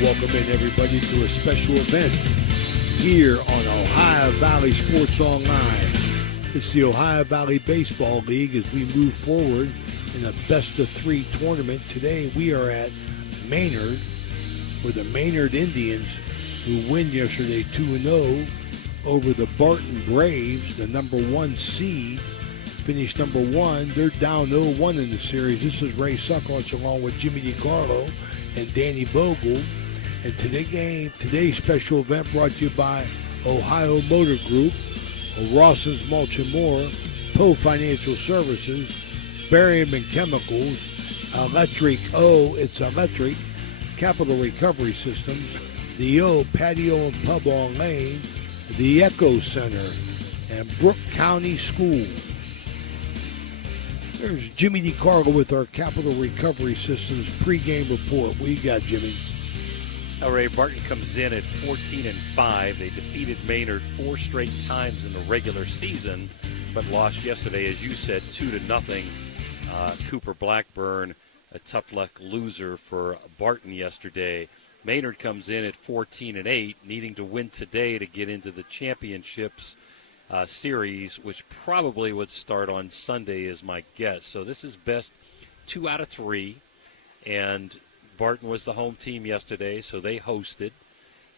Welcome in, everybody, to a special event here on Ohio Valley Sports Online. It's the Ohio Valley Baseball League as we move forward in a best-of-3 tournament. Today we are at Maynard with the Maynard Indians, who win yesterday 2-0 over the Barton Braves, the number 1 seed. Finished number 1. They're down 0-1 in the series. This is Ray Sucklich along with Jimmy DiCarlo and Danny Vogel. And today's special event brought to you by Ohio Motor Group, Rawson's Mulch and More, Poe Financial Services, Berryman Chemicals, Electric, it's electric, Capital Recovery Systems, the O Patio and Pub on Lane, the Echo Center, and Brooke County School. There's Jimmy DiCarlo with our Capital Recovery Systems pregame report. What you got, Jimmy? All right, Barton comes in at 14-5. They defeated Maynard 4 straight times in the regular season, but lost yesterday, as you said, 2-0. Cooper Blackburn, a tough luck loser for Barton yesterday. Maynard comes in at 14-8, needing to win today to get into the championships series, which probably would start on Sunday, is my guess. So this is best 2 out of 3, and Barton was the home team yesterday, so they hosted,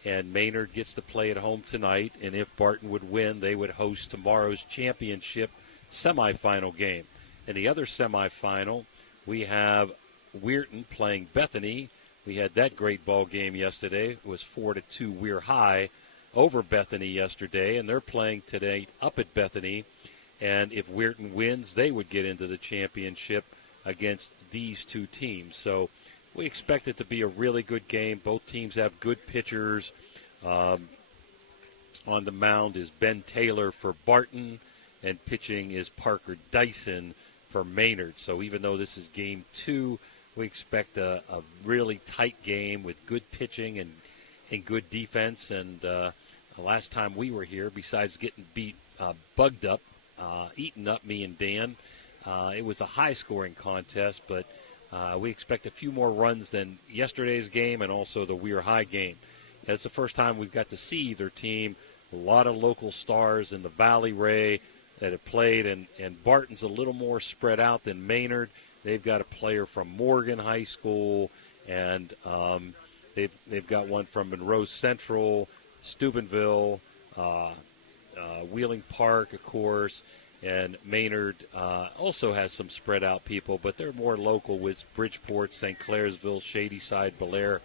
and Maynard gets to play at home tonight, and if Barton would win, they would host tomorrow's championship semifinal game. In the other semifinal, we have Weirton playing Bethany. We had that great ball game yesterday. It was 4-2 Weir High over Bethany yesterday, and they're playing today up at Bethany, and if Weirton wins, they would get into the championship against these two teams. So we expect it to be a really good game. Both teams have good pitchers. On the mound is Ben Taylor for Barton, and pitching is Parker Dyson for Maynard. So even though this is game 2, we expect a really tight game with good pitching and good defense. And last time we were here, besides getting bugged up, eaten up, me and Dan, it was a high-scoring contest, but we expect a few more runs than yesterday's game and also the Weir High game. It's the first time we've got to see either team. A lot of local stars in the Valley, Ray, that have played, and Barton's a little more spread out than Maynard. They've got a player from Morgan High School, and they've got one from Monroe Central, Steubenville, Wheeling Park, of course. And Maynard also has some spread-out people, but they're more local with Bridgeport, St. Clairsville, Shadyside, Belair,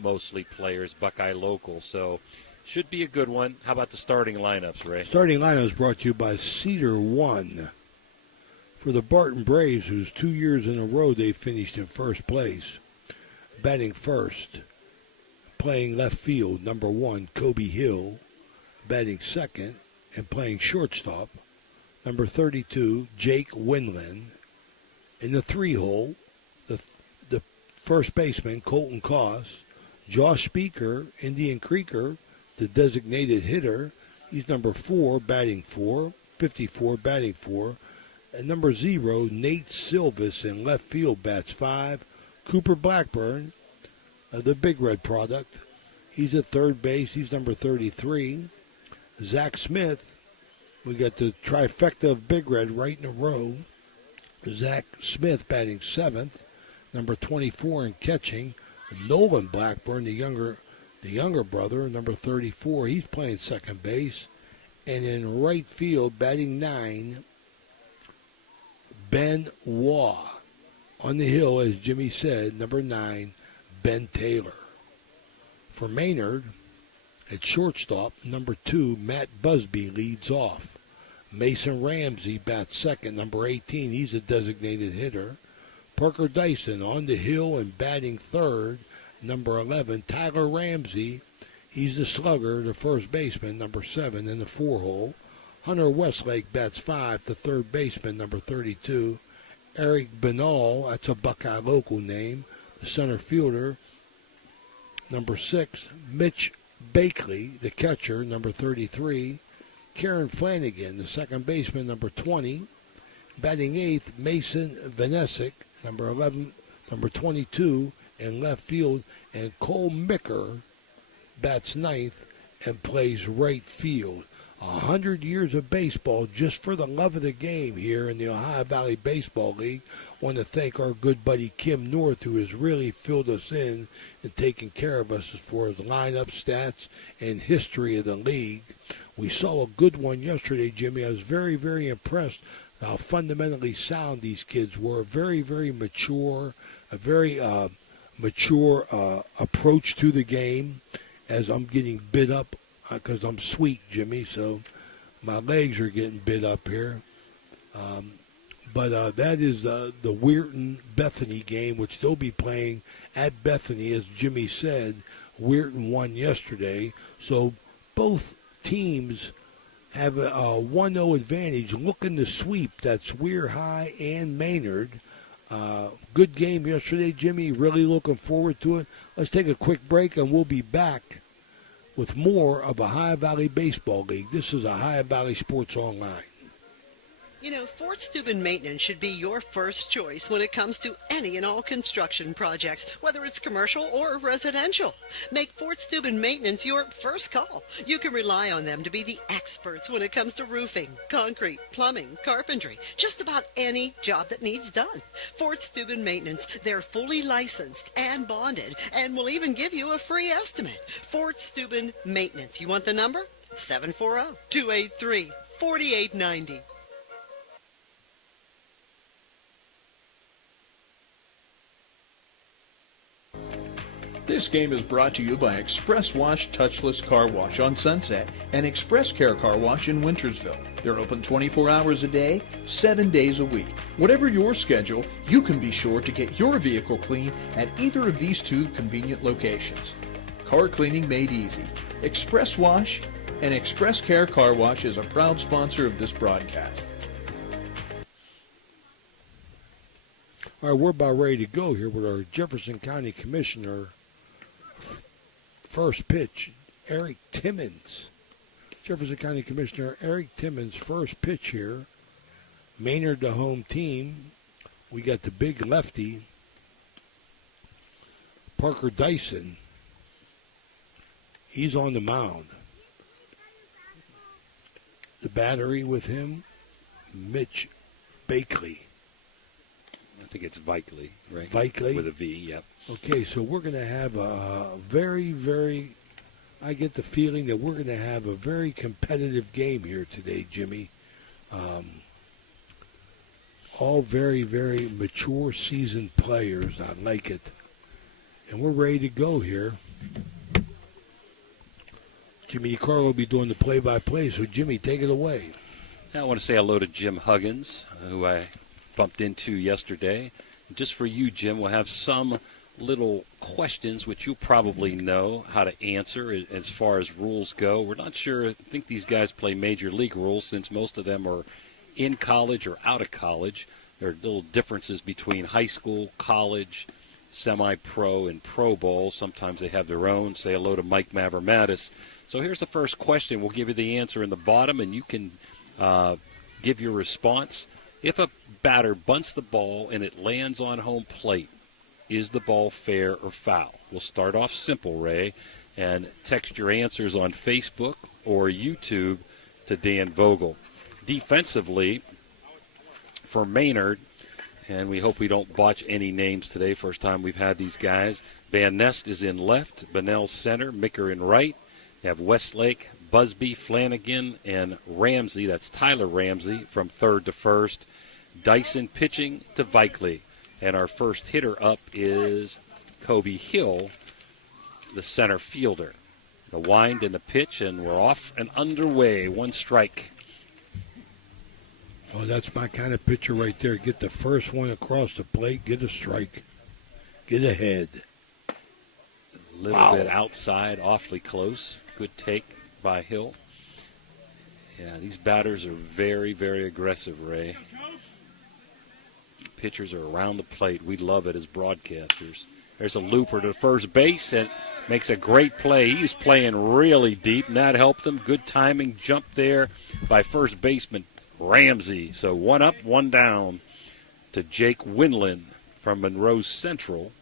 mostly players, Buckeye local. So should be a good one. How about the starting lineups, Ray? Starting lineups brought to you by Cedar One. For the Barton Braves, whose 2 years in a row they finished in first place, batting first, playing left field, number 1, Kobe Hill, batting second, and playing shortstop, number 32, Jake Winland. In the 3-hole, the first baseman, Colton Koss. Josh Speaker, Indian Creeker, the designated hitter. He's number 4, batting 4, 54, batting 4. And number 0, Nate Silvis in left field, bats 5. Cooper Blackburn, the Big Red product. He's at third base. He's number 33. Zach Smith, we got the trifecta of Big Red right in a row. Zach Smith batting 7th, number 24 in catching. Nolan Blackburn, the younger brother, number 34. He's playing second base. And in right field, batting 9, Ben Waugh. On the hill, as Jimmy said, number 9, Ben Taylor. For Maynard, at shortstop, number 2, Matt Busby leads off. Mason Ramsey bats second, number 18. He's a designated hitter. Parker Dyson on the hill and batting third, number 11. Tyler Ramsey, he's the slugger, the first baseman, number 7 in the 4-hole. Hunter Westlake bats 5, the third baseman, number 32. Eric Benall, that's a Buckeye local name, the center fielder, number 6. Mitch Bakley, the catcher, number 33. Karen Flanagan, the second baseman, number 20. Batting 8th, Mason Vanesic, number 11, number 22. in left field, and Cole Micker bats ninth and plays right field. 100 years of baseball just for the love of the game here in the Ohio Valley Baseball League. Want to thank our good buddy Kim North, who has really filled us in and taken care of us as far as lineup stats and history of the league. We saw a good one yesterday, Jimmy. I was very, very impressed how fundamentally sound these kids were. Very, very mature, a very mature approach to the game. As I'm getting bit up because I'm sweet, Jimmy, so my legs are getting bit up here. But that is the Weirton-Bethany game, which they'll be playing at Bethany, as Jimmy said. Weirton won yesterday, so both teams have a 1-0 advantage, looking to sweep. That's Weir High and Maynard. Good game yesterday, Jimmy. Really looking forward to it. Let's take a quick break, and we'll be back with more of Ohio Valley Baseball League. This is Ohio Valley Sports Online. You know, Fort Steuben Maintenance should be your first choice when it comes to any and all construction projects, whether it's commercial or residential. Make Fort Steuben Maintenance your first call. You can rely on them to be the experts when it comes to roofing, concrete, plumbing, carpentry, just about any job that needs done. Fort Steuben Maintenance, they're fully licensed and bonded and will even give you a free estimate. Fort Steuben Maintenance. You want the number? 740-283-4890. This game is brought to you by Express Wash Touchless Car Wash on Sunset and Express Care Car Wash in Wintersville. They're open 24 hours a day, 7 days a week. Whatever your schedule, you can be sure to get your vehicle clean at either of these two convenient locations. Car cleaning made easy. Express Wash and Express Care Car Wash is a proud sponsor of this broadcast. All right, we're about ready to go here with our Jefferson County Commissioner. First pitch, Eric Timmons. Jefferson County Commissioner Eric Timmons, first pitch here. Maynard, the home team. We got the big lefty, Parker Dyson. He's on the mound. The battery with him, Mitch Bakley. I think it's Vikley, right? Vikley? With a V, yep. Okay, so we're going to have a very, very, I get the feeling that we're going to have a very competitive game here today, Jimmy. All very, very mature, seasoned players. I like it. And we're ready to go here. Jimmy Carl will be doing the play-by-play, so Jimmy, take it away. Now I want to say hello to Jim Huggins, who I bumped into yesterday. Just for you, Jim, we'll have some little questions which you probably know how to answer as far as rules go. We're not sure. I think these guys play major league rules since most of them are in college or out of college. There are little differences between high school, college, semi-pro, and pro ball. Sometimes they have their own. Say hello to Mike Mavromatis. So here's the first question. We'll give you the answer in the bottom, and you can give your response. If a batter bunts the ball and it lands on home plate, is the ball fair or foul? We'll start off simple, Ray, and text your answers on Facebook or YouTube to Dan Vogel. Defensively, for Maynard, and we hope we don't botch any names today. First time we've had these guys. Van Nest is in left, Bunnell center, Micker in right. You have Westlake, Busby, Flanagan, and Ramsey. That's Tyler Ramsey from third to first. Dyson pitching to Vikley. And our first hitter up is Kobe Hill, the center fielder. The wind and the pitch, and we're off and underway. One strike. Oh, that's my kind of pitcher right there. Get the first one across the plate, get a strike, get ahead. A little bit outside, awfully close. Good take by Hill. Yeah, these batters are very, very aggressive, Ray. Pitchers are around the plate. We love it as broadcasters. There's a looper to first base and makes a great play. He was playing really deep, and that helped him. Good timing, jump there by first baseman Ramsey. So one up, one down to Jake Winland from Monroe Central.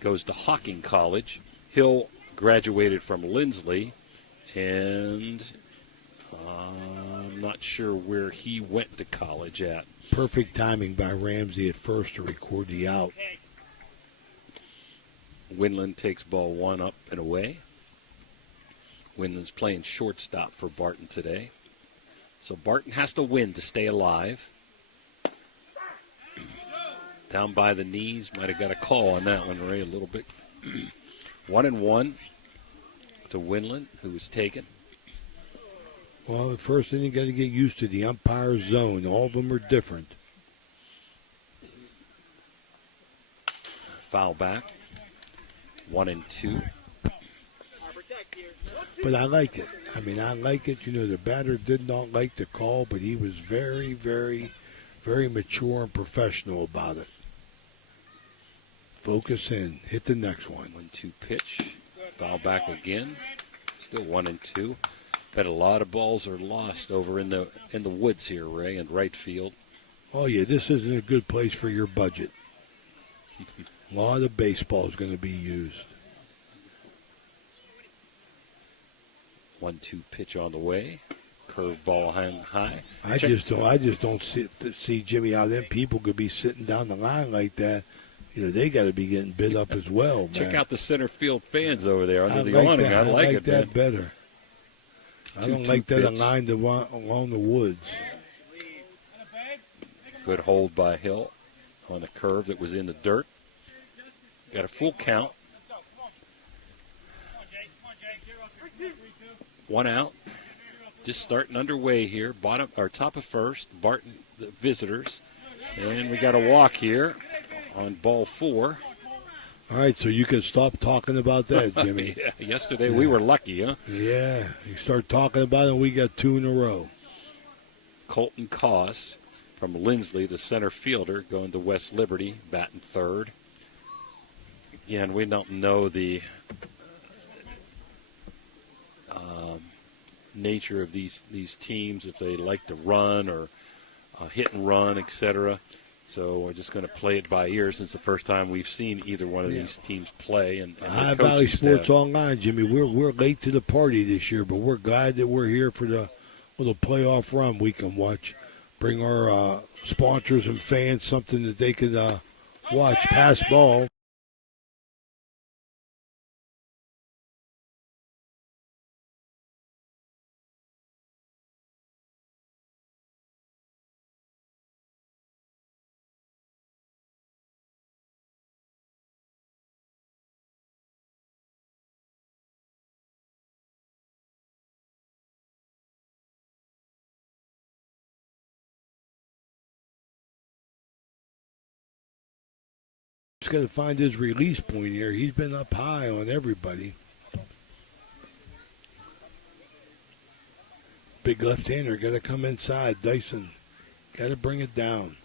goes to Hocking College. Hill graduated from Lindsley, and I'm not sure where he went to college at. Perfect timing by Ramsey at first to record the out. Winland takes ball 1 up and away. Winland's playing shortstop for Barton today. So Barton has to win to stay alive. Down by the knees. Might have got a call on that one, Ray, a little bit. 1-1 to Winland, who was taken. Well, at first then you got to get used to the umpire's zone. All of them are different. Foul back. 1-2. But I like it. I mean, I like it. You know, the batter did not like the call, but he was very, very, very mature and professional about it. Focus in. Hit the next one. 1-2 pitch. Foul back again. Still 1-2. Bet a lot of balls are lost over in the woods here, Ray, in right field. Oh, yeah, this isn't a good place for your budget. A lot of baseball is going to be used. 1-2 pitch on the way. Curve ball high. I just don't see Jimmy how them people could be sitting down the line like that. You know, they got to be getting bit up as well, man. Check out the center field fans over there under the awning. I like it, that man. better. I don't like that aligned along the woods. Good hold by Hill on the curve that was in the dirt. Got a full count. 1 out. Just starting underway here. Top of first. Barton, the visitors. And we got a walk here on ball 4. All right, so you can stop talking about that, Jimmy. Yeah, yesterday we were lucky, huh? Yeah, you start talking about it, and we got 2 in a row. Colton Koss from Lindsley, the center fielder, going to West Liberty, batting third. Again, we don't know the nature of these teams, if they like to run or hit and run, etc. So we're just going to play it by ear since the first time we've seen either one of these teams play. And High Valley Sports Online, Jimmy, we're late to the party this year, but we're glad that we're here for the playoff run we can watch. Bring our sponsors and fans something that they could watch. Pass ball. He's got to find his release point here. He's been up high on everybody. Big left-hander got to come inside. Dyson got to bring it down.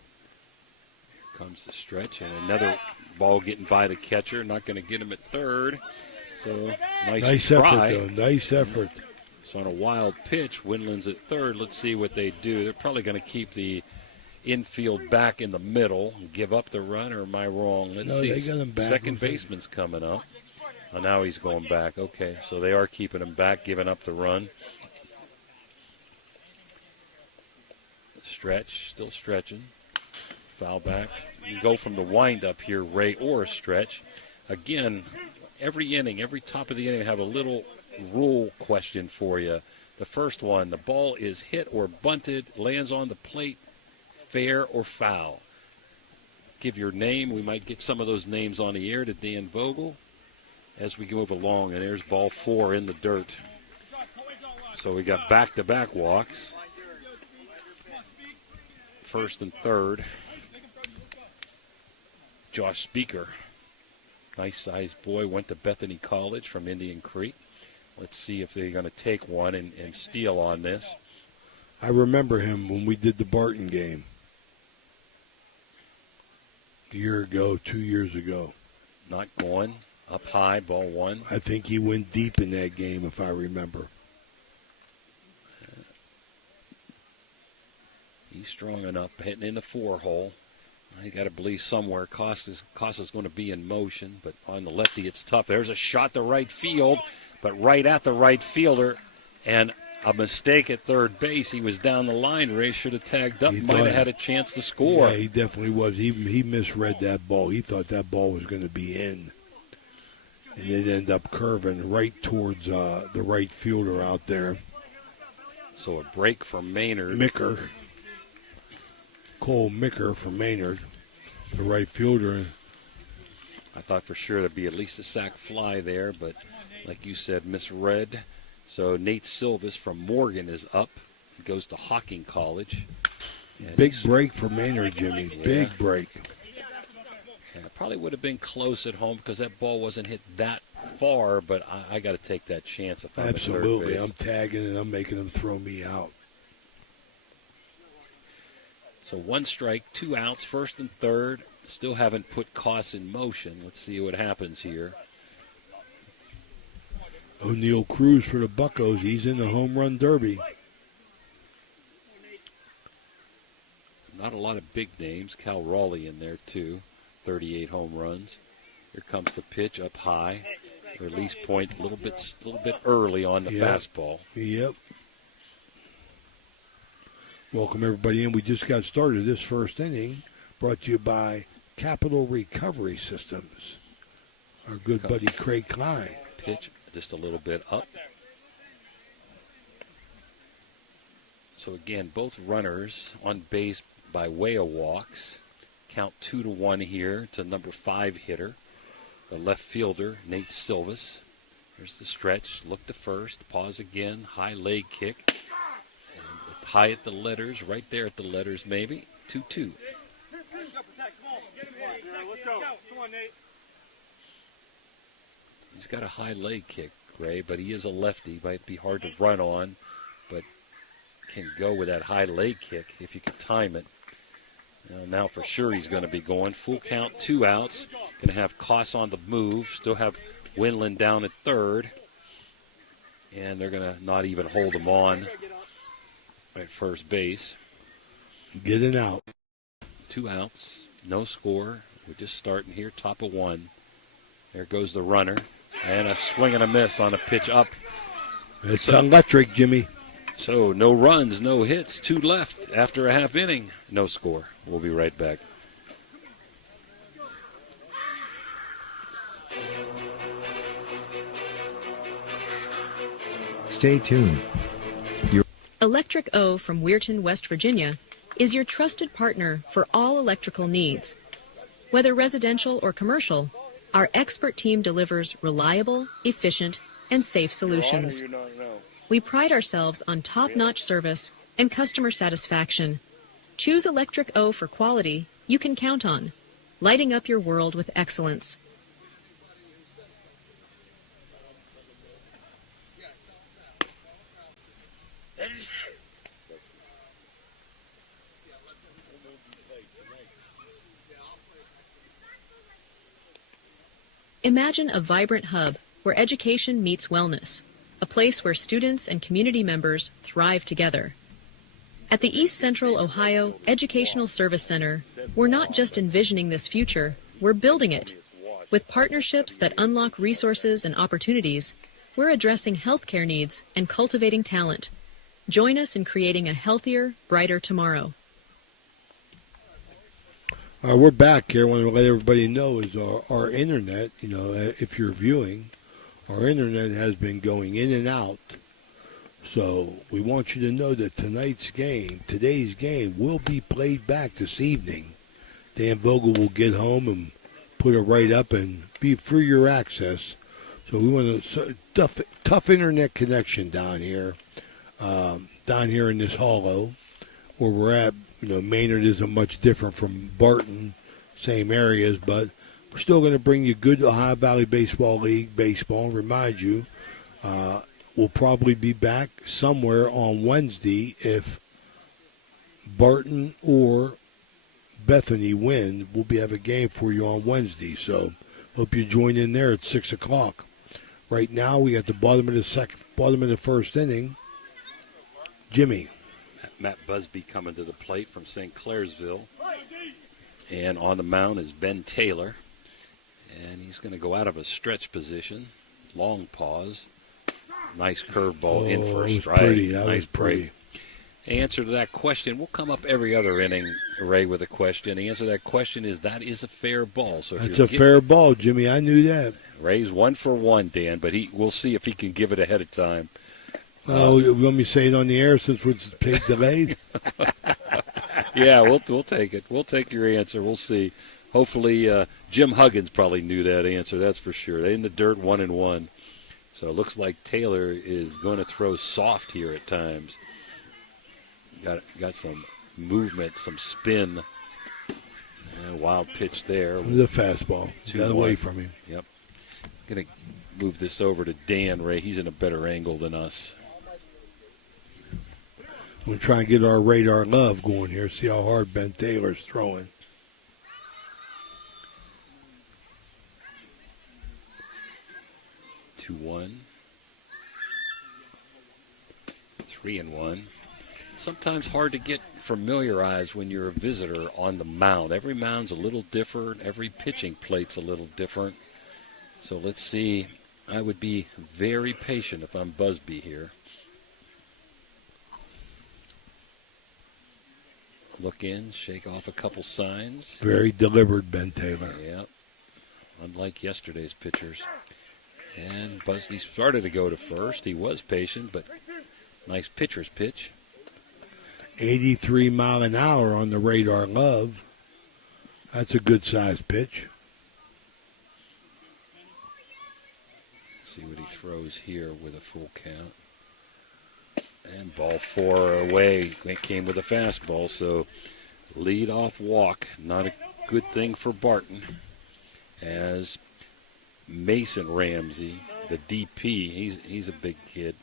Here comes the stretch, and another ball getting by the catcher. Not going to get him at third. So nice try. Effort, though. Nice effort. So on a wild pitch, Winland's at third. Let's see what they do. They're probably going to keep the infield back in the middle and give up the run, or am I wrong? Let's see. They got him back. Second baseman's coming up. Oh, now he's going back. Okay, so they are keeping him back, giving up the run. Stretch, still stretching. Foul back. You go from the windup here, Ray, or a stretch. Again, every inning, every top of the inning, I have a little rule question for you. The first one, the ball is hit or bunted, lands on the plate, fair or foul. Give your name. We might get some of those names on the air to Dan Vogel as we move along. And there's ball 4 in the dirt. So we got back-to-back walks. First and third. Josh Speaker, nice-sized boy, went to Bethany College from Indian Creek. Let's see if they're going to take one and steal on this. I remember him when we did the Barton game. A year ago, 2 years ago. Not going. Up high, ball 1. I think he went deep in that game, if I remember. He's strong enough, hitting in the 4 hole. You got to believe somewhere Costa's going to be in motion, but on the lefty it's tough. There's a shot to right field, but right at the right fielder, and a mistake at third base. He was down the line. Ray should have tagged up. Might have had a chance to score. Yeah, he definitely was. He misread that ball. He thought that ball was going to be in, and it ended up curving right towards the right fielder out there. So a break for Maynard. Cole Micker from Maynard, the right fielder. I thought for sure there'd be at least a sac fly there, but like you said, misread. So Nate Silvis from Morgan is up. He goes to Hocking College. And big break for Maynard, Jimmy. Yeah. Big break. And it probably would have been close at home because that ball wasn't hit that far, but I got to take that chance if I'm Absolutely. at third base. I'm tagging and I'm making them throw me out. So 1 strike, 2 outs, first and third. Still haven't put Koss in motion. Let's see what happens here. O'Neal Cruz for the Buccos. He's in the home run derby. Not a lot of big names. Cal Raleigh in there, too. 38 home runs. Here comes the pitch up high. Release point a little bit early on the fastball. Yep. Welcome, everybody, in. We just got started this first inning, brought to you by Capital Recovery Systems. Our good buddy Craig Klein. Pitch just a little bit up. So, again, both runners on base by way of walks. Count 2-1 here to number 5 hitter, the left fielder, Nate Silvis. There's the stretch. Look to first. Pause again. High leg kick. High at the letters, right there at the letters, maybe. 2-2. Let's go. Come on, Nate. He's got a high leg kick, Ray, but he is a lefty. Might be hard to run on, but can go with that high leg kick if you can time it. Now for sure he's going to be going. Full count, 2 outs. Going to have Koss on the move. Still have Winland down at third. And they're going to not even hold him on at first base. Get it out. 2 outs, no score. We're just starting here, top of 1. There goes the runner. And a swing and a miss on a pitch up. It's electric, Jimmy. So no runs, no hits, 2 left after a half inning. No score. We'll be right back. Stay tuned. Electric O from Weirton, West Virginia, is your trusted partner for all electrical needs. Whether residential or commercial, our expert team delivers reliable, efficient, and safe solutions. We pride ourselves on top-notch service and customer satisfaction. Choose Electric O for quality you can count on, lighting up your world with excellence. Imagine a vibrant hub where education meets wellness, a place where students and community members thrive together. At the East Central Ohio Educational Service Center, we're not just envisioning this future, we're building it. With partnerships that unlock resources and opportunities, we're addressing healthcare needs and cultivating talent. Join us in creating a healthier, brighter tomorrow. We're back here. I want to let everybody know is our internet, if you're viewing, our internet has been going in and out. So we want you to know that today's game, will be played back this evening. Dan Vogel will get home and put it right up and be for your access. So we want tough internet connection down here in this hollow where we're at. Maynard isn't much different from Barton, same areas, but we're still going to bring you good Ohio Valley Baseball League baseball. And remind you, we'll probably be back somewhere on Wednesday if Barton or Bethany win. We'll have a game for you on Wednesday, so hope you join in there at 6 o'clock. Right now, we got the bottom of the first inning. Jimmy. Matt Busby coming to the plate from St. Clairsville. And on the mound is Ben Taylor. And he's going to go out of a stretch position. Long pause. Nice curveball in for a strike. Pretty. That nice was pretty. break. Answer to that question, we'll come up every other inning, Ray, with a question. The answer to that question is that is a fair ball. So That's a fair ball, Jimmy. I knew that. Ray's 1 for 1, Dan, but we'll see if he can give it ahead of time. Oh, you want me to say it on the air since it's delayed? Yeah, we'll take it. We'll take your answer. We'll see. Hopefully, Jim Huggins probably knew that answer. That's for sure. They in the dirt 1-1. So it looks like Taylor is going to throw soft here at times. Got some movement, some spin. Wild pitch there. The fastball. Got away from him. Yep. Going to move this over to Dan, Ray. He's in a better angle than us. We'll try and get our radar love going here. See how hard Ben Taylor's throwing. Two, 1. 3-1. Sometimes hard to get familiarized when you're a visitor on the mound. Every mound's a little different. Every pitching plate's a little different. So let's see. I would be very patient if I'm Busby here. Look in, shake off a couple signs. Very deliberate, Ben Taylor. Yep. Unlike yesterday's pitchers. And Busby started to go to first. He was patient, but nice pitcher's pitch. 83 mile an hour on the radar love. That's a good sized pitch. Let's see what he throws here with a full count. And ball 4 away. It came with a fastball, so lead off walk. Not a good thing for Barton. As Mason Ramsey, the DP, he's a big kid.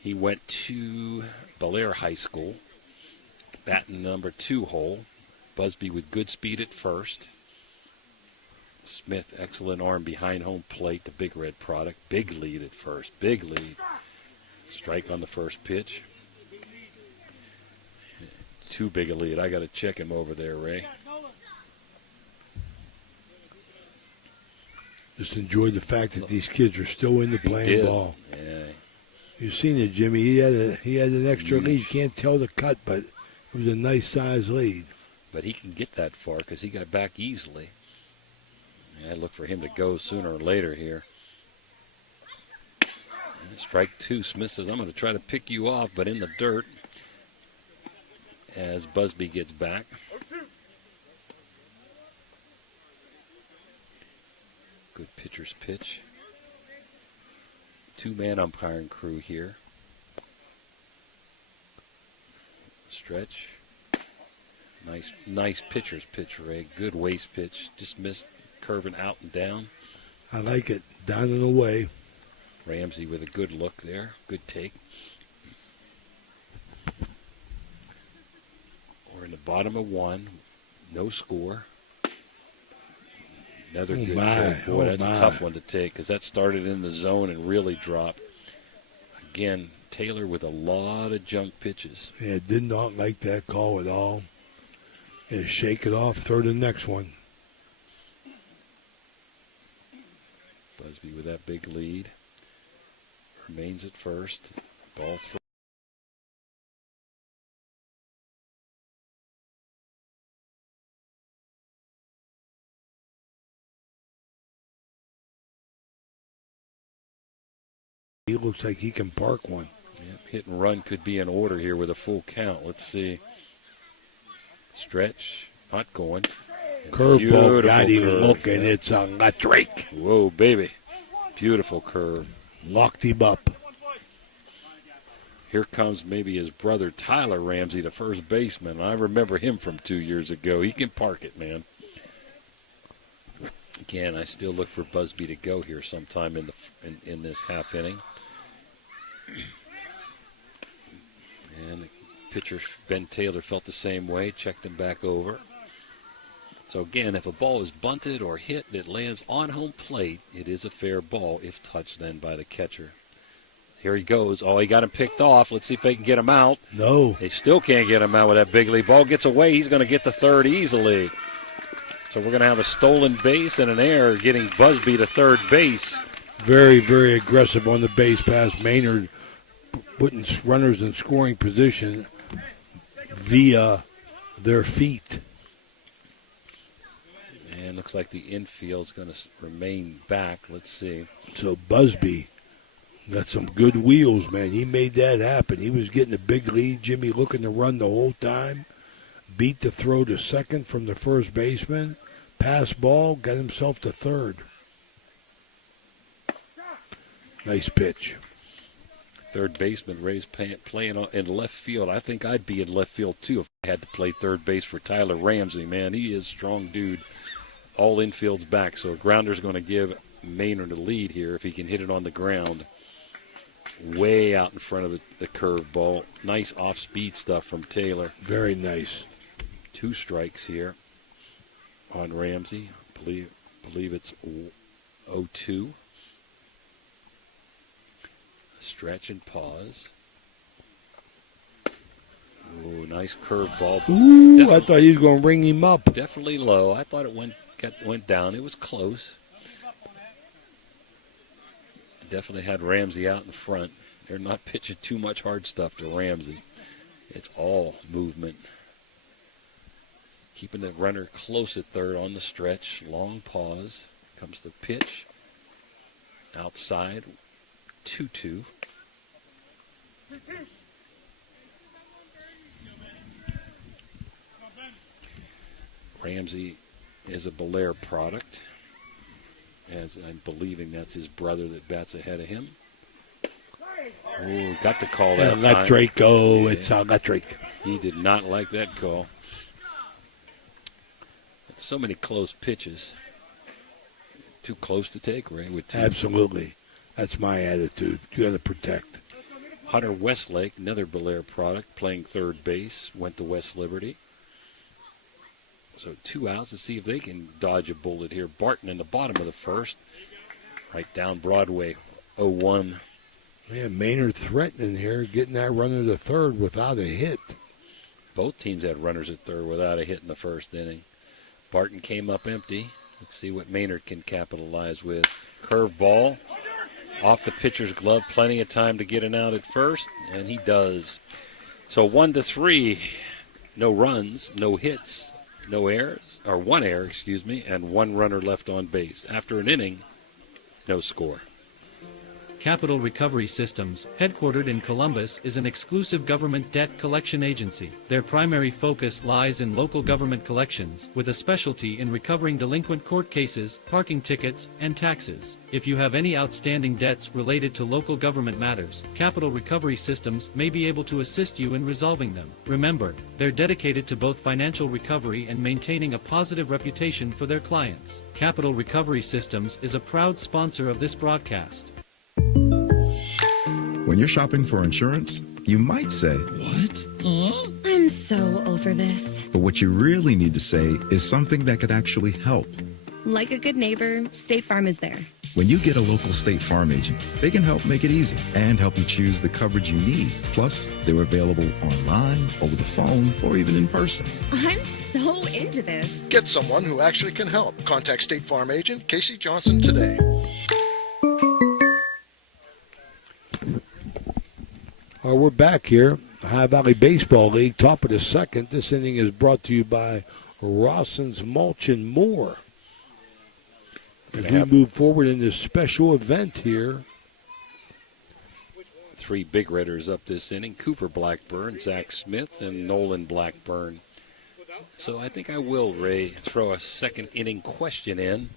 He went to Bel Air High School. Batting number 2 hole. Busby with good speed at first. Smith, excellent arm behind home plate, the Big Red product. Big lead at first, big lead. Strike on the first pitch. Too big a lead. I got to check him over there, Ray. Just enjoy the fact that these kids are still in the playing ball. Yeah. You've seen it, Jimmy. He had an extra lead. You can't tell the cut, but it was a nice size lead. But he can get that far because he got back easily. I look for him to go sooner or later here. Strike 2. Smith says, I'm going to try to pick you off, but in the dirt as Busby gets back. Good pitcher's pitch. 2-man umpiring crew here. Stretch. Nice pitcher's pitch, Ray. Good waist pitch. Just missed, curving out and down. I like it. Down and away. Ramsey with a good look there. Good take. We're in the bottom of 1. No score. Another good take. Boy, that's a tough one to take because that started in the zone and really dropped. Again, Taylor with a lot of junk pitches. Yeah, did not like that call at all. Yeah, shake it off, throw the next one. Busby with that big lead. Remains at first. Ball 3. He looks like he can park one. Yep, hit and run could be in order here with a full count. Let's see. Stretch. Not going. Curveball got him looking. It's electric. Whoa, baby. Beautiful curve. Locked him up. Here comes maybe his brother Tyler Ramsey, the first baseman. I remember him from 2 years ago. He can park it, man. Again, I still look for Busby to go here sometime in this half inning. And the pitcher, Ben Taylor, felt the same way, checked him back over. So again, if a ball is bunted or hit and it lands on home plate, it is a fair ball if touched then by the catcher. Here he goes. Oh, he got him picked off. Let's see if they can get him out. No. They still can't get him out with that big lead. Ball gets away. He's going to get the third easily. So we're going to have a stolen base and an error getting Busby to third base. Very, very aggressive on the base pass. Maynard putting runners in scoring position via their feet. And looks like the infield's going to remain back. Let's see. So Busby got some good wheels, man. He made that happen. He was getting a big lead. Jimmy looking to run the whole time. Beat the throw to second from the first baseman. Pass ball, got himself to third. Nice pitch. Third baseman, Ray's playing in left field. I think I'd be in left field, too, if I had to play third base for Tyler Ramsey, man. He is a strong dude. All infield's back, so a grounder's going to give Maynard a lead here if he can hit it on the ground. Way out in front of the curve ball. Nice off-speed stuff from Taylor. Very nice. 2 strikes here on Ramsey. I believe it's 0-2. Stretch and pause. Ooh, nice curve ball. Ooh, I thought he was going to ring him up. Definitely low. I thought it went down. It was close. Definitely had Ramsey out in front. They're not pitching too much hard stuff to Ramsey. It's all movement. Keeping the runner close at third on the stretch. Long pause. Comes the pitch. Outside. 2-2. Ramsey is a Belair product, as I'm believing that's his brother that bats ahead of him. Ooh, got the call that time. Let Drake go. Yeah. It's let Drake. He did not like that call. So many close pitches. Too close to take, Ray. With 2. Absolutely. That's my attitude. You got to protect. Hunter Westlake, another Belair product, playing third base, went to West Liberty. So 2 outs to see if they can dodge a bullet here. Barton in the bottom of the first, right down Broadway, 0-1. Man, Maynard threatening here, getting that runner to third without a hit. Both teams had runners at third without a hit in the first inning. Barton came up empty. Let's see what Maynard can capitalize with. Curve ball. Off the pitcher's glove, plenty of time to get an out at first, and he does. So 1-3, no runs, no hits, no errors, or 1 error, and 1 runner left on base. After an inning, no score. Capital Recovery Systems, headquartered in Columbus, is an exclusive government debt collection agency. Their primary focus lies in local government collections, with a specialty in recovering delinquent court cases, parking tickets, and taxes. If you have any outstanding debts related to local government matters, Capital Recovery Systems may be able to assist you in resolving them. Remember, they're dedicated to both financial recovery and maintaining a positive reputation for their clients. Capital Recovery Systems is a proud sponsor of this broadcast. When you're shopping for insurance, you might say, "What? Huh?" I'm so over this. But what you really need to say is something that could actually help. Like a good neighbor, State Farm is there. When you get a local State Farm agent, they can help make it easy and help you choose the coverage you need. Plus, they're available online, over the phone, or even in person. I'm so into this. Get someone who actually can help. Contact State Farm agent Casey Johnson today. We're back here. High Valley Baseball League, top of the second. This inning is brought to you by Rawson's Mulch and More. As we move forward in this special event here. 3 big redders up this inning. Cooper Blackburn, Zach Smith, and Nolan Blackburn. So I think I will, Ray, throw a second inning question in.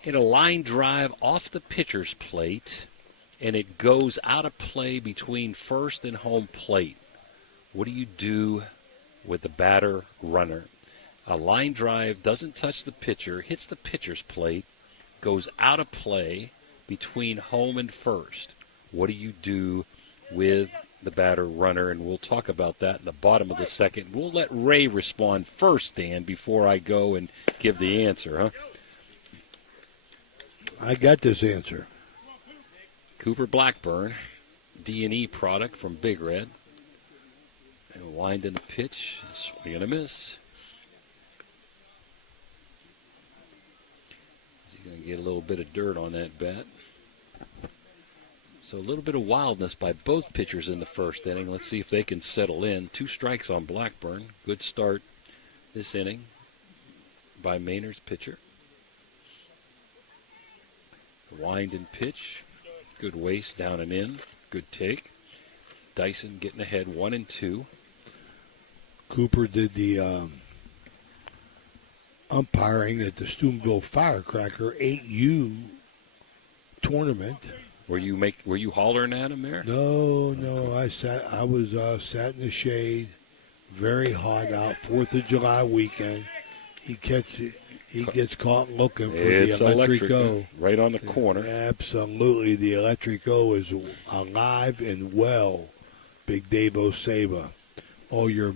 Hit a line drive off the pitcher's plate, and it goes out of play between first and home plate. What do you do with the batter runner? A line drive doesn't touch the pitcher, hits the pitcher's plate, goes out of play between home and first. What do you do with the batter runner? And we'll talk about that in the bottom of the second. We'll let Ray respond first, Dan, before I go and give the answer, huh? I got this answer. Cooper Blackburn, D&E product from Big Red. And wind in the pitch, swing and a miss. He's going to get a little bit of dirt on that bat. So a little bit of wildness by both pitchers in the first inning. Let's see if they can settle in. 2 strikes on Blackburn. Good start this inning by Maynard's pitcher. The wind and pitch. Good waist down and in. Good take. Dyson getting ahead 1-2. Cooper did the umpiring at the Steubenville Firecracker 8U tournament. Were you hollering at him there? No. I was sat in the shade, very hot out. 4th of July weekend. He gets caught looking for the electric O. Right on the corner. Absolutely, the electric O is alive and well. Big Dave Osaba. All your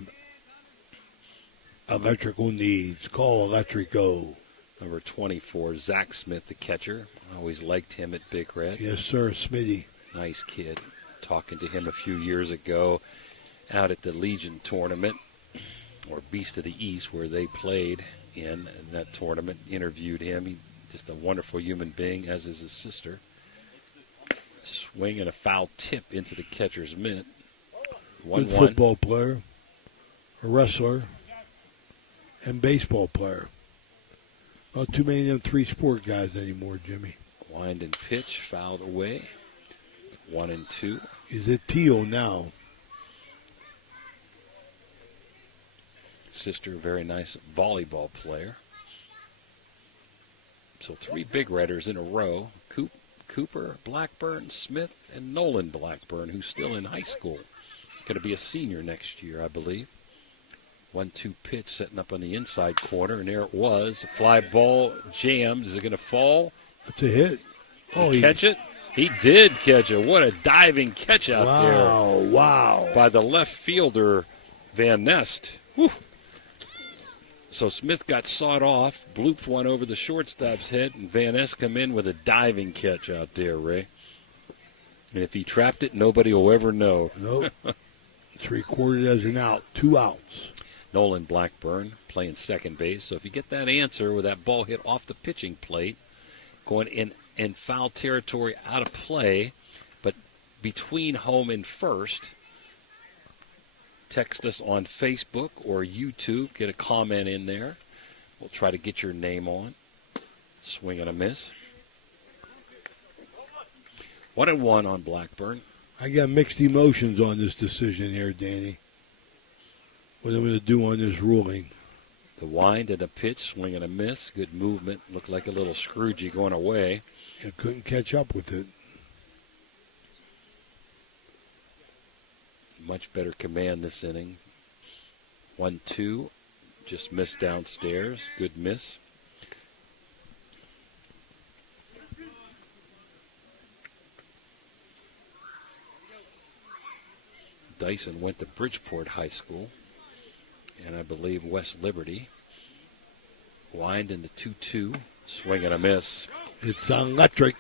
electrical needs. Call Electric O. Number 24, Zach Smith, the catcher. I always liked him at Big Red. Yes, sir, Smitty. Nice kid. Talking to him a few years ago out at the Legion tournament, or Beast of the East, where they played in that tournament. Interviewed him. He's just a wonderful human being, as is his sister. Swing and a foul tip into the catcher's mitt. 1-1. Good football player, a wrestler, and baseball player. Not too many of them 3-sport guys anymore, Jimmy. Wind and pitch, fouled away. 1-2. He's at Teal now. Sister, very nice volleyball player. So 3 Big Redders in a row. Cooper, Blackburn, Smith, and Nolan Blackburn, who's still in high school. Going to be a senior next year, I believe. 1-2 pitch setting up on the inside corner, and there it was. Fly ball jammed. Is it going to fall? That's a hit. Oh, he catch it? He did catch it. What a diving catch out there. Wow. By the left fielder, Van Nest. Whew. So Smith got sawed off, blooped one over the shortstop's head, and Van Nest come in with a diving catch out there, Ray. And if he trapped it, nobody will ever know. Nope. It's recorded as an out. 2 outs. Nolan Blackburn playing second base. So if you get that answer with that ball hit off the pitching plate, going in foul territory out of play, but between home and first, text us on Facebook or YouTube. Get a comment in there. We'll try to get your name on. Swing and a miss. 1-1 on Blackburn. I got mixed emotions on this decision here, Danny. What I'm going to do on this ruling. The wind and a pitch, swing and a miss. Good movement. Looked like a little Scroogey going away. I couldn't catch up with it. Much better command this inning. 1-2. Just missed downstairs. Good miss. Dyson went to Bridgeport High School, and I believe West Liberty. Wind into 2-2, swing and a miss. It's electric.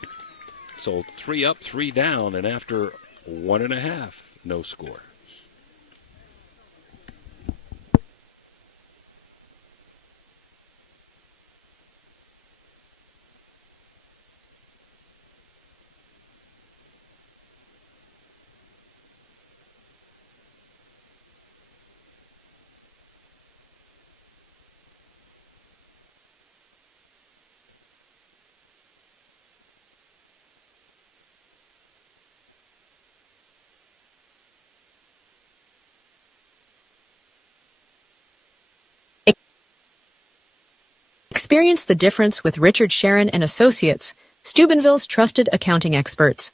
So 3 up, 3 down, and after 1.5, no score. Experience the difference with Richard Sharon and Associates, Steubenville's trusted accounting experts.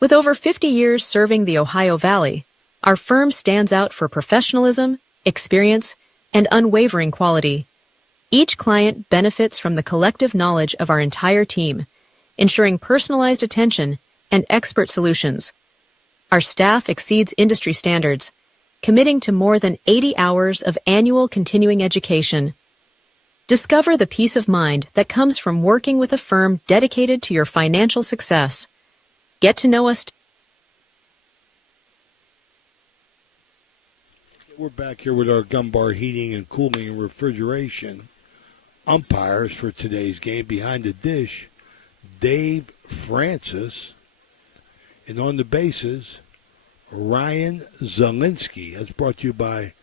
With over 50 years serving the Ohio Valley, our firm stands out for professionalism, experience, and unwavering quality. Each client benefits from the collective knowledge of our entire team, ensuring personalized attention and expert solutions. Our staff exceeds industry standards, committing to more than 80 hours of annual continuing education. Discover the peace of mind that comes from working with a firm dedicated to your financial success. Get to know us. We're back here with our Gun Bar heating and cooling and refrigeration umpires for today's game. Behind the dish, Dave Francis. And on the bases, Ryan Zielinski. That's brought to you by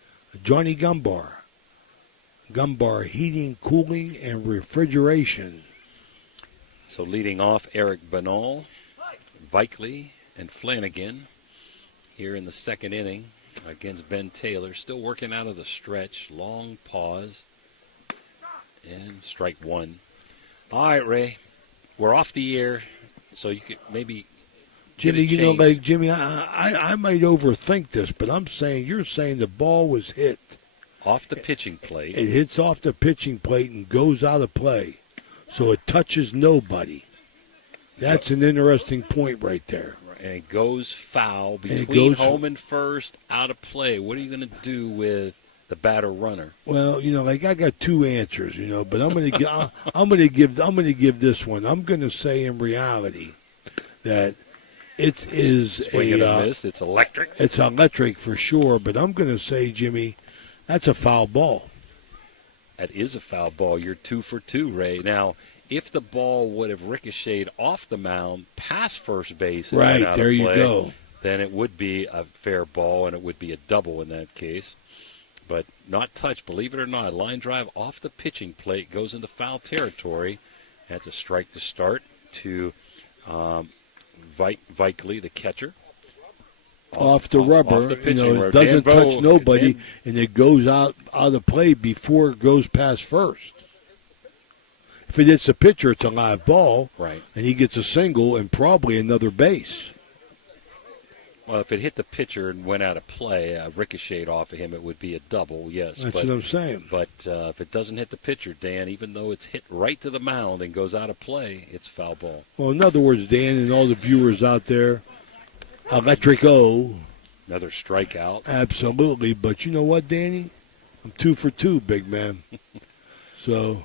Johnny Gumbar. Gumbar Heating, Cooling, and Refrigeration. So leading off, Eric Banal, Vikely, and Flanagan here in the second inning against Ben Taylor. Still working out of the stretch. Long pause. And strike one. All right, Ray. We're off the air, so you could maybe Jimmy, Jimmy, I might overthink this, but you're saying the ball was hit. Off the pitching plate. It hits off the pitching plate and goes out of play. So it touches nobody. That's an interesting point right there. And it goes foul between home and first, out of play. What are you going to do with the batter runner? Well, I got two answers, but I'm going to give this one. I'm going to say in reality that it is swing and a miss. It's electric. It's electric for sure, but I'm going to say, Jimmy, that's a foul ball. That is a foul ball. You're 2 for 2, Ray. Now, if the ball would have ricocheted off the mound past first base, and right went out there of you play, go, then it would be a fair ball and it would be a double in that case. But not touched, believe it or not. Line drive off the pitching plate goes into foul territory. That's a strike to start to Vikely, the catcher. Off the rubber, off the pitching it doesn't touch nobody, and it goes out of play before it goes past first. If it hits the pitcher, it's a live ball, right? And he gets a single and probably another base. Well, if it hit the pitcher and went out of play, ricocheted off of him, it would be a double, yes. That's what I'm saying. But if it doesn't hit the pitcher, Dan, even though it's hit right to the mound and goes out of play, it's foul ball. Well, in other words, Dan, and all the viewers out there, electric O. Another strikeout. Absolutely. But you know what, Danny? I'm 2 for 2, big man. So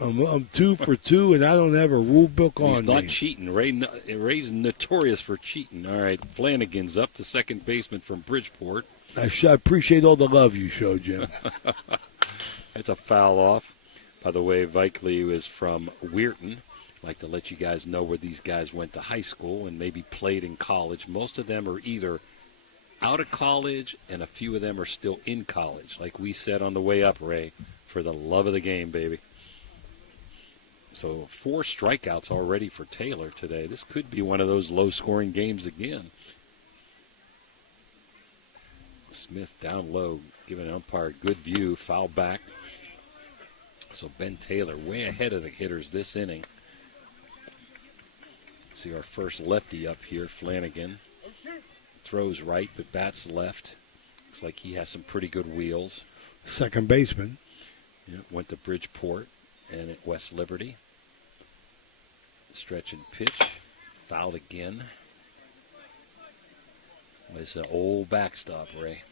I'm 2 for 2, and I don't have a rule book on me. He's not cheating. Ray's notorious for cheating. All right, Flanagan's up, the second baseman from Bridgeport. I appreciate all the love you showed, Jim. That's a foul off. By the way, Vikely is from Weirton. I'd like to let you guys know where these guys went to high school and maybe played in college. Most of them are either out of college, and a few of them are still in college. Like we said on the way up, Ray, for the love of the game, baby. So 4 strikeouts already for Taylor today. This could be one of those low-scoring games again. Smith down low, giving an umpire a good view, foul back. So Ben Taylor way ahead of the hitters this inning. See our first lefty up here, Flanagan. Throws right, but bats left. Looks like he has some pretty good wheels. Second baseman. Yeah, went to Bridgeport and at West Liberty. Stretch and pitch. Fouled again. It's an old backstop, Ray.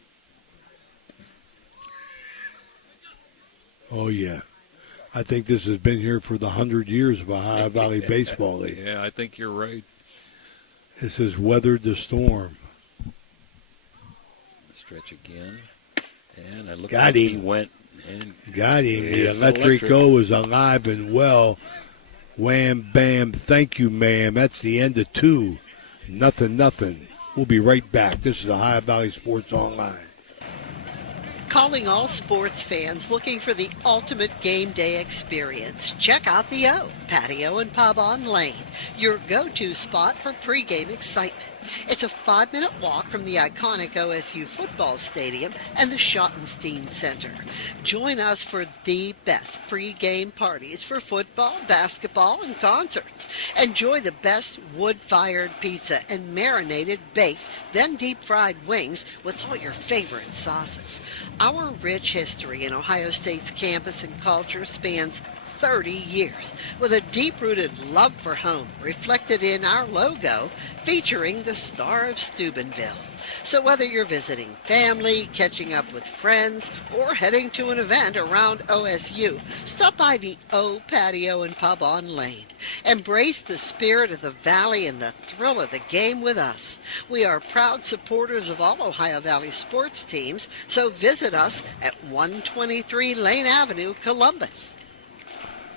Oh, yeah. I think this has been here for the 100 years of Ohio Valley Baseball League. Yeah, I think you're right. This has weathered the storm. Stretch again. And I look Got like him. He went and got him. The it's electric O is alive and well. Wham, bam, thank you, ma'am. That's the end of 2. Nothing. We'll be right back. This is Ohio Valley Sports Online. Calling all sports fans looking for the ultimate game day experience. Check out the O, Patio and Pub on Lane, your go-to spot for pregame excitement. It's a 5-minute walk from the iconic OSU football stadium and the Schottenstein Center. Join us for the best pregame parties for football, basketball, and concerts. Enjoy the best wood-fired pizza and marinated baked, then deep-fried wings with all your favorite sauces. Our rich history in Ohio State's campus and culture spans 30 years, with a deep-rooted love for home reflected in our logo featuring the Star of Steubenville. So whether you're visiting family, catching up with friends, or heading to an event around OSU, stop by the O Patio and Pub on Lane. Embrace the spirit of the Valley and the thrill of the game with us. We are proud supporters of all Ohio Valley sports teams, so visit us at 123 Lane Avenue, Columbus.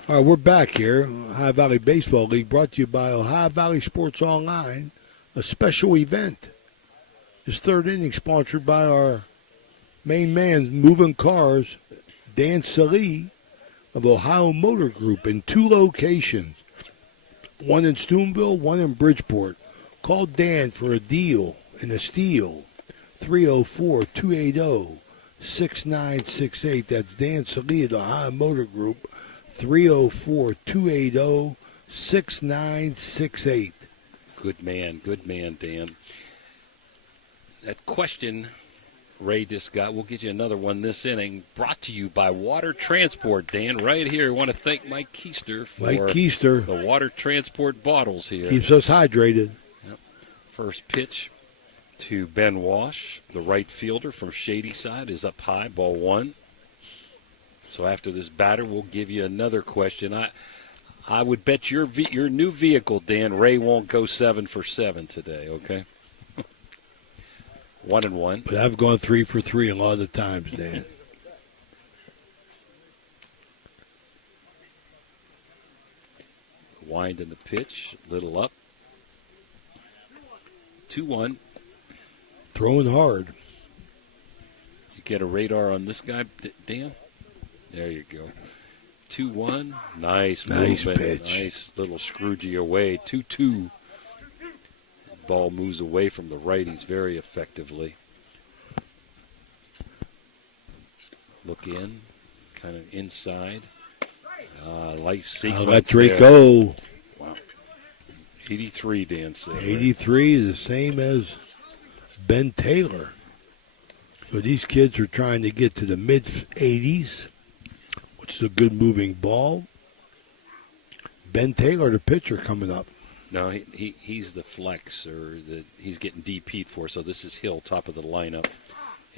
All right, we're back here. Ohio Valley Baseball League brought to you by Ohio Valley Sports Online, a special event. This third inning sponsored by our main man, Moving Cars, Dan Salee of Ohio Motor Group in 2 locations, one in Steubenville, one in Bridgeport. Call Dan for a deal and a steal, 304-280-6968. That's Dan Salee of the Ohio Motor Group, 304-280-6968. Good man, Dan. That question Ray just got, we'll get you another one this inning, brought to you by Water Transport, Dan, right here. I want to thank Mike Keister for the Water Transport bottles here. Keeps us hydrated. Yep. First pitch to Ben Walsh, the right fielder from Shady Side, is up high, ball 1. So after this batter, we'll give you another question. I would bet your new vehicle, Dan, Ray won't go 7 for 7 today, okay? 1-1. But I've gone 3 for 3 a lot of times, Dan. Wind in the pitch, little up. 2-1. Throwing hard. You get a radar on this guy, Dan? There you go. 2-1. Nice movement. Pitch. Nice little Scroogey away. 2-2. Ball moves away from the righties very effectively. Look in, kind of inside. Light sequence. Electric there. go. Wow. 83, Dan said. 83 is the same as Ben Taylor. So these kids are trying to get to the mid-80s, which is a good moving ball. Ben Taylor, the pitcher, coming up. No, he's the flex, or he's getting DP'd for, so this is Hill, top of the lineup,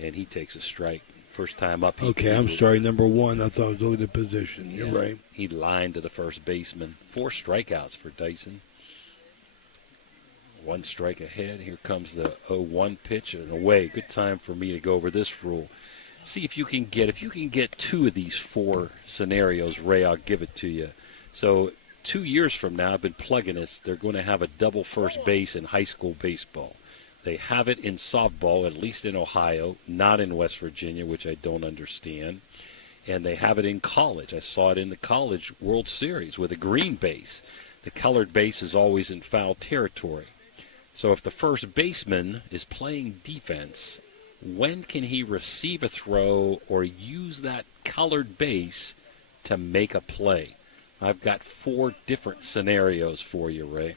and he takes a strike. First time up. Okay, I'm sorry, number 1. I thought I was looking at position. You're right. He lined to the first baseman. 4 strikeouts for Dyson. 1 strike ahead. Here comes the 0-1 pitch and away. Good time for me to go over this rule. See if you can get 2 of these 4 scenarios, Ray, I'll give it to you. So 2 years from now, I've been plugging this, they're going to have a double first base in high school baseball. They have it in softball, at least in Ohio, not in West Virginia, which I don't understand. And they have it in college. I saw it in the College World Series with a green base. The colored base is always in foul territory. So if the first baseman is playing defense, when can he receive a throw or use that colored base to make a play? I've got 4 different scenarios for you, Ray.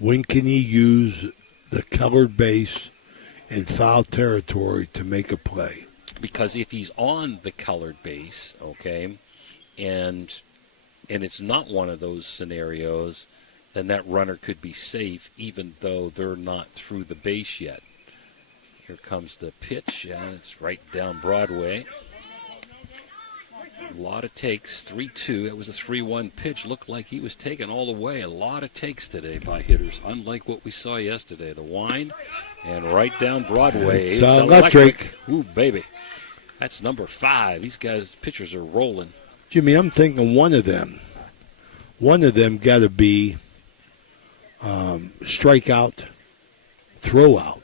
When can he use the colored base in foul territory to make a play? Because if he's on the colored base, okay, and it's not one of those scenarios, then that runner could be safe even though they're not through the base yet. Here comes the pitch, and it's right down Broadway. A lot of takes, 3-2. It was a 3-1 pitch. Looked like he was taken all the way. A lot of takes today by hitters, unlike what we saw yesterday. The wind and right down Broadway. It's electric. Ooh, baby. That's number 5. These guys, pitchers are rolling. Jimmy, I'm thinking one of them got to be strikeout, throw out.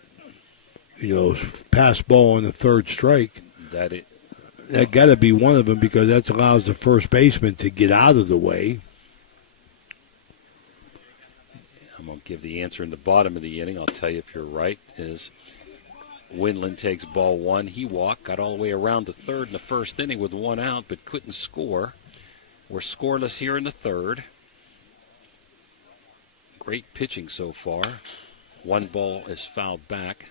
Pass ball on the third strike. That got to be one of them because that allows the first baseman to get out of the way. I'm going to give the answer in the bottom of the inning. I'll tell you if you're right. Is Windland takes ball 1. He walked, got all the way around to third in the first inning with 1 out, but couldn't score. We're scoreless here in the third. Great pitching so far. 1 ball is fouled back.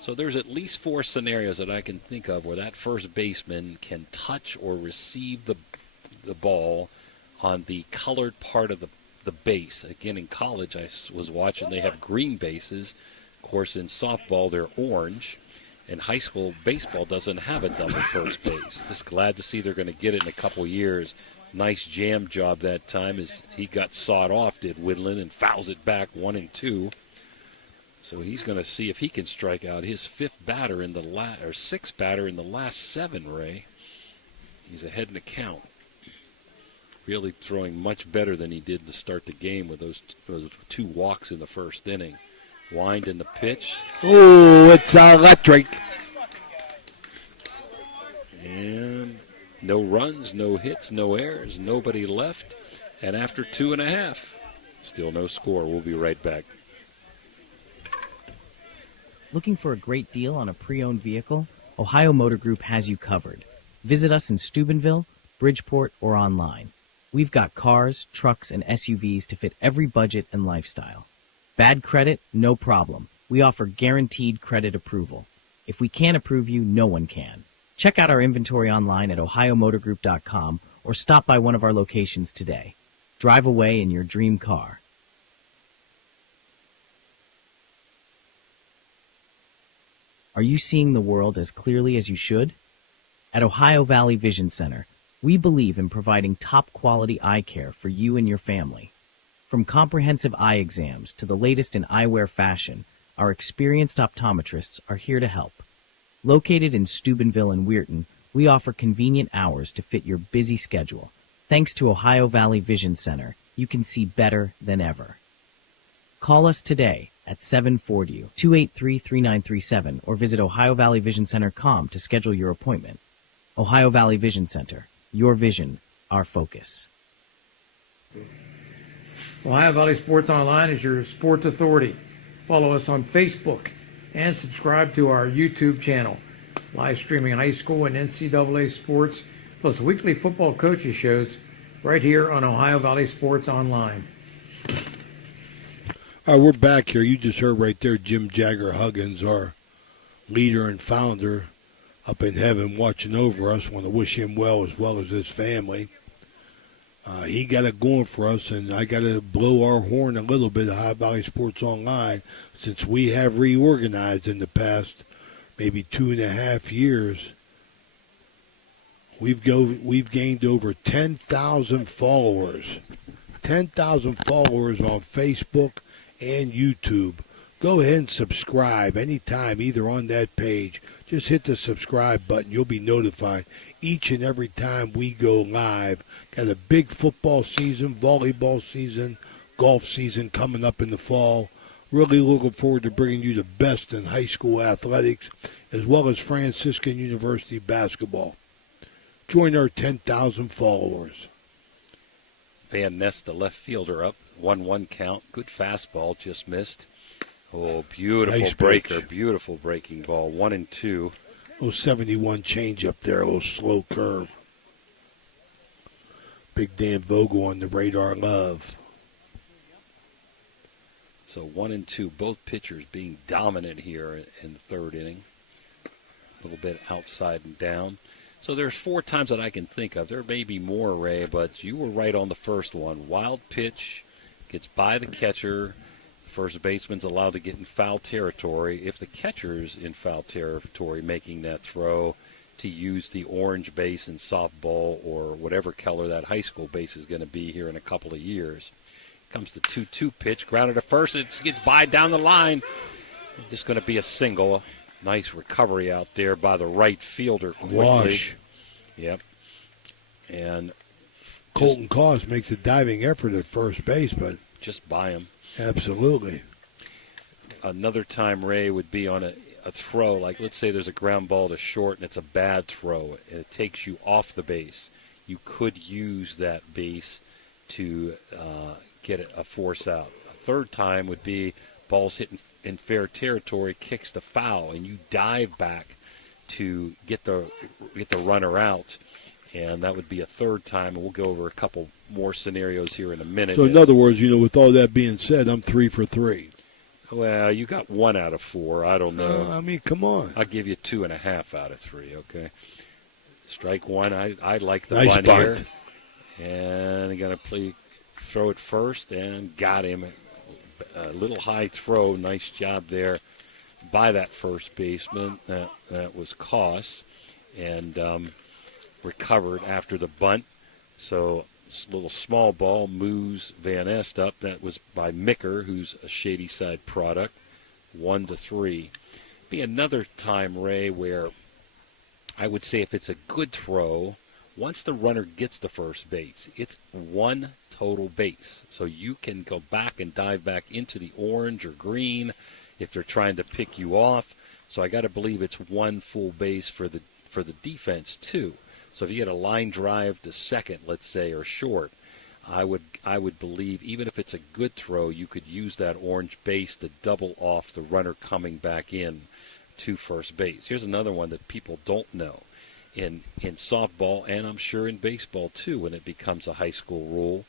So there's at least 4 scenarios that I can think of where that first baseman can touch or receive the the ball on the colored part of the base. Again, in college, I was watching, they have green bases. Of course, in softball, they're orange. In high school, baseball doesn't have a double first base. Just glad to see they're going to get it in a couple years. Nice jam job that time as he got sawed off, did Woodland, and fouls it back 1-2. So he's going to see if he can strike out his sixth batter in the last 7, Ray. He's ahead in the count. Really throwing much better than he did to start the game with those 2 walks in the first inning. Wind in the pitch. Oh, it's electric. And no runs, no hits, no errors, nobody left. And after 2.5, still no score. We'll be right back. Looking for a great deal on a pre-owned vehicle? Ohio Motor Group has you covered. Visit us in Steubenville, Bridgeport, or online. We've got cars, trucks, and SUVs to fit every budget and lifestyle. Bad credit? No problem. We offer guaranteed credit approval. If we can't approve you, no one can. Check out our inventory online at ohiomotorgroup.com or stop by one of our locations today. Drive away in your dream car. Are you seeing the world as clearly as you should? At Ohio Valley Vision Center, we believe in providing top-quality eye care for you and your family. From comprehensive eye exams to the latest in eyewear fashion, our experienced optometrists are here to help. Located in Steubenville and Weirton, we offer convenient hours to fit your busy schedule. Thanks to Ohio Valley Vision Center, you can see better than ever. Call us today at 740-283-3937 or visit OhioValleyVisionCenter.com to schedule your appointment. Ohio Valley Vision Center. Your vision, our focus. Ohio Valley Sports Online is your sports authority. Follow us on Facebook and subscribe to our YouTube channel. Live streaming high school and NCAA sports, plus weekly football coaches shows right here on Ohio Valley Sports Online. All right, we're back here. You just heard right there Jim Jagger Huggins, our leader and founder, up in heaven watching over us. Want to wish him well as his family. He got it going for us, and I got to blow our horn a little bit at Ohio Valley Sports Online since we have reorganized in the past maybe 2.5 years. We've gained over 10,000 followers. 10,000 followers on Facebook and YouTube. Go ahead and subscribe anytime, either on that page. Just hit the subscribe button. You'll be notified each and every time we go live. Got a big football season, volleyball season, golf season coming up in the fall. Really looking forward to bringing you the best in high school athletics, as well as Franciscan University basketball. Join our 10,000 followers. Van Ness, the left fielder, up 1-1 count. Good fastball, just missed. Oh, beautiful nice breaker, pitch. Beautiful breaking ball, 1-2. Oh, 71 change up there, a little slow curve. Big Dan Vogel on the radar love. So 1-2, both pitchers being dominant here in the third inning. A little bit outside and down. So there's 4 times that I can think of. There may be more, Ray, but you were right on the first one. Wild pitch, gets by the catcher. First baseman's allowed to get in foul territory. If the catcher's in foul territory making that throw, to use the orange base in softball or whatever color that high school base is going to be here in a couple of years. Comes the 2-2 pitch, grounded to first, and it gets by down the line. Just going to be a single. Nice recovery out there by the right fielder quickly. Wash. Yep. And Colton Cost makes a diving effort at first base, but just by him. Absolutely. Another time, Ray, would be on a throw. Like, let's say there's a ground ball to short and it's a bad throw and it takes you off the base. You could use that base to get a force out. A third time would be ball's hit in fair territory, kicks the foul, and you dive back to get the runner out. And that would be a third time, and we'll go over a couple more scenarios here in a minute. So, in other words, with all that being said, I'm 3 for 3. Well, you got 1 out of 4. I don't know. I mean, come on. I'll give you 2.5 out of 3, okay? Strike one. I like the nice bunt here. And he got to throw it first and got him. A little high throw. Nice job there by that first baseman. That was Koss. And recovered after the bunt. So a little small ball moves Van Est up. That was by Micker, who's a Shady Side product. 1-3. Be another time, Ray, where I would say if it's a good throw, once the runner gets to first base, it's one total base. So you can go back and dive back into the orange or green if they're trying to pick you off. So I got to believe it's one full base for the defense too. So if you get a line drive to second, let's say, or short, I would believe even if it's a good throw, you could use that orange base to double off the runner coming back in to first base. Here's another one that people don't know. In softball, and I'm sure in baseball too, when it becomes a high school rule,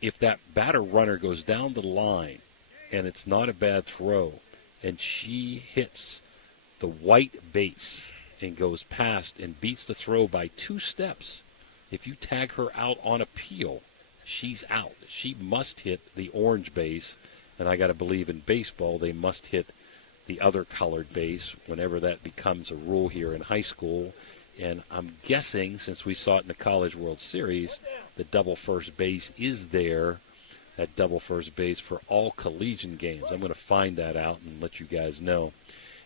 if that batter runner goes down the line and it's not a bad throw, and she hits the white base and goes past and beats the throw by 2 steps, if you tag her out on appeal, she's out. She must hit the orange base, and I got to believe in baseball they must hit the other colored base whenever that becomes a rule here in high school. And I'm guessing, since we saw it in the College World Series, the double first base is there, that double first base for all collegiate games. I'm going to find that out and let you guys know.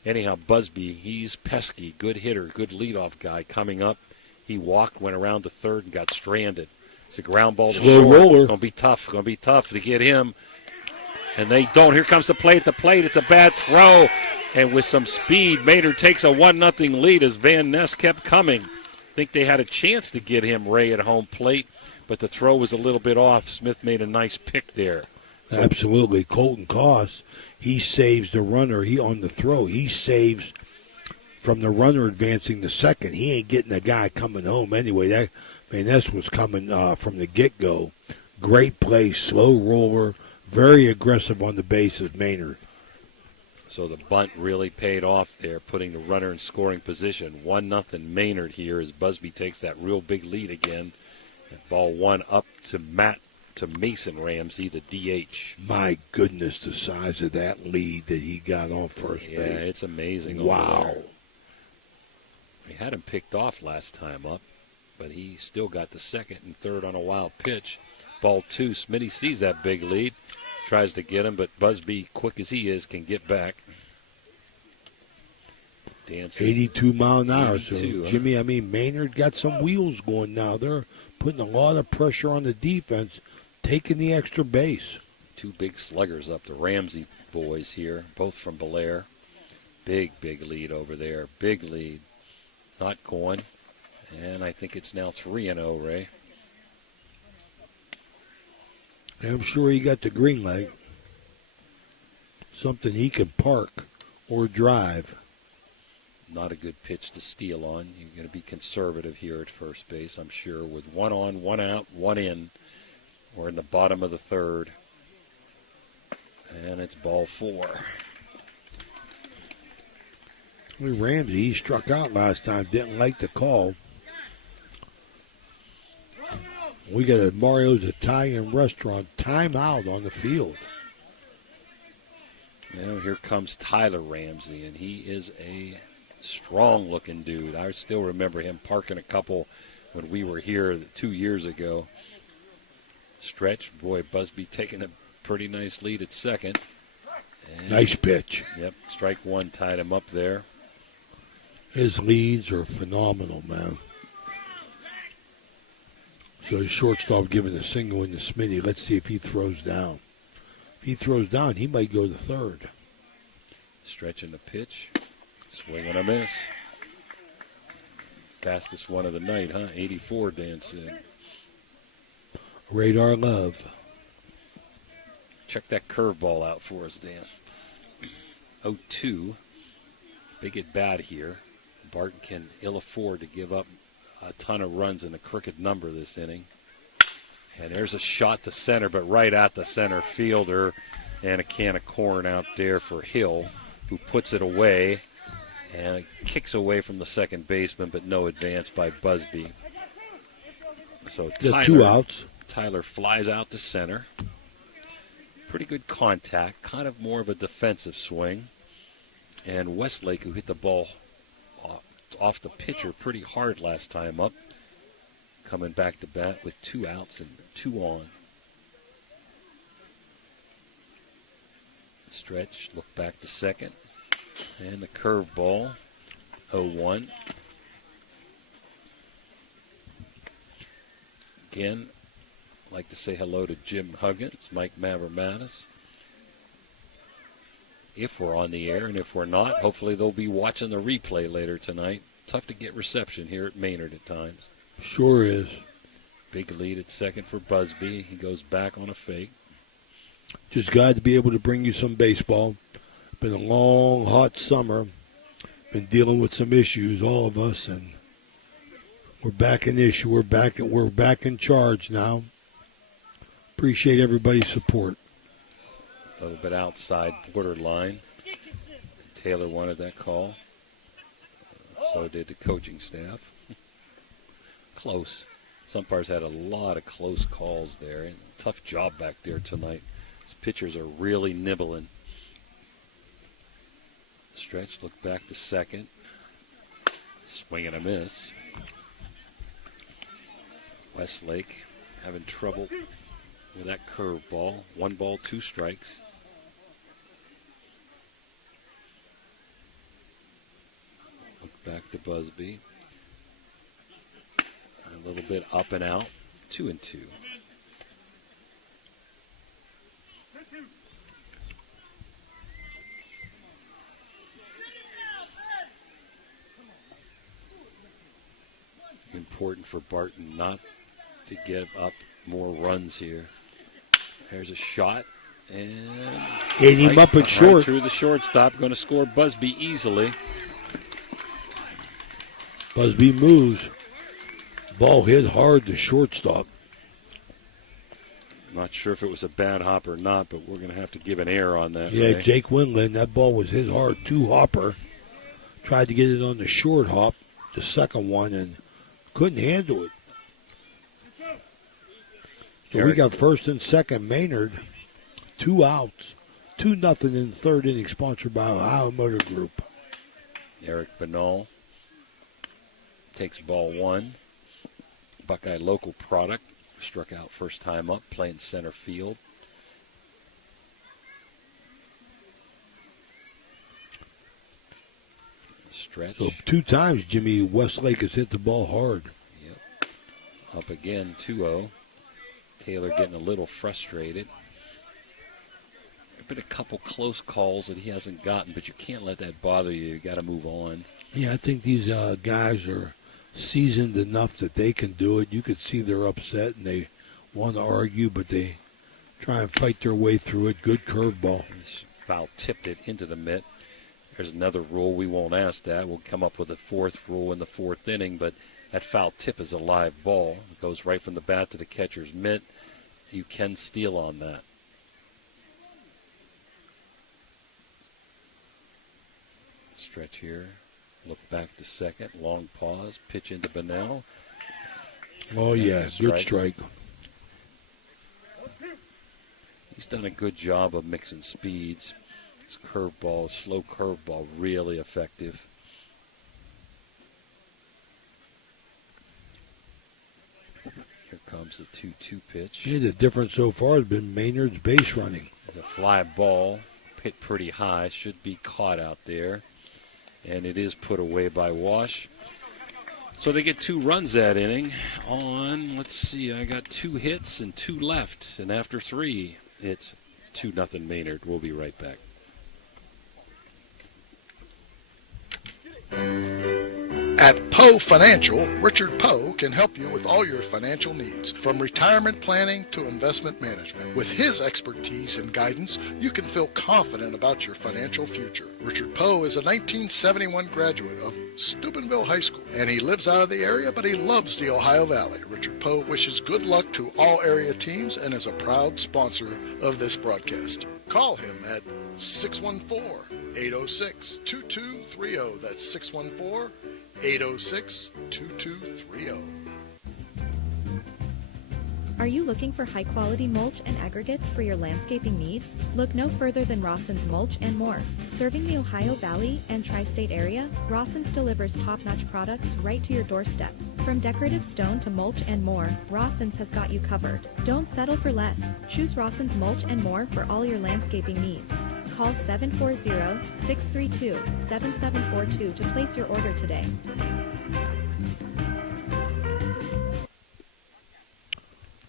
Anyhow, Busby, he's pesky, good hitter, good leadoff guy coming up. He walked, went around to third, and got stranded. It's a ground ball to Slow short. roller. Going to be tough to get him. And they don't. Here comes the play at the plate. It's a bad throw. And with some speed, Maynard takes a 1-0 lead as Van Ness kept coming. I think they had a chance to get him, Ray, at home plate, but the throw was a little bit off. Smith made a nice pick there. Absolutely. Colton Koss, he saves the runner. On the throw, he saves from the runner advancing to second. He ain't getting the guy coming home anyway. That Van Ness was coming from the get-go. Great play, slow roller, very aggressive on the base of Maynard. So the bunt really paid off there, putting the runner in scoring position. 1-0 Maynard here as Busby takes that real big lead again. And ball one up to Mason Ramsey, the DH. My goodness, the size of that lead that he got on first base. Yeah, it's amazing. Wow. He had him picked off last time up, but he still got the second and third on a wild pitch. Ball 2, Smitty sees that big lead, tries to get him, but Busby, quick as he is, can get back. Dances 82 mile an hour. 82, So, Jimmy, Maynard got some wheels going now. They're putting a lot of pressure on the defense, taking the extra base. 2 big sluggers up, the Ramsey boys here, both from Belair. Big lead over there. Big lead. Not going. And I think it's now 3-0, Ray. I'm sure he got the green light. Something he can park or drive. Not a good pitch to steal on. You're going to be conservative here at first base, I'm sure, with 1 on, 1 out, 1 in. We're in the bottom of the third. And it's ball 4. Ramsey, he struck out last time, didn't like the call. We got a Mario's Italian Restaurant timeout on the field. Now here comes Tyler Ramsey, and he is a strong-looking dude. I still remember him parking a couple when we were here 2 years ago. Stretch, boy, Busby taking a pretty nice lead at second. And, nice pitch. Yep, strike 1 tied him up there. His leads are phenomenal, man. So his shortstop giving a single into Smitty. Let's see if he throws down. If he throws down, he might go to third. Stretching the pitch. Swing and a miss. Fastest one of the night, huh? 84, Dan said. Radar Love. Check that curveball out for us, Dan. 0-2. Big at bat here. Barton can ill afford to give up a ton of runs in a crooked number this inning. And there's a shot to center, but right at the center fielder. And a can of corn out there for Hill, who puts it away. And it kicks away from the second baseman, but no advance by Busby. So The 2 outs. Tyler flies out to center. Pretty good contact, kind of more of a defensive swing. And Westlake, who hit the ball off the pitcher pretty hard last time up, coming back to bat with 2 outs and 2 on. Stretch, look back to second. And the curveball, 0-1. Again, I'd like to say hello to Jim Huggins, Mike Mavromatis. If we're on the air, and if we're not, hopefully they'll be watching the replay later tonight. Tough to get reception here at Maynard at times. Sure is. Big lead at second for Busby. He goes back on a fake. Just glad to be able to bring you some baseball. Been a long, hot summer. Been dealing with some issues, all of us, and we're back in issue. We're back in charge now. Appreciate everybody's support. A little bit outside borderline. Taylor wanted that call. So did the coaching staff. Close. Some parts had a lot of close calls there. And tough job back there tonight. These pitchers are really nibbling. Stretch, look back to second. Swing and a miss. Westlake having trouble with that curveball. 1 ball, 2 strikes. Look back to Busby. A little bit up and out. 2-2. Important for Barton not to give up more runs here. There's a shot. And hit him up at short. Right through the shortstop. Going to score Busby easily. Busby moves. Ball hit hard to shortstop. Not sure if it was a bad hop or not, but we're going to have to give an error on that. Yeah, Ray. Jake Windland, that ball was hit hard. 2-hopper. Tried to get it on the short hop, the second one, and couldn't handle it. So we got first and second, Maynard. 2 outs. 2-0 in the third inning, sponsored by Ohio Motor Group. Eric Banal takes ball 1. Buckeye local product. Struck out first time up, playing center field. Stretch. So 2 times Jimmy Westlake has hit the ball hard. Yep. Up again, 2-0. Taylor getting a little frustrated. There have been a couple close calls that he hasn't gotten, but you can't let that bother you. You got to move on. Yeah, I think these guys are seasoned enough that they can do it. You could see they're upset and they want to argue, but they try and fight their way through it. Good curveball. Foul tipped it into the mitt. There's another rule. We won't ask that. We'll come up with a 4th rule in the 4th inning, but that foul tip is a live ball. It goes right from the bat to the catcher's mitt. You can steal on that. Stretch here. Look back to second. Long pause. Pitch into Bunnell. Oh, yeah. Good strike. He's done a good job of mixing speeds. His curveball, slow curveball, really effective. Here comes the 2-2 pitch. Yeah, the difference so far has been Maynard's base running. It's a fly ball, hit pretty high, should be caught out there. And it is put away by Wash. So they get 2 runs that inning on, let's see, I got 2 hits and 2 left. And after 3, it's 2-0 Maynard. We'll be right back. At Poe Financial, Richard Poe can help you with all your financial needs, from retirement planning to investment management. With his expertise and guidance, you can feel confident about your financial future. Richard Poe is a 1971 graduate of Steubenville High School, and he lives out of the area, but he loves the Ohio Valley. Richard Poe wishes good luck to all area teams and is a proud sponsor of this broadcast. Call him at 614-806-2230. That's 614-806-2230. Are you looking for high-quality mulch and aggregates for your landscaping needs? Look no further than Rawson's Mulch and More. Serving the Ohio Valley and tri-state area, Rawson's delivers top-notch products right to your doorstep. From decorative stone to mulch and more, Rawson's has got you covered. Don't settle for less. Choose Rawson's Mulch and More for all your landscaping needs. Call 740-632-7742 to place your order today.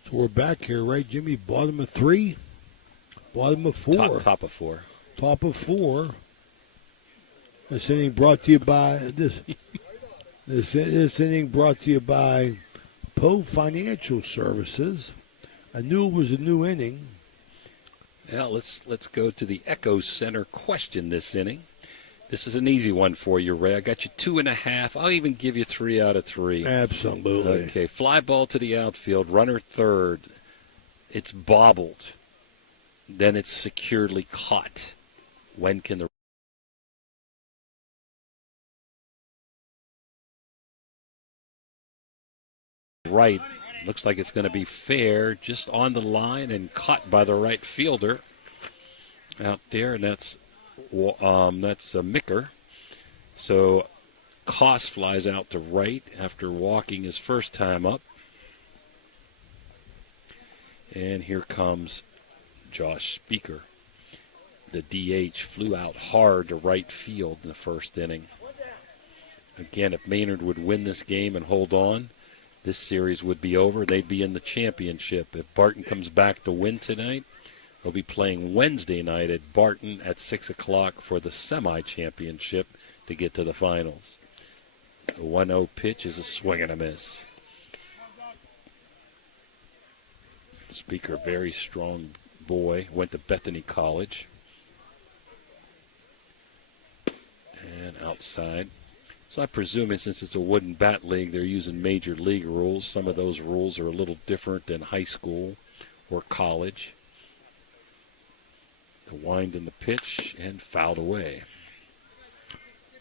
So we're back here, right, Jimmy? Bottom of 3? Bottom of 4? Top of 4. Top of 4. This inning brought to you by this inning brought to you by Poe Financial Services. I knew it was a new inning. Yeah, let's go to the Echo Center question this inning. This is an easy one for you, Ray. I got you 2.5. I'll even give you 3 out of 3. Absolutely. Okay, fly ball to the outfield, runner third. It's bobbled. Then it's securely caught. When can the right, looks like it's going to be fair, just on the line and caught by the right fielder out there, and that's a Micker. So Koss flies out to right after walking his first time up. And here comes Josh Speaker. The DH flew out hard to right field in the first inning. Again, if Maynard would win this game and hold on, this series would be over. They'd be in the championship. If Barton comes back to win tonight, they'll be playing Wednesday night at Barton at 6 o'clock for the semi-championship to get to the finals. The 1-0 pitch is a swing and a miss. Speaker, very strong boy, went to Bethany College. And outside. So I presume since it's a wooden bat league, they're using major league rules. Some of those rules are a little different than high school or college. The wind in the pitch and fouled away.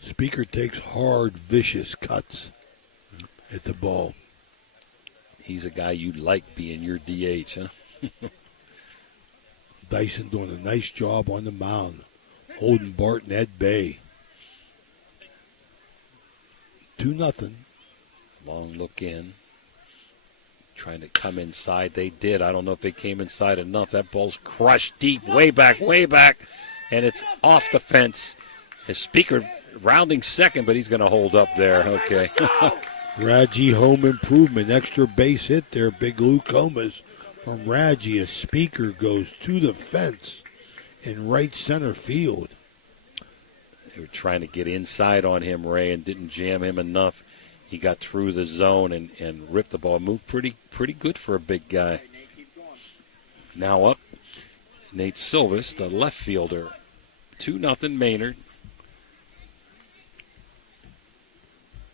Speaker takes hard, vicious cuts at the ball. He's a guy you'd like being your DH, huh? Dyson doing a nice job on the mound, holding Barton at bay. 2-0. Long look in. Trying to come inside. They did. I don't know if they came inside enough. That ball's crushed deep, way back, and it's off the fence. His Speaker rounding second, but he's going to hold up there. Okay. Raji home improvement. Extra base hit there. Big Lou Comas from Raji. A Speaker goes to the fence in right center field. They were trying to get inside on him, Ray, and didn't jam him enough. He got through the zone and ripped the ball. Moved pretty good for a big guy. Now up, Nate Silvis, the left fielder. 2-0 Maynard.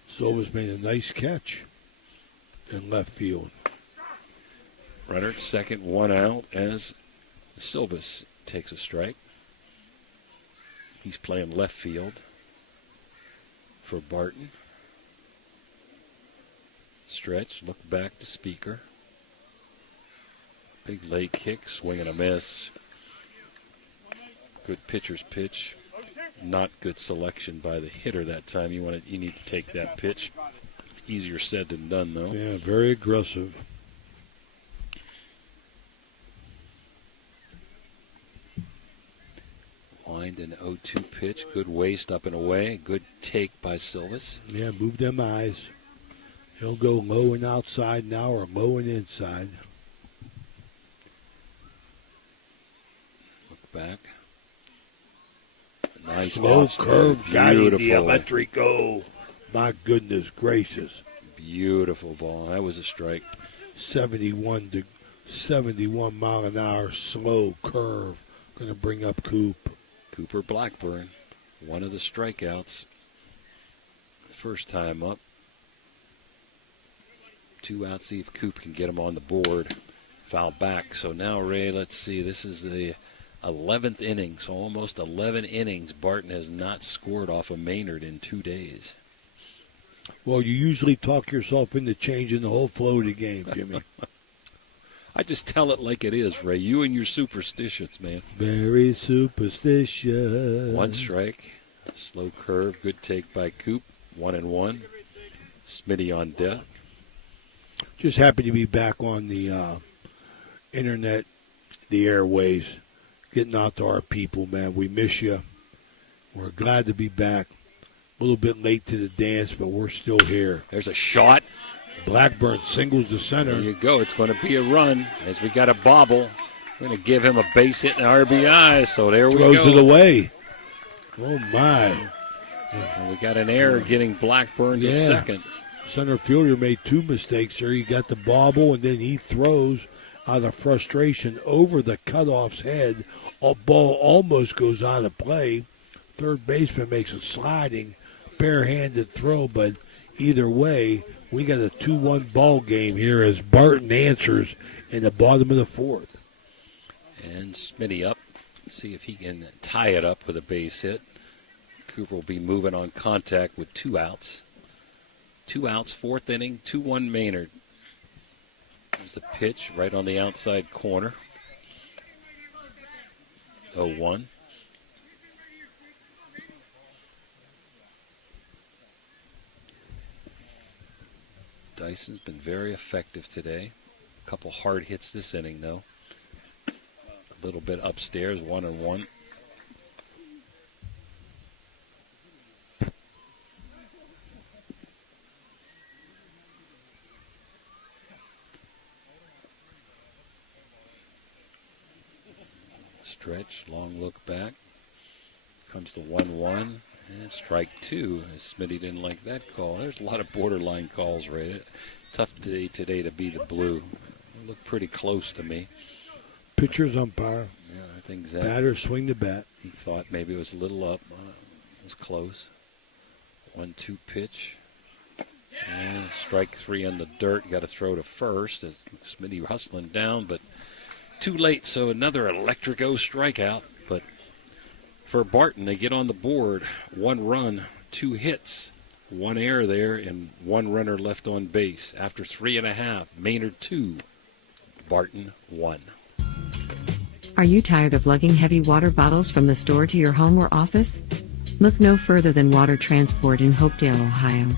Silvis made a nice catch in left field. Runner at second, 1 out as Silvis takes a strike. He's playing left field for Barton. Stretch, look back to Speaker. Big late kick, swing and a miss. Good pitcher's pitch. Not good selection by the hitter that time. You need to take that pitch. Easier said than done, though. Yeah, very aggressive. Wind an 0-2 pitch. Good waist up and away. Good take by Silvis. Yeah, move them eyes. He'll go low and outside now or low and inside. Look back. Nice slow curve, guiding the electric go. My goodness gracious. Beautiful ball. That was a strike. 71 mile an hour slow curve. Going to bring up Cooper Blackburn, one of the strikeouts. The first time up. 2 outs, see if Coop can get him on the board. Foul back. So now, Ray, let's see. This is the 11th inning, so almost 11 innings. Barton has not scored off of Maynard in 2 days. Well, you usually talk yourself into changing the whole flow of the game, Jimmy. I just tell it like it is, Ray. You and your superstitions, man. Very superstitious. 1 strike. Slow curve. Good take by Coop. 1-1. Smitty on deck. Just happy to be back on the internet, the airways, getting out to our people, man. We miss you. We're glad to be back. A little bit late to the dance, but we're still here. There's a shot. Blackburn singles to center. There you go. It's going to be a run as we got a bobble. We're going to give him a base hit and RBI, so there we go. Throws it away. Oh, my. And we got an error getting Blackburn to second. Center fielder made 2 mistakes there. He got the bobble, and then he throws out of frustration over the cutoff's head. Ball almost goes out of play. Third baseman makes a sliding, barehanded throw, but either way, we got a 2-1 ball game here as Barton answers in the bottom of the 4th. And Smitty up. See if he can tie it up with a base hit. Cooper will be moving on contact with 2 outs. 2 outs, 4th inning, 2-1 Maynard. There's the pitch right on the outside corner. 0-1. Dyson's been very effective today. A couple hard hits this inning, though. A little bit upstairs, 1-1. Stretch, long look back. Comes the 1-1. And strike 2. Smitty didn't like that call. There's a lot of borderline calls, Ray. Tough day today to be the blue. It looked pretty close to me. Pitcher's umpire. Yeah, I think Zach. Batter swing the bat. He thought maybe it was a little up. It was close. 1-2 pitch. And strike 3 on the dirt. Got to throw to first as Smitty hustling down, but too late. So another Electric-O strikeout. But for Barton, they get on the board. 1 run, 2 hits, 1 error there, and 1 runner left on base. After 3.5, Maynard 2, Barton 1. Are you tired of lugging heavy water bottles from the store to your home or office? Look no further than Water Transport in Hopedale, Ohio.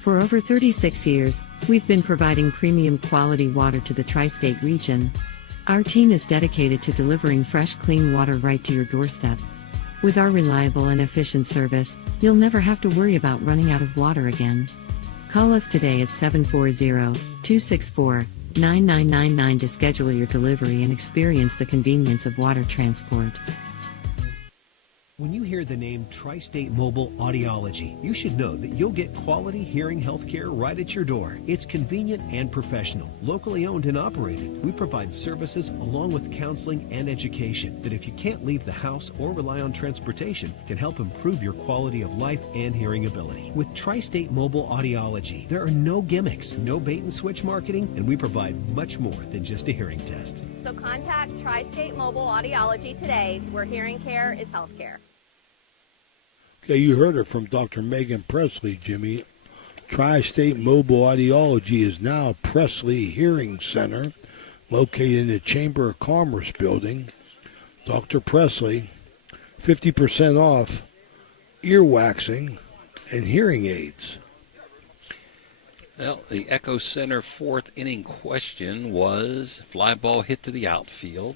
For over 36 years, we've been providing premium quality water to the tri-state region. Our team is dedicated to delivering fresh, clean water right to your doorstep. With our reliable and efficient service, you'll never have to worry about running out of water again. Call us today at 740-264-9999 to schedule your delivery and experience the convenience of water transport. When you hear the name Tri-State Mobile Audiology, you should know that you'll get quality hearing health care right at your door. It's convenient and professional, locally owned and operated. We provide services along with counseling and education that, if you can't leave the house or rely on transportation, can help improve your quality of life and hearing ability. With Tri-State Mobile Audiology, there are no gimmicks, no bait and switch marketing, and we provide much more than just a hearing test. So contact Tri-State Mobile Audiology today, where hearing care is health care. Okay, you heard it from Dr. Megan Presley, Jimmy. Tri-State Mobile Audiology is now Presley Hearing Center, located in the Chamber of Commerce building. Dr. Presley, 50% off ear waxing and hearing aids. Well, the Echo Center 4th inning question was fly ball hit to the outfield,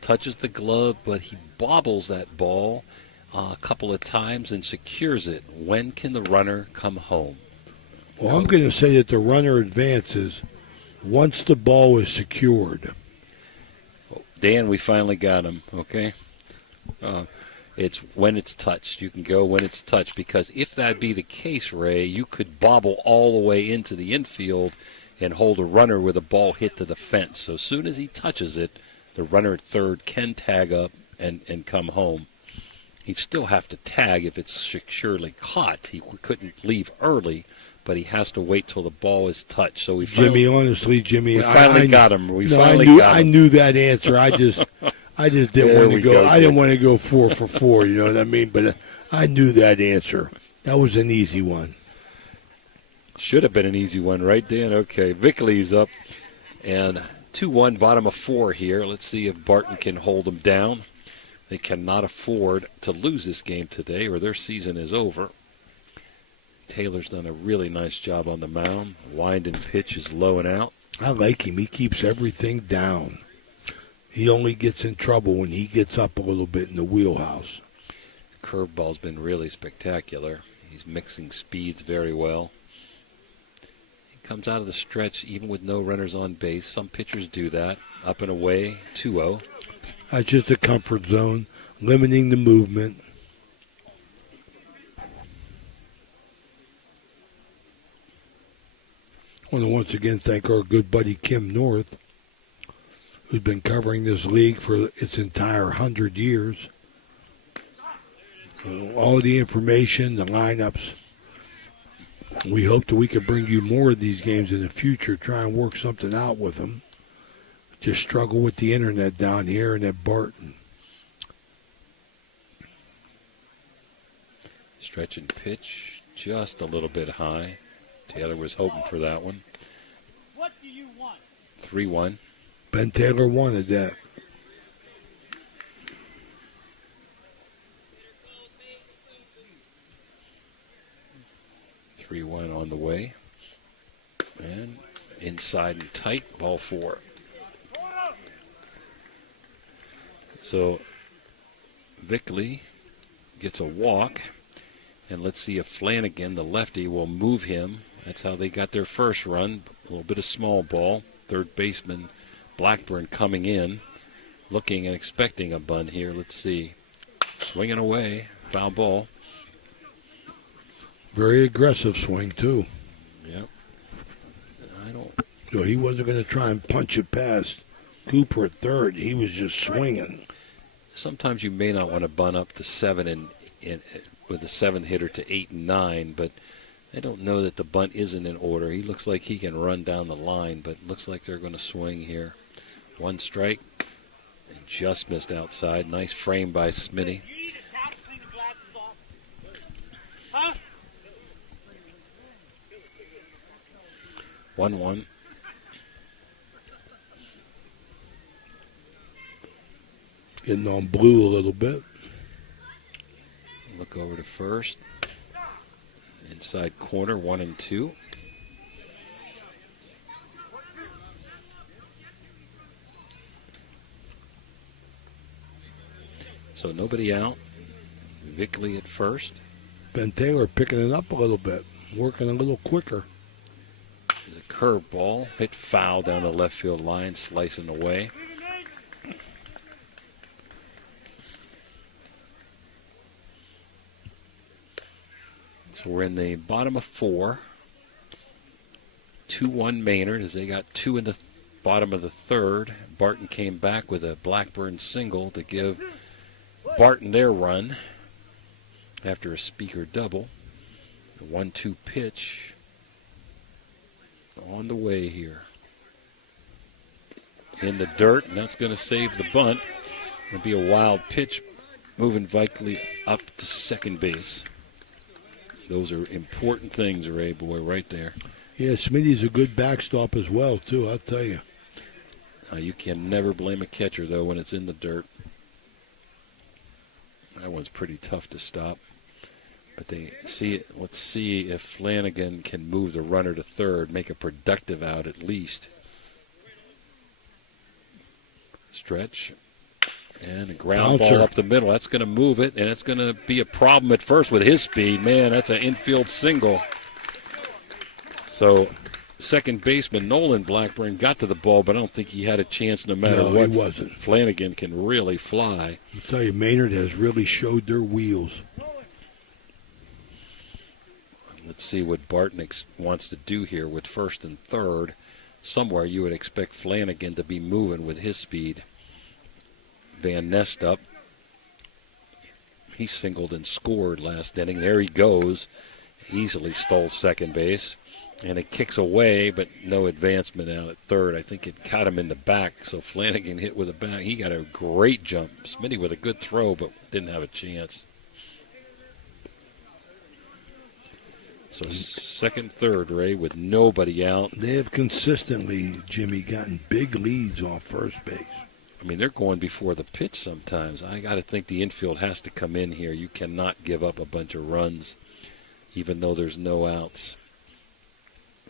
touches the glove, but he bobbles that ball a couple of times and secures it. When can the runner come home? Well, I'm going to say that the runner advances once the ball is secured. Dan, we finally got him, okay? It's when it's touched. You can go when it's touched, because if that be the case, Ray, you could bobble all the way into the infield and hold a runner with a ball hit to the fence. So as soon as he touches it, the runner at third can tag up and come home. He'd still have to tag if it's securely caught. He couldn't leave early, but he has to wait till the ball is touched. So we finally, Jimmy, we finally got him. I knew that answer. I just didn't want to go. I didn't want to go 4 for 4. You know what I mean? But I knew that answer. That was an easy one. Should have been an easy one, right, Dan? Okay, Vickley's up, and 2-1, bottom of 4 here. Let's see if Barton can hold them down. They cannot afford to lose this game today or their season is over. Taylor's done a really nice job on the mound. Wind and pitch is low and out. I like him. He keeps everything down. He only gets in trouble when he gets up a little bit in the wheelhouse. Curveball's been really spectacular. He's mixing speeds very well. He comes out of the stretch even with no runners on base. Some pitchers do that. Up and away, 2-0. That's just a comfort zone, limiting the movement. I want to once again thank our good buddy Kim North, who's been covering this league for its entire 100 years. All the information, the lineups. We hope that we can bring you more of these games in the future, try and work something out with them. Just struggle with the internet down here and at Barton. Stretch and pitch just a little bit high. Taylor was hoping for that one. What do you want? 3-1. Ben Taylor wanted that. On the way. And inside and tight, ball 4. So Vickley gets a walk. And let's see if Flanagan, the lefty, will move him. That's how they got their first run. A little bit of small ball. Third baseman Blackburn coming in, looking and expecting a bunt here. Let's see. Swinging away. Foul ball. Very aggressive swing, too. Yep. So he wasn't going to try and punch it past Cooper at third. He was just swinging. Sometimes you may not want to bunt up to 7 and with the 7th hitter to 8 and 9, but I don't know that the bunt isn't in order. He looks like he can run down the line, but looks like they're going to swing here. 1 strike and just missed outside. Nice frame by Smitty. 1-1. Getting on blue a little bit. Look over to first. Inside corner, 1 and 2. So nobody out. Vickley at first. Ben Taylor picking it up a little bit, working a little quicker. The curveball hit foul down the left field line, slicing away. So we're in the bottom of 4. 2-1 Maynard as they got 2 in the bottom of the 3rd. Barton came back with a Blackburn single to give Barton their run after a Speaker double. The 1-2 pitch on the way here. In the dirt, and that's going to save the bunt. It'll be a wild pitch moving Vickley up to second base. Those are important things, Ray boy, right there. Yeah, Smitty's a good backstop as well, too, I'll tell you. You can never blame a catcher, though, when it's in the dirt. That one's pretty tough to stop. But they see it. Let's see if Flanagan can move the runner to third, make a productive out at least. Stretch. And a ground ball up the middle. That's going to move it, and it's going to be a problem at first with his speed. Man, that's an infield single. So second baseman Nolan Blackburn got to the ball, but I don't think he had a chance no matter what. He wasn't. Flanagan can really fly. I'll tell you, Maynard has really showed their wheels. Let's see what Barton wants to do here with first and third. Somewhere you would expect Flanagan to be moving with his speed. Van Nest up. He singled and scored last inning. There he goes. Easily stole second base. And it kicks away, but no advancement out at third. I think it caught him in the back, so Flanagan hit with a back. He got a great jump. Smitty with a good throw, but didn't have a chance. So second, third, Ray, with nobody out. They have consistently, Jimmy, gotten big leads on first base. I mean, they're going before the pitch sometimes. I got to think the infield has to come in here. You cannot give up a bunch of runs, even though there's no outs.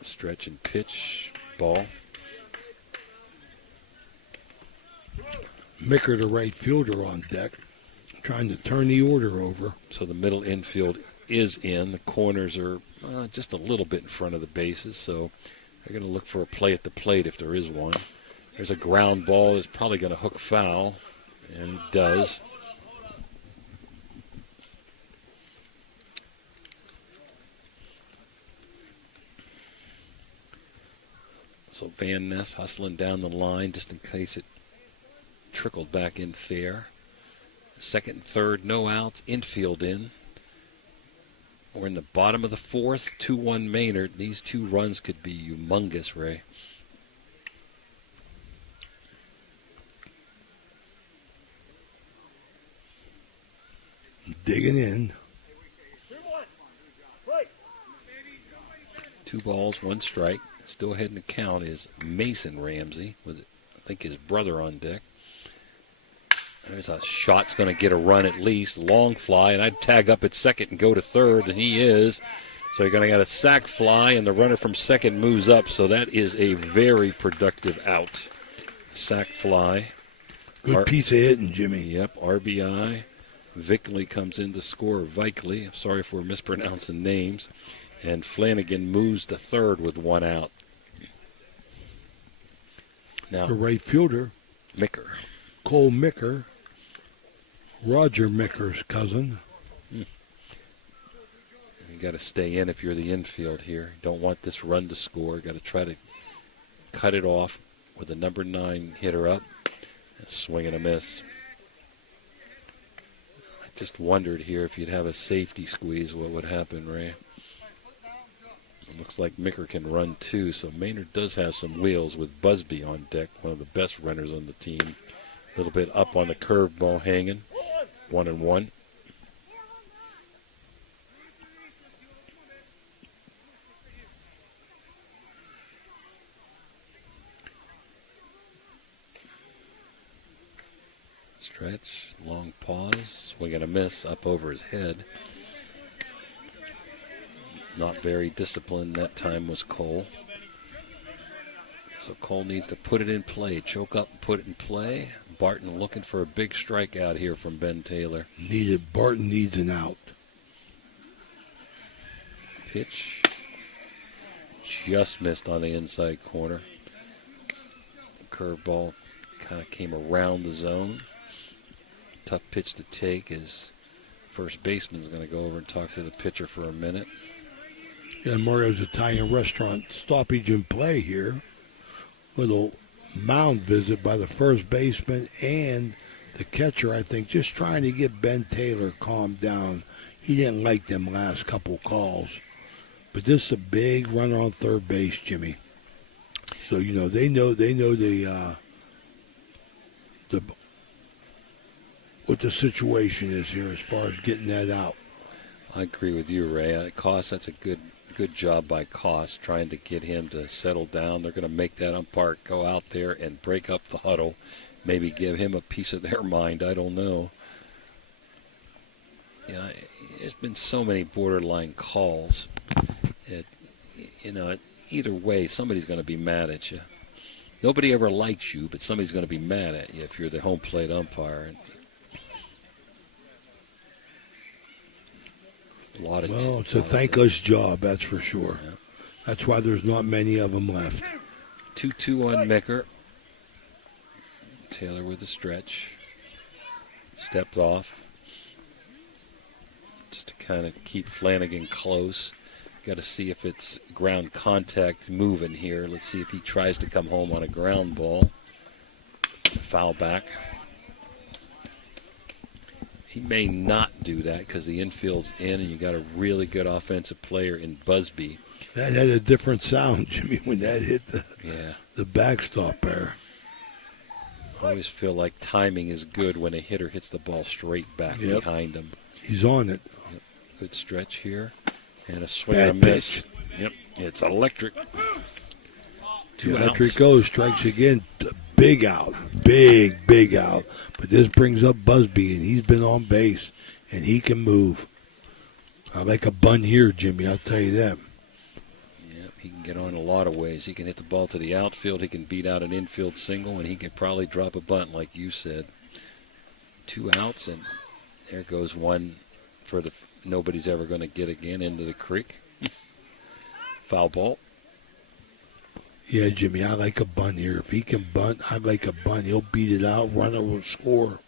Stretch and pitch, ball. Micker, the right fielder, on deck, trying to turn the order over. So the middle infield is in. The corners are just a little bit in front of the bases, so they're going to look for a play at the plate if there is one. There's a ground ball that's probably going to hook foul, and it does. So Van Ness hustling down the line just in case it trickled back in fair. Second and third, no outs, infield in. We're in the bottom of the fourth, 2-1 Maynard. These 2 runs could be humongous, Ray. Digging in. 2 balls, 1 strike. Still ahead in the count is Mason Ramsey with, I think, his brother on deck. There's a shot's going to get a run at least. Long fly, and I'd tag up at second and go to third, and he is. So you're going to get a sac fly, and the runner from second moves up. So that is a very productive out. Sac fly. Good piece of hitting, Jimmy. Yep, RBI. Vickley comes in to score. Vickley. I'm sorry for mispronouncing names. And Flanagan moves to third with 1 out. Now, the right fielder, Micker. Cole Micker, Roger Micker's cousin. You got to stay in if you're the infield here. Don't want this run to score. Got to try to cut it off with the number 9 hitter up. And swing and a miss. I just wondered here if you'd have a safety squeeze, what would happen, Ray? It looks like Micker can run too, so Maynard does have some wheels with Busby on deck, one of the best runners on the team. A little bit up on the curveball hanging. 1-1. Stretch, long pause, swing and a miss up over his head. Not very disciplined that time was Cole. So Cole needs to put it in play, choke up and put it in play. Barton looking for a big strikeout here from Ben Taylor. Barton needs an out. Pitch. Just missed on the inside corner. Curveball kind of came around the zone. Tough pitch to take. His first baseman's going to go over and talk to the pitcher for a minute. Yeah, Mario's Italian Restaurant stoppage in play here. Little mound visit by the first baseman and the catcher, I think, just trying to get Ben Taylor calmed down. He didn't like them last couple calls. But this is a big runner on third base, Jimmy. So, you know, they know the what the situation is here as far as getting that out. I agree with you, Ray. Cost, that's a good job by Cost, trying to get him to settle down. They're going to make that umpire go out there and break up the huddle, maybe give him a piece of their mind. I don't know. You know, there's been so many borderline calls. Either way, somebody's going to be mad at you. Nobody ever likes you, but somebody's going to be mad at you if you're the home plate umpire. It's a thankless job, that's for sure. Yeah. That's why there's not many of them left. 2-2 on Micker. Taylor with the stretch. Stepped off. Just to kind of keep Flanagan close. Got to see if it's ground contact moving here. Let's see if he tries to come home on a ground ball. Foul back. He may not do that because the infield's in and you got a really good offensive player in Busby. That had a different sound, Jimmy, when that hit the backstop there. I always feel like timing is good when a hitter hits the ball straight back behind him. He's on it. Yep. Good stretch here. And a swing Bad and a miss. pitch. Yep, it's electric. Two Electric outs. goes, strikes again. Big out. Big out. But this brings up Busby, and he's been on base, and he can move. I like a bunt here, Jimmy. I'll tell you that. Yeah, he can get on a lot of ways. He can hit the ball to the outfield. He can beat out an infield single, and he can probably drop a bunt, like you said. 2 outs, and there goes one for the nobody's ever going to get again into the creek. Foul ball. Yeah, Jimmy, I like a bunt here. If he can bunt, I like a bunt. He'll beat it out. Runner will score.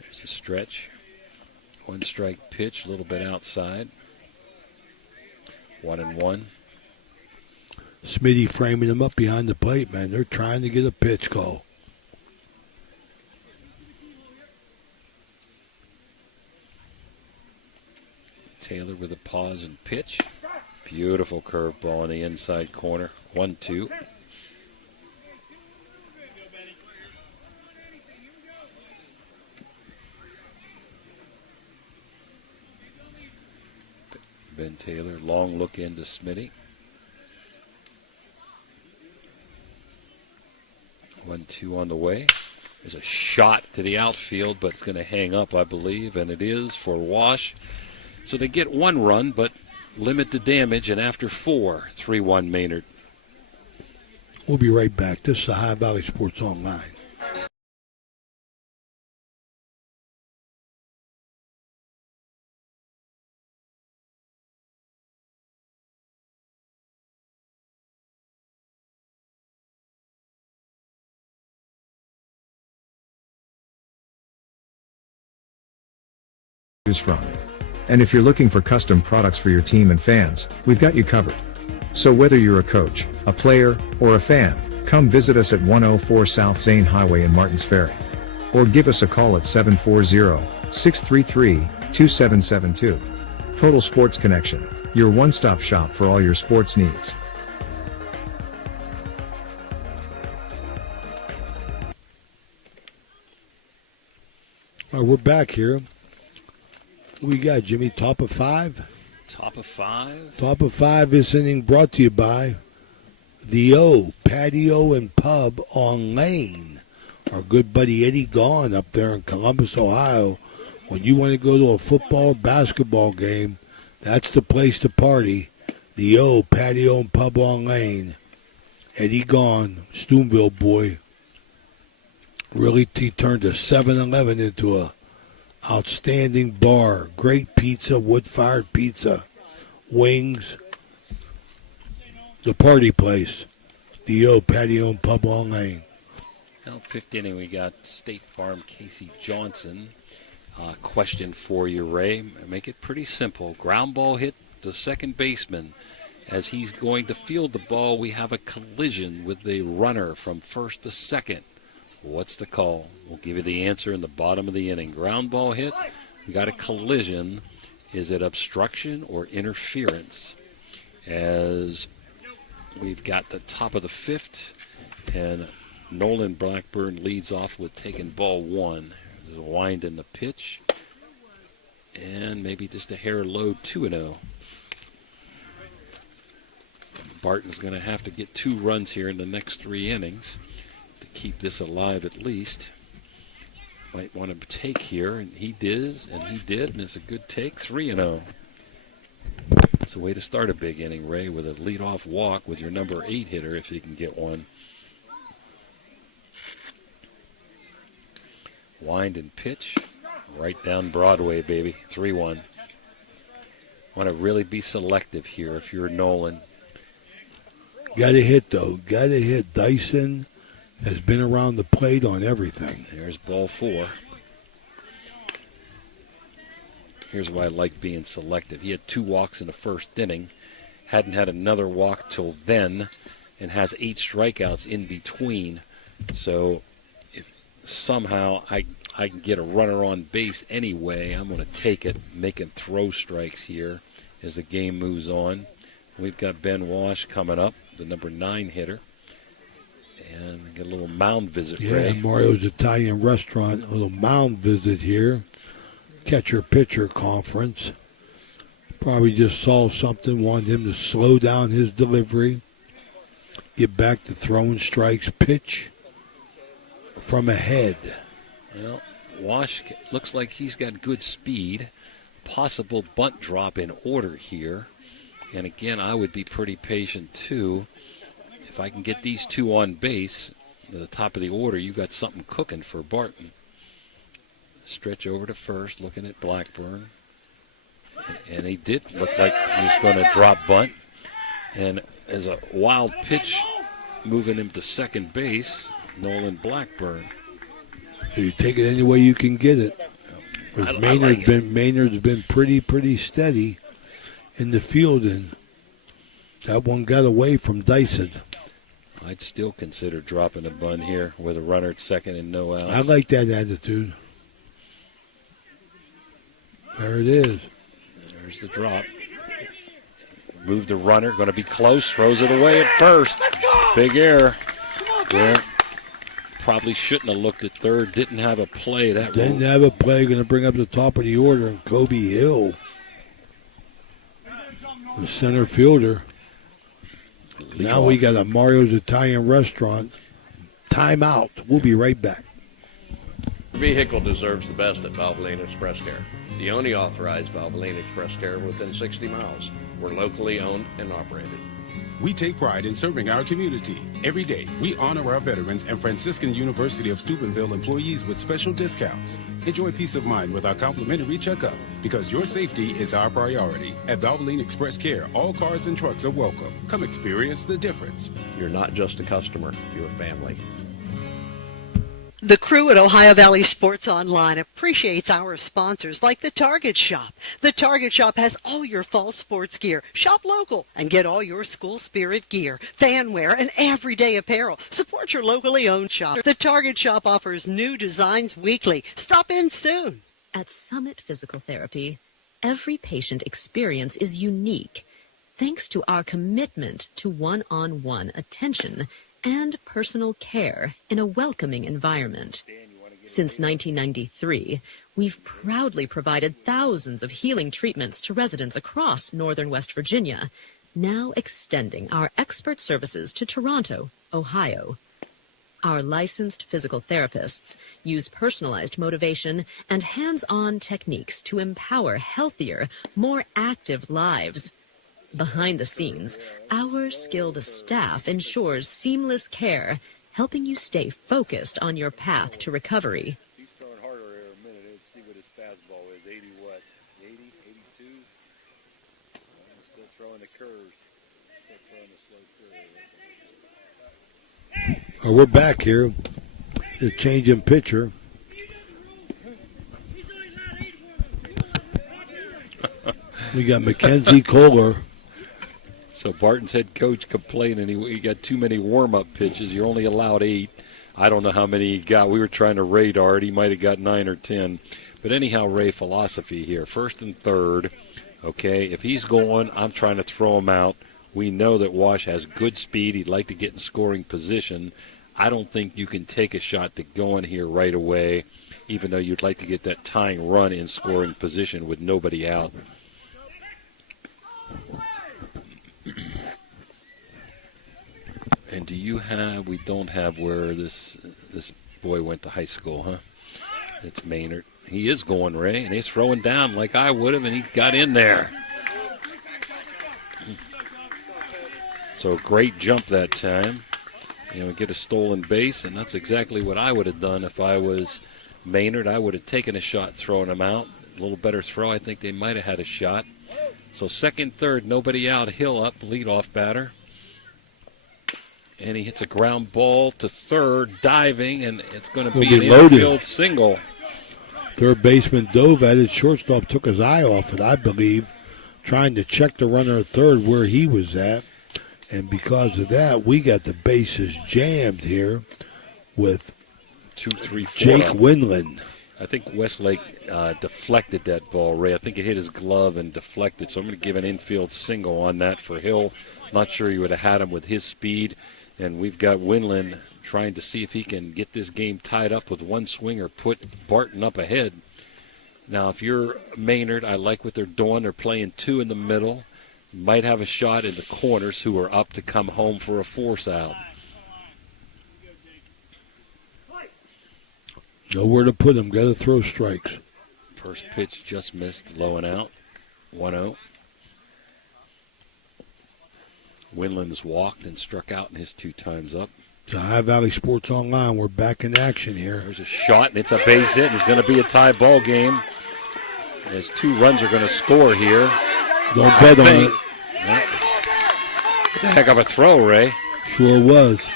There's a stretch. 1 strike pitch, a little bit outside. 1-1. Smitty framing him up behind the plate, man. They're trying to get a pitch call. Taylor with a pause and pitch. Beautiful curveball in the inside corner. 1-2. Ben Taylor, long look into Smitty. 1-2 on the way. There's a shot to the outfield, but it's going to hang up, I believe, and it is for Wash. So they get 1 run, but limit the damage, and after 4, 3-1 Maynard. We'll be right back. This is Ohio Valley Sports Online. From. And if you're looking for custom products for your team and fans, we've got you covered. So whether you're a coach, a player, or a fan, come visit us at 104 South Zane Highway in Martins Ferry. Or give us a call at 740-633-2772. Total Sports Connection, your one-stop shop for all your sports needs. All right, we're back here. We got Jimmy, top of 5. Top of 5. Top of 5 this inning brought to you by the O Patio and Pub on Lane. Our good buddy Eddie Gaughan up there in Columbus, Ohio. When you want to go to a football or basketball game, that's the place to party. The O Patio and Pub on Lane. Eddie Gaughan, Stoomville boy. Really, he turned a 7-Eleven into a outstanding bar. Great pizza, wood-fired pizza, wings. The party place. The O Patio and Pub on Lane. Well, 5th inning, we got State Farm Casey Johnson. Question for you, Ray. Make it pretty simple. Ground ball hit the second baseman. As he's going to field the ball, we have a collision with the runner from first to second. What's the call? We'll give you the answer in the bottom of the inning. Ground ball hit. We got a collision. Is it obstruction or interference? As we've got the top of the 5th, and Nolan Blackburn leads off with taking ball 1. There's a wind in the pitch, and maybe just a hair low 2-0. Barton's going to have to get 2 runs here in the next 3 innings. Keep this alive at least. Might want to take here, and he did, and it's a good take. 3-0. It's a way to start a big inning, Ray, with a leadoff walk with your number 8 hitter if you can get one. Wind and pitch, right down Broadway, baby. 3-1. Want to really be selective here if you're Nolan. Got to hit, though. Got to hit. Dyson has been around the plate on everything. There's ball 4. Here's why I like being selective. He had 2 walks in the first inning, hadn't had another walk till then, and has 8 strikeouts in between. So if somehow I can get a runner on base anyway, I'm going to take it, make him throw strikes here as the game moves on. We've got Ben Wash coming up, the number 9 hitter. And get a little mound visit, Yeah, Ray. Mario's Italian Restaurant, a little mound visit here. Catcher-pitcher conference. Probably just saw something, wanted him to slow down his delivery, get back to throwing strikes, pitch from ahead. Well, Wash looks like he's got good speed. Possible bunt drop in order here. And again, I would be pretty patient too. If I can get these two on base at the top of the order, you got something cooking for Barton. Stretch over to first, looking at Blackburn. And he did look like he was going to drop bunt. And as a wild pitch moving him to second base, Nolan Blackburn. So you take it any way you can get it. Maynard's been pretty steady in the field, and that one got away from Dyson. I'd still consider dropping a bunt here with a runner at second and no outs. I like that attitude. There it is. There's the drop. Move the runner, going to be close, throws it away at first. Big error. There. Probably shouldn't have looked at third, didn't have a play. Didn't have a play, going to bring up the top of the order, and Kobe Hill, the center fielder. Now we got a Mario's Italian Restaurant. Timeout. We'll be right back. Your vehicle deserves the best at Valvoline Express Care. The only authorized Valvoline Express Care within 60 miles. We're locally owned and operated. We take pride in serving our community. Every day, we honor our veterans and Franciscan University of Steubenville employees with special discounts. Enjoy peace of mind with our complimentary checkup, because your safety is our priority. At Valvoline Express Care, all cars and trucks are welcome. Come experience the difference. You're not just a customer, you're a family. The crew at Ohio Valley Sports Online appreciates our sponsors like the Target Shop. The Target Shop has all your fall sports gear. Shop local and get all your school spirit gear, fan wear, and everyday apparel. Support your locally owned shop. The Target Shop offers new designs weekly. Stop in soon. At Summit Physical Therapy, every patient experience is unique. Thanks to our commitment to one-on-one attention and personal care in a welcoming environment. Since 1993, we've proudly provided thousands of healing treatments to residents across northern West Virginia, now extending our expert services to Toronto, Ohio. Our licensed physical therapists use personalized motivation and hands-on techniques to empower healthier, more active lives. Behind the scenes, our skilled staff ensures seamless care, helping you stay focused on your path to recovery. He's throwing harder here in a minute. Let's see what his fastball is. 80 what? 80, 82? Still throwing the curves. Still throwing the slow curve. We're back here. The change in pitcher. We got Mackenzie Kohler. So Barton's head coach complaining he got too many warm-up pitches. You're only allowed 8. I don't know how many he got. We were trying to radar it. He might have got 9 or 10. But anyhow, Ray, philosophy here. First and third, okay, if he's going, I'm trying to throw him out. We know that Wash has good speed. He'd like to get in scoring position. I don't think you can take a shot to go in here right away, even though you'd like to get that tying run in scoring position with nobody out. And do you have, we don't have where this boy went to high school, huh? It's Maynard. He is going, Ray, and he's throwing down like I would have, and he got in there. So great jump that time. Get a stolen base, and that's exactly what I would have done if I was Maynard. I would have taken a shot throwing him out. A little better throw. I think they might have had a shot. So second, third, nobody out. Hill up, leadoff batter. And he hits a ground ball to third, diving, and it's going to be an infield single. Third baseman dove at it. Shortstop took his eye off it, I believe, trying to check the runner at third where he was at. And because of that, we got the bases jammed here with 2, 3, 4. Jake Winland. I think Westlake deflected that ball, Ray. I think it hit his glove and deflected. So I'm going to give an infield single on that for Hill. Not sure he would have had him with his speed. And we've got Winland trying to see if he can get this game tied up with one swing or put Barton up ahead. Now, if you're Maynard, I like what they're doing. They're playing 2 in the middle. You might have a shot in the corners who are up to come home for a force out. Nowhere to put him. Got to throw strikes. First pitch just missed, low and out. 1-0. Winland's walked and struck out in his 2 times up. So High Valley Sports Online, we're back in action here. There's a shot, and it's a base hit. It's going to be a tie ball game. As 2 runs are going to score here. Don't bet on it. It's a heck of a throw, Ray. Sure was.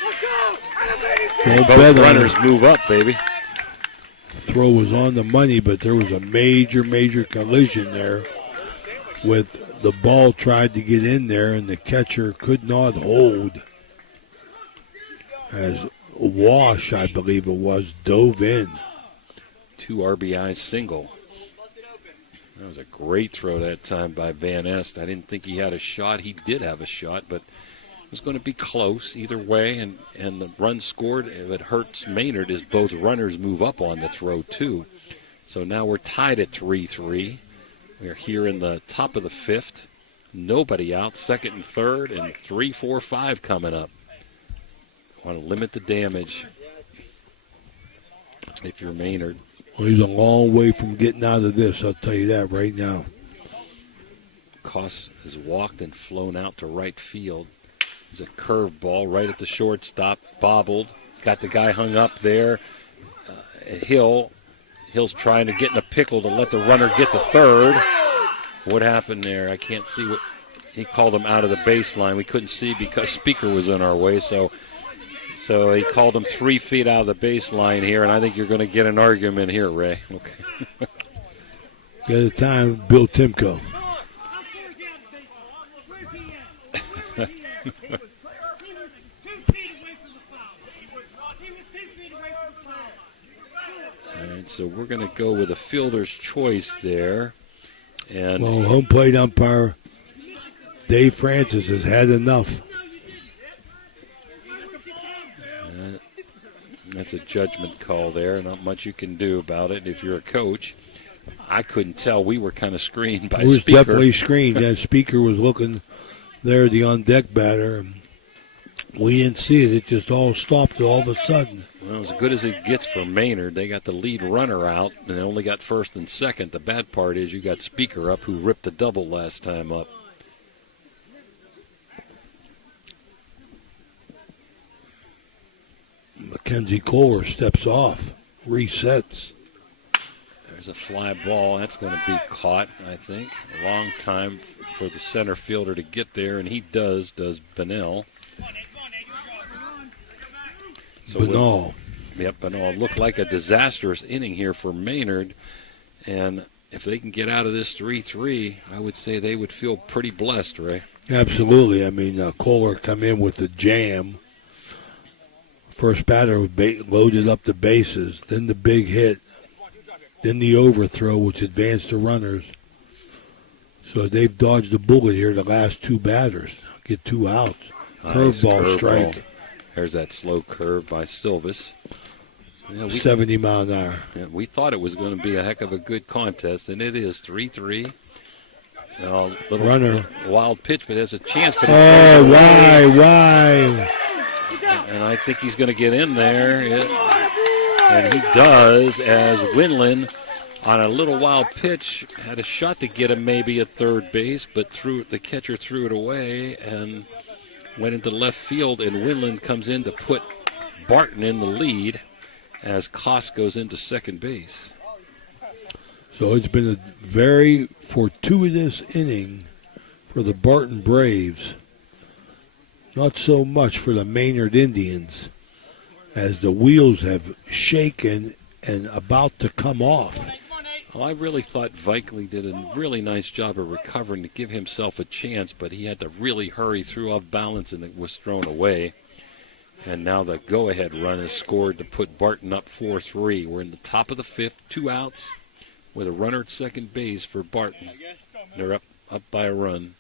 Don't Both bet on runners it. move up, baby. The throw was on the money, but there was a major collision there with the ball tried to get in there, and the catcher could not hold. As Wash, I believe it was, dove in. 2 RBI single. That was a great throw that time by Van Est. I didn't think he had a shot. He did have a shot, but it was going to be close either way, and the run scored. If it hurts Maynard as both runners move up on the throw, too. So now we're tied at 3-3. We're here in the top of the 5th. Nobody out, 2nd and 3rd, and 3, 4, 5 coming up. Want to limit the damage if you're Maynard. Well, he's a long way from getting out of this, I'll tell you that right now. Koss has walked and flown out to right field. There's a curve ball right at the shortstop, bobbled. Got the guy hung up there. Hill's trying to get in a pickle to let the runner get to third. What happened there? I can't see what. He called him out of the baseline. We couldn't see because speaker was in our way, so he called him 3 feet out of the baseline here, and I think you're going to get an argument here, Ray. Okay. At the time, Bill Timko. All right, so we're going to go with a fielder's choice there. And well, home plate umpire Dave Francis has had enough. That's a judgment call there. Not much you can do about it if you're a coach. I couldn't tell. We were kind of screened by Speaker. It was definitely screened. That Speaker was looking there, the on-deck batter. And we didn't see it. It just all stopped all of a sudden. Well, as good as it gets for Maynard, they got the lead runner out, and they only got 1st and 2nd. The bad part is you got Speaker up, who ripped a double last time up. Mackenzie Kohler steps off, resets. There's a fly ball. That's going to be caught, I think. A long time for the center fielder to get there, and he does Bennell. So Bennell. Yep, Bennell. Looked like a disastrous inning here for Maynard, and if they can get out of this 3-3, I would say they would feel pretty blessed, Ray. Absolutely. I mean, Kohler come in with the jam. First batter loaded up the bases, then the big hit, then the overthrow, which advanced the runners. So they've dodged a bullet here the last 2 batters. Get 2 outs. Curveball strike. There's that slow curve by Silvis. 70 mile an hour. Yeah, we thought it was going to be a heck of a good contest, and it is 3-3. Little runner. Wild pitch, but has a chance. But why? And I think he's going to get in there. And he does, as Winland, on a little wild pitch, had a shot to get him maybe at third base, but the catcher threw it away and went into left field, and Winland comes in to put Barton in the lead as Koss goes into second base. So it's been a very fortuitous inning for the Barton Braves. Not so much for the Maynard Indians, as the wheels have shaken and about to come off. Well, I really thought Vikely did a really nice job of recovering to give himself a chance, but he had to really hurry, threw off balance, and it was thrown away. And now the go-ahead run is scored to put Barton up 4-3. We're in the top of the 5th, 2 outs, with a runner at second base for Barton. They're up by a run.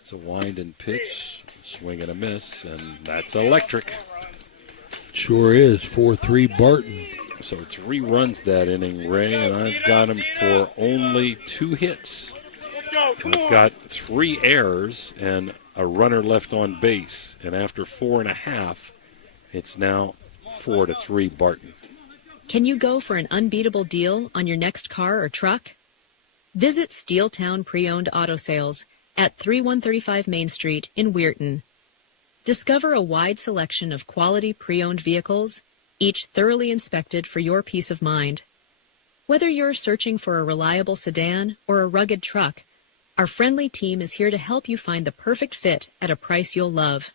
It's a wind and pitch. Swing and a miss, and that's electric. Sure is. 4-3 Barton. So 3 runs that inning, Ray, and I've got him for only 2 hits. I've got 3 errors and a runner left on base. And after 4.5, it's now 4-3 Barton. Can you go for an unbeatable deal on your next car or truck? Visit Steeltown Pre-Owned Auto Sales at 3135 Main Street in Weirton. Discover a wide selection of quality pre-owned vehicles, each thoroughly inspected for your peace of mind. Whether you're searching for a reliable sedan or a rugged truck, our friendly team is here to help you find the perfect fit at a price you'll love.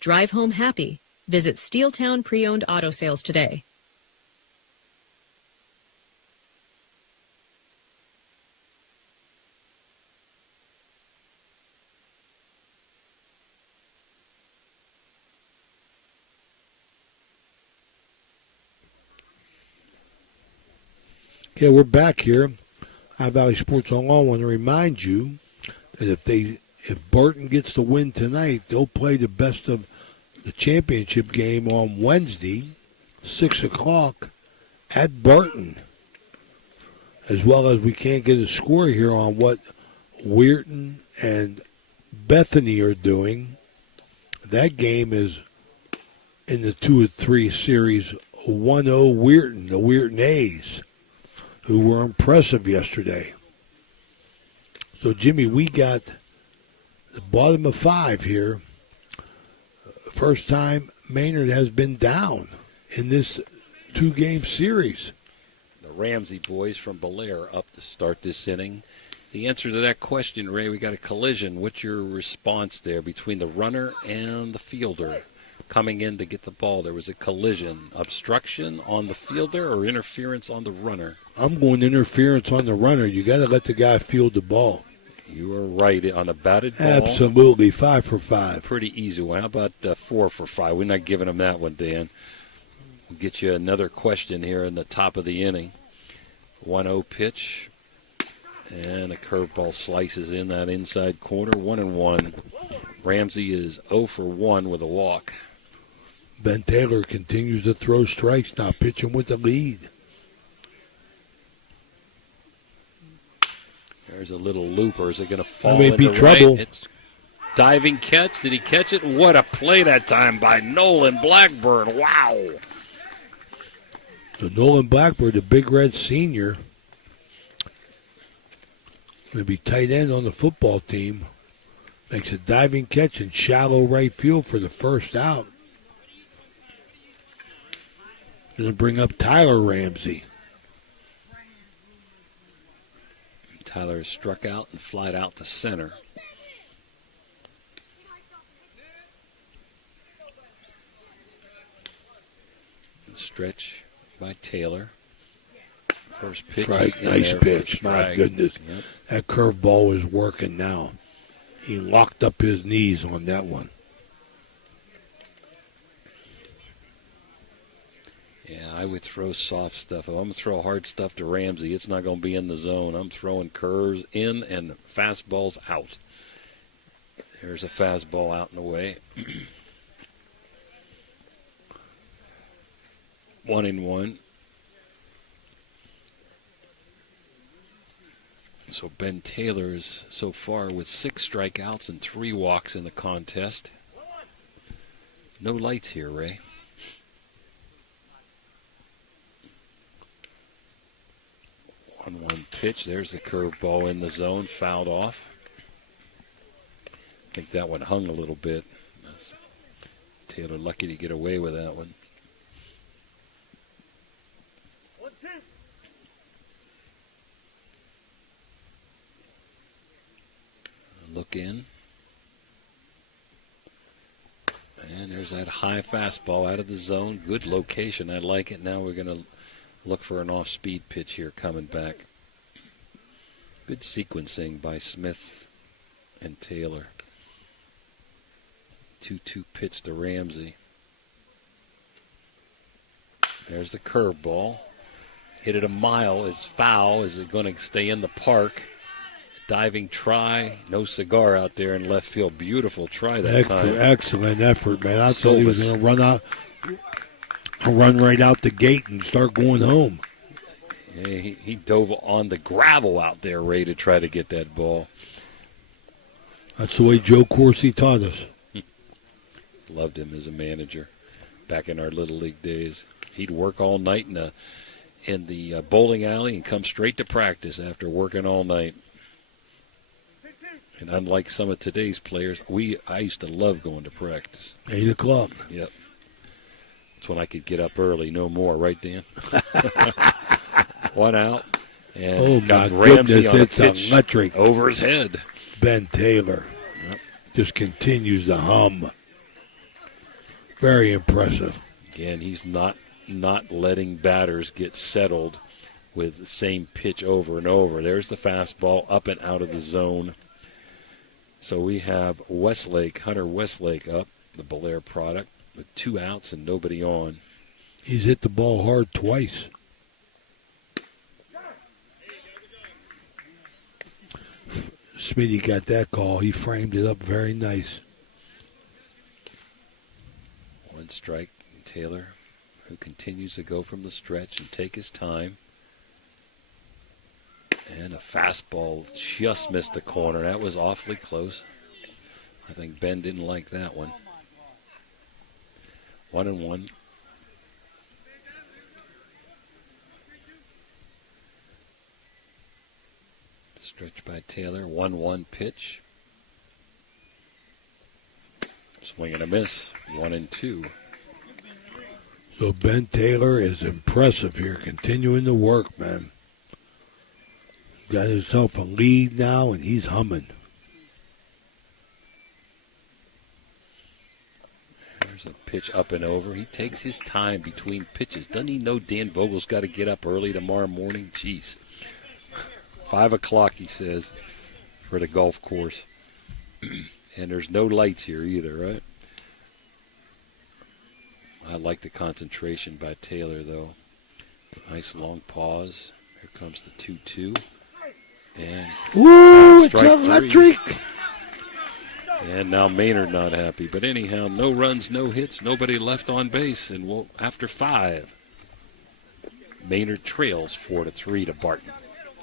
Drive home happy. Visit Steeltown Pre-Owned Auto Sales today. Okay, we're back here. High Valley Sports Online. I want to remind you that if Barton gets the win tonight, they'll play the best of the championship game on Wednesday, 6 o'clock at Barton. As well as we can't get a score here on what Weirton and Bethany are doing. That game is in the 2-3 series, 1-0 Weirton, the Weirton A's, who were impressive yesterday. So, Jimmy, we got the bottom of 5 here. First time Maynard has been down in this 2-game series. The Ramsey boys from Belair up to start this inning. The answer to that question, Ray, we got a collision. What's your response there between the runner and the fielder coming in to get the ball? There was a collision. Obstruction on the fielder or interference on the runner? I'm going interference on the runner. You got to let the guy field the ball. You are right. On a batted ball. Absolutely. 5 for 5. Pretty easy one. How about 4 for 5? We're not giving him that one, Dan. We'll get you another question here in the top of the inning. 1-0 pitch. And a curveball slices in that inside corner. 1-1. Ramsey is 0 for 1 with a walk. Ben Taylor continues to throw strikes now, pitching with the lead. There's a little looper. Is it going to fall That may be into trouble. Right? It's diving catch. Did he catch it? What a play that time by Nolan Blackburn. Wow. So Nolan Blackburn, the Big Red senior, going to be tight end on the football team. Makes a diving catch in shallow right field for the first out. Going to bring up Tyler Ramsey. Tyler is struck out and flied out to center. Stretch by Taylor. First pitch. Strike, nice pitch. My goodness. Yep. That curveball is working now. He locked up his knees on that one. Yeah, I would throw soft stuff. If I'm going to throw hard stuff to Ramsey, it's not going to be in the zone. I'm throwing curves in and fastballs out. There's a fastball out and away. 1-1. So Ben Taylor's so far with 6 strikeouts and 3 walks in the contest. No lights here, Ray. 1-1 pitch. There's the curveball in the zone, fouled off. I think that one hung a little bit. That's Taylor lucky to get away with that one. Look in. And there's that high fastball out of the zone. Good location. I like it. Now we're going to look for an off-speed pitch here coming back. Good sequencing by Smith and Taylor. 2-2 pitch to Ramsey. There's the curveball. Hit it a mile. Is foul. Is it going to stay in the park? diving try. No cigar out there in left field. Beautiful try that time. Excellent effort, man. I thought he was going to run right out the gate and start going home. Yeah, he dove on the gravel out there, Ray, to try to get that ball. That's the way Joe Corsi taught us. Loved him as a manager back in our Little League days. He'd work all night in the bowling alley and come straight to practice after working all night. And unlike some of today's players, I used to love going to practice. 8 o'clock. Yep. That's when I could get up early. No more, right, Dan? 1 out. And got Ramsey on a pitch electric. Over his head. Ben Taylor just continues to hum. Very impressive. Again, he's not letting batters get settled with the same pitch over and over. There's the fastball up and out of the zone. So we have Hunter Westlake up, the Belair product, with 2 outs and nobody on. He's hit the ball hard twice. Smitty got that call. He framed it up very nice. 1 strike. Taylor, who continues to go from the stretch and take his time. And a fastball just missed the corner. That was awfully close. I think Ben didn't like that one. 1-1. Stretch by Taylor. 1-1 pitch. Swing and a miss. 1-2. So Ben Taylor is impressive here, continuing to work, man. Got himself a lead now, and he's humming. There's a pitch up and over. He takes his time between pitches. Doesn't he know Dan Vogel's got to get up early tomorrow morning? Jeez. 5 o'clock, he says, for the golf course. And there's no lights here either, right? I like the concentration by Taylor, though. Nice long pause. Here comes the 2-2. And ooh, it's electric. And now Maynard not happy. But anyhow, no runs, no hits, nobody left on base. And after 5, Maynard trails 4-3 to Barton.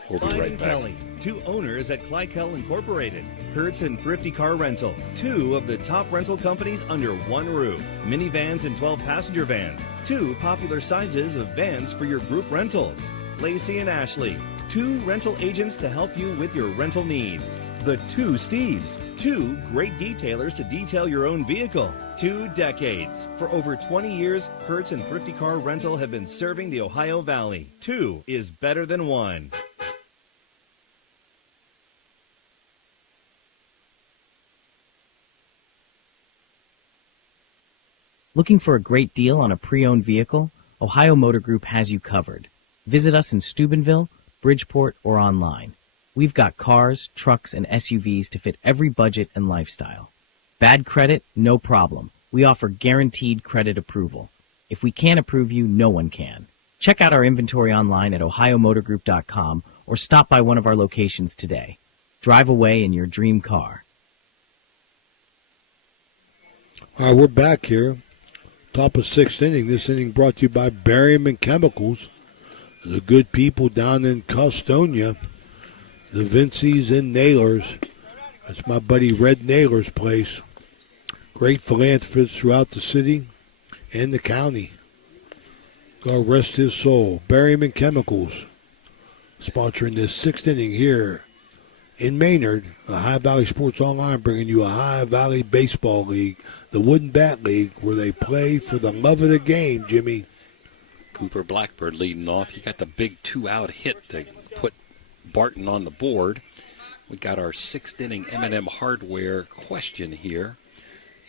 We'll be Clyde right and back. Kelly, 2 owners at Clyde Incorporated. Hertz and Thrifty Car Rental, 2 of the top rental companies under one roof. Minivans and 12-passenger vans, 2 popular sizes of vans for your group rentals. Lacey and Ashley, 2 rental agents to help you with your rental needs. The 2 Steves, 2 great detailers to detail your own vehicle. 2 decades. For over 20 years, Hertz and Thrifty Car Rental have been serving the Ohio Valley. 2 is better than 1. Looking for a great deal on a pre-owned vehicle? Ohio Motor Group has you covered. Visit us in Steubenville, Bridgeport, or online. We've got cars, trucks, and SUVs to fit every budget and lifestyle. Bad credit? No problem. We offer guaranteed credit approval. If we can't approve you, no one can. Check out our inventory online at ohiomotorgroup.com or stop by one of our locations today. Drive away in your dream car. All right, we're back here. Top of 6th inning. This inning brought to you by Berryman Chemicals. The good people down in Custonia. The Vinci's and Nailers. That's my buddy Red Nailor's place. Great philanthropists throughout the city and the county. God rest his soul. Berryman Chemicals sponsoring this 6th inning here in Maynard. Ohio Valley Sports Online bringing you Ohio Valley Baseball League, the Wooden Bat League, where they play for the love of the game, Jimmy. Cooper Blackbird leading off. He got the big 2-out hit to put Barton on the board. We got our 6th inning M&M Hardware question here.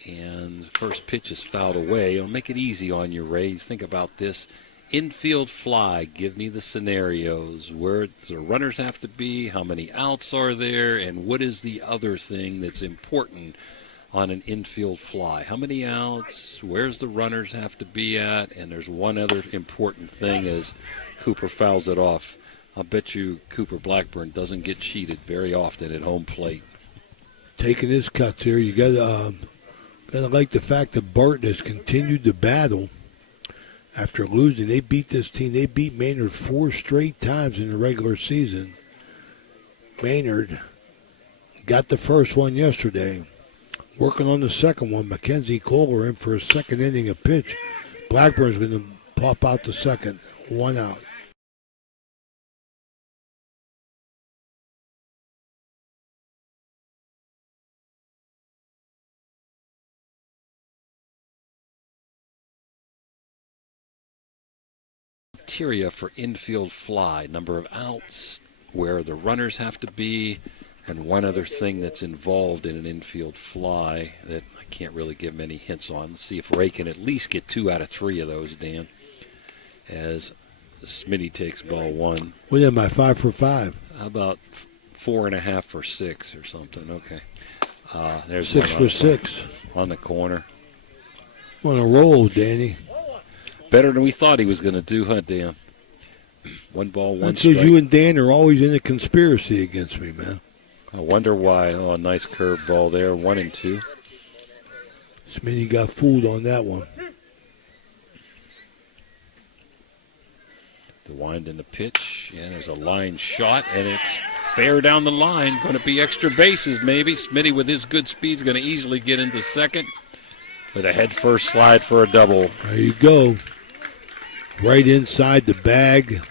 And the first pitch is fouled away. I'll make it easy on you, Ray. Think about this. Infield fly. Give me the scenarios. Where the runners have to be, how many outs are there, and what is the other thing that's important on an infield fly? How many outs? Where's the runners have to be at? And there's one other important thing is Cooper fouls it off I'll bet you Cooper Blackburn doesn't get cheated very often at home plate. Taking his cuts here, you gotta like the fact that Barton has continued to battle after losing. They beat this team. They beat Maynard 4 straight times in the regular season. Maynard got the first one yesterday. Working on the second one, Mackenzie Kohler in for a second inning of pitch. Blackburn's going to pop out the second. 1 out. Criteria for infield fly, number of outs, where the runners have to be, and one other thing that's involved in an infield fly that I can't really give many hints on. Let's see if Ray can at least get 2 out of 3 of those, Dan, as Smitty takes ball 1. Well, yeah, my 5 for 5. How about 4.5 for 6 or something? Okay. There's 6 for 6. On the corner. On a roll, Danny. Better than we thought he was going to do, huh, Dan? 1 ball, 1 That's strike. because you and Dan are always in a conspiracy against me, man. I wonder why. Oh, a nice curved ball there, 1 and 2. Smitty got fooled on that one. The wind and the pitch. Yeah, there's a line shot, and it's fair down the line. Going to be extra bases, maybe. Smitty, with his good speed, is going to easily get into second with a head-first slide for a double. There you go. Right inside the bag.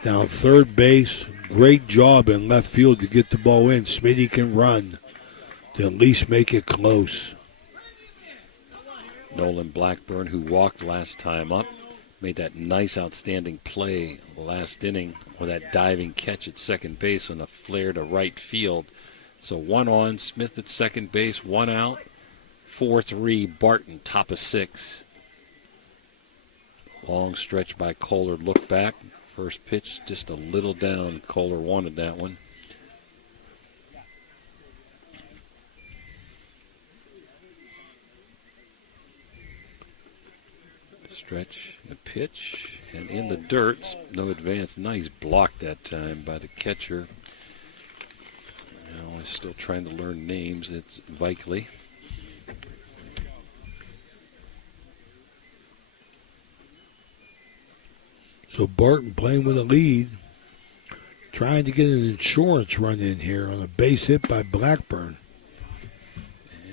Down third base. Great job in left field to get the ball in. Smitty can run to at least make it close. Nolan Blackburn, who walked last time up, made that nice, outstanding play last inning with that diving catch at second base on a flare to right field. So 1 on, Smith at second base, 1 out, 4-3, Barton, top of 6. Long stretch by Kohler, look back. First pitch just a little down. Kohler wanted that one. Stretch, the pitch, and in the dirt. No advance. Nice block that time by the catcher. Now, still trying to learn names. It's Vikely. So Barton playing with a lead, trying to get an insurance run in here on a base hit by Blackburn.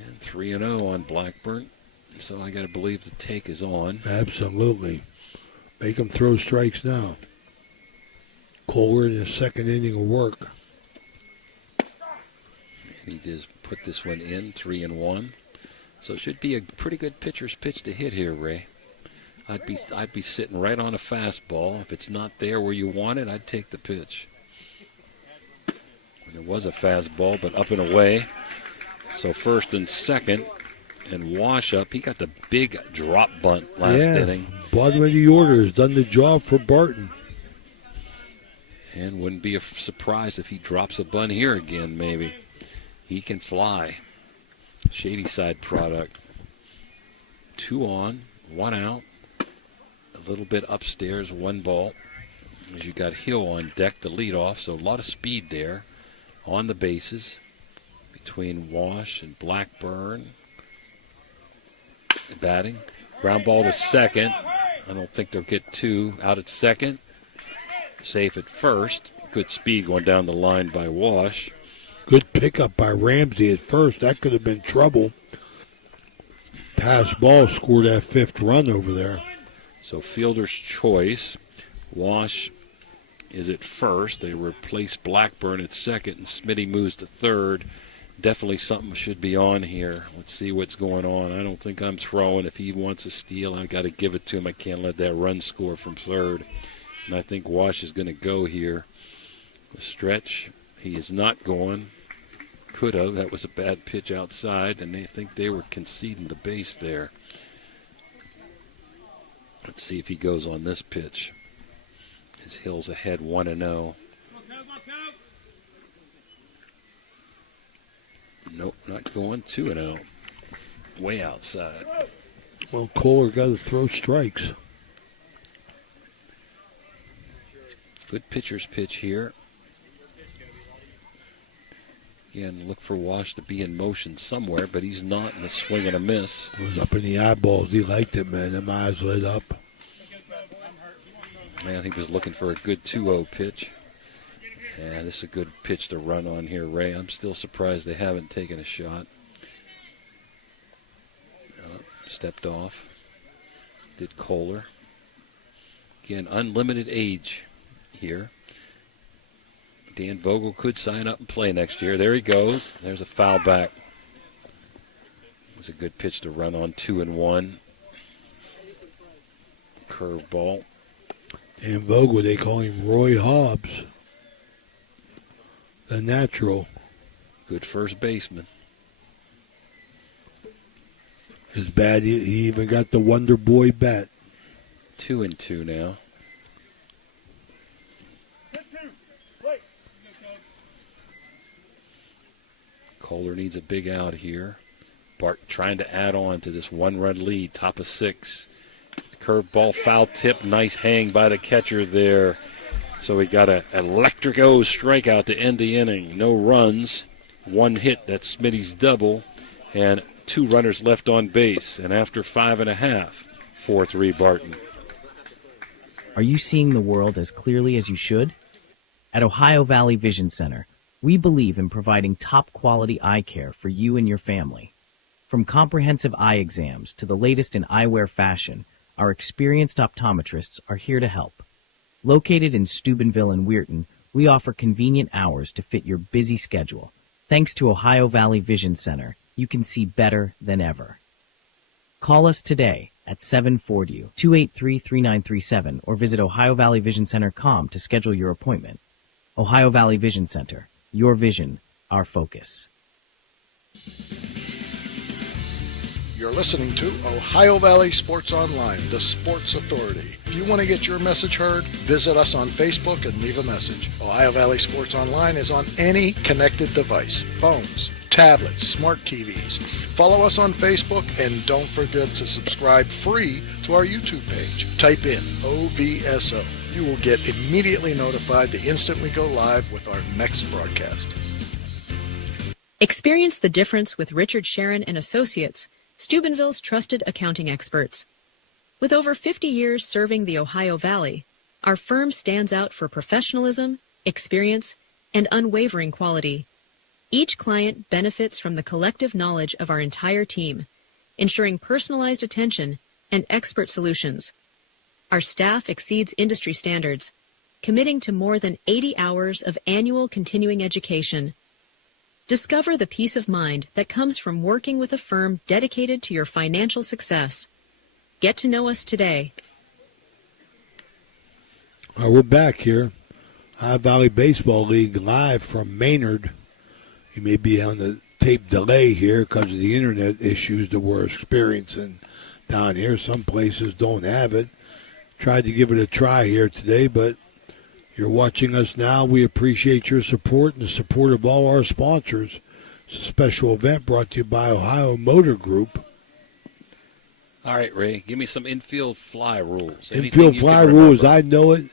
And 3-0 on Blackburn. So I got to believe the take is on. Absolutely. Make him throw strikes now. Kohler in his second inning of work. And he just put this one in, 3-1. So it should be a pretty good pitcher's pitch to hit here, Ray. I'd be sitting right on a fastball. If it's not there where you want it, I'd take the pitch. And it was a fastball, but up and away. So first and second, and Wash up. He got the big drop bunt last inning. Bottom of the order has done the job for Barton. And wouldn't be a surprise if he drops a bunt here again, maybe. He can fly. Shady Side product. 2 on, 1 out. A little bit upstairs, 1 ball. As you got Hill on deck to lead off, so a lot of speed there on the bases between Wash and Blackburn. Batting. Ground ball to second. I don't think they'll get 2 out at second. Safe at first. Good speed going down the line by Wash. Good pickup by Ramsey at first. That could have been trouble. Pass ball scored that 5th run over there. So fielder's choice. Wash is at first. They replace Blackburn at second, and Smitty moves to third. Definitely something should be on here. Let's see what's going on. I don't think I'm throwing. If he wants a steal, I've got to give it to him. I can't let that run score from third. And I think Wash is going to go here. A stretch. He is not going. Could have. That was a bad pitch outside, and they think they were conceding the base there. Let's see if he goes on this pitch. His Hill's ahead 1-0. Nope, not going. 2-0. Way outside. Well, Kohler got to throw strikes. Good pitcher's pitch here. Again, look for Wash to be in motion somewhere, but he's not in the swing and a miss. It was up in the eyeballs. He liked it, man. Them eyes lit up. Man, he was looking for a good 2-0 pitch. And this is a good pitch to run on here, Ray. I'm still surprised they haven't taken a shot. Stepped off. Did Kohler. Again, unlimited age here. Dan Vogel could sign up and play next year. There he goes. There's a foul back. It's a good pitch to run on 2-1. Curveball. Dan Vogel, they call him Roy Hobbs. The natural. Good first baseman. His bat, he even got the Wonder Boy bat. 2-2 now. Kohler needs a big out here. Barton trying to add on to this one-run lead, top of 6. Curveball, foul tip, nice hang by the catcher there. So we got an electric O strikeout to end the inning. No runs, 1 hit, that's Smitty's double, and 2 runners left on base. And after 5.5, 4-3 Barton. Are you seeing the world as clearly as you should? At Ohio Valley Vision Center, we believe in providing top-quality eye care for you and your family. From comprehensive eye exams to the latest in eyewear fashion, our experienced optometrists are here to help. Located in Steubenville and Weirton, we offer convenient hours to fit your busy schedule. Thanks to Ohio Valley Vision Center, you can see better than ever. Call us today at 740-283-3937 or visit OhioValleyVisionCenter.com to schedule your appointment. Ohio Valley Vision Center. Your vision, our focus. You're listening to Ohio Valley Sports Online, the sports authority. If you want to get your message heard, visit us on Facebook and leave a message. Ohio Valley Sports Online is on any connected device, phones, tablets, smart TVs. Follow us on Facebook and don't forget to subscribe free to our YouTube page. Type in OVSO. You will get immediately notified the instant we go live with our next broadcast. Experience the difference with Richard Sharon and Associates, Steubenville's trusted accounting experts. With over 50 years serving the Ohio Valley, our firm stands out for professionalism, experience, and unwavering quality. Each client benefits from the collective knowledge of our entire team, ensuring personalized attention and expert solutions. Our staff exceeds industry standards, committing to more than 80 hours of annual continuing education. Discover the peace of mind that comes from working with a firm dedicated to your financial success. Get to know us today. We're back here. Ohio Valley Baseball League live from Maynard. You may be on the tape delay here because of the internet issues that we're experiencing down here. Some places don't have it. Tried to give it a try here today, but you're watching us now. We appreciate your support and the support of all our sponsors. It's a special event brought to you by Ohio Motor Group. All right, Ray, give me some infield fly rules. Infield fly rules, I know it.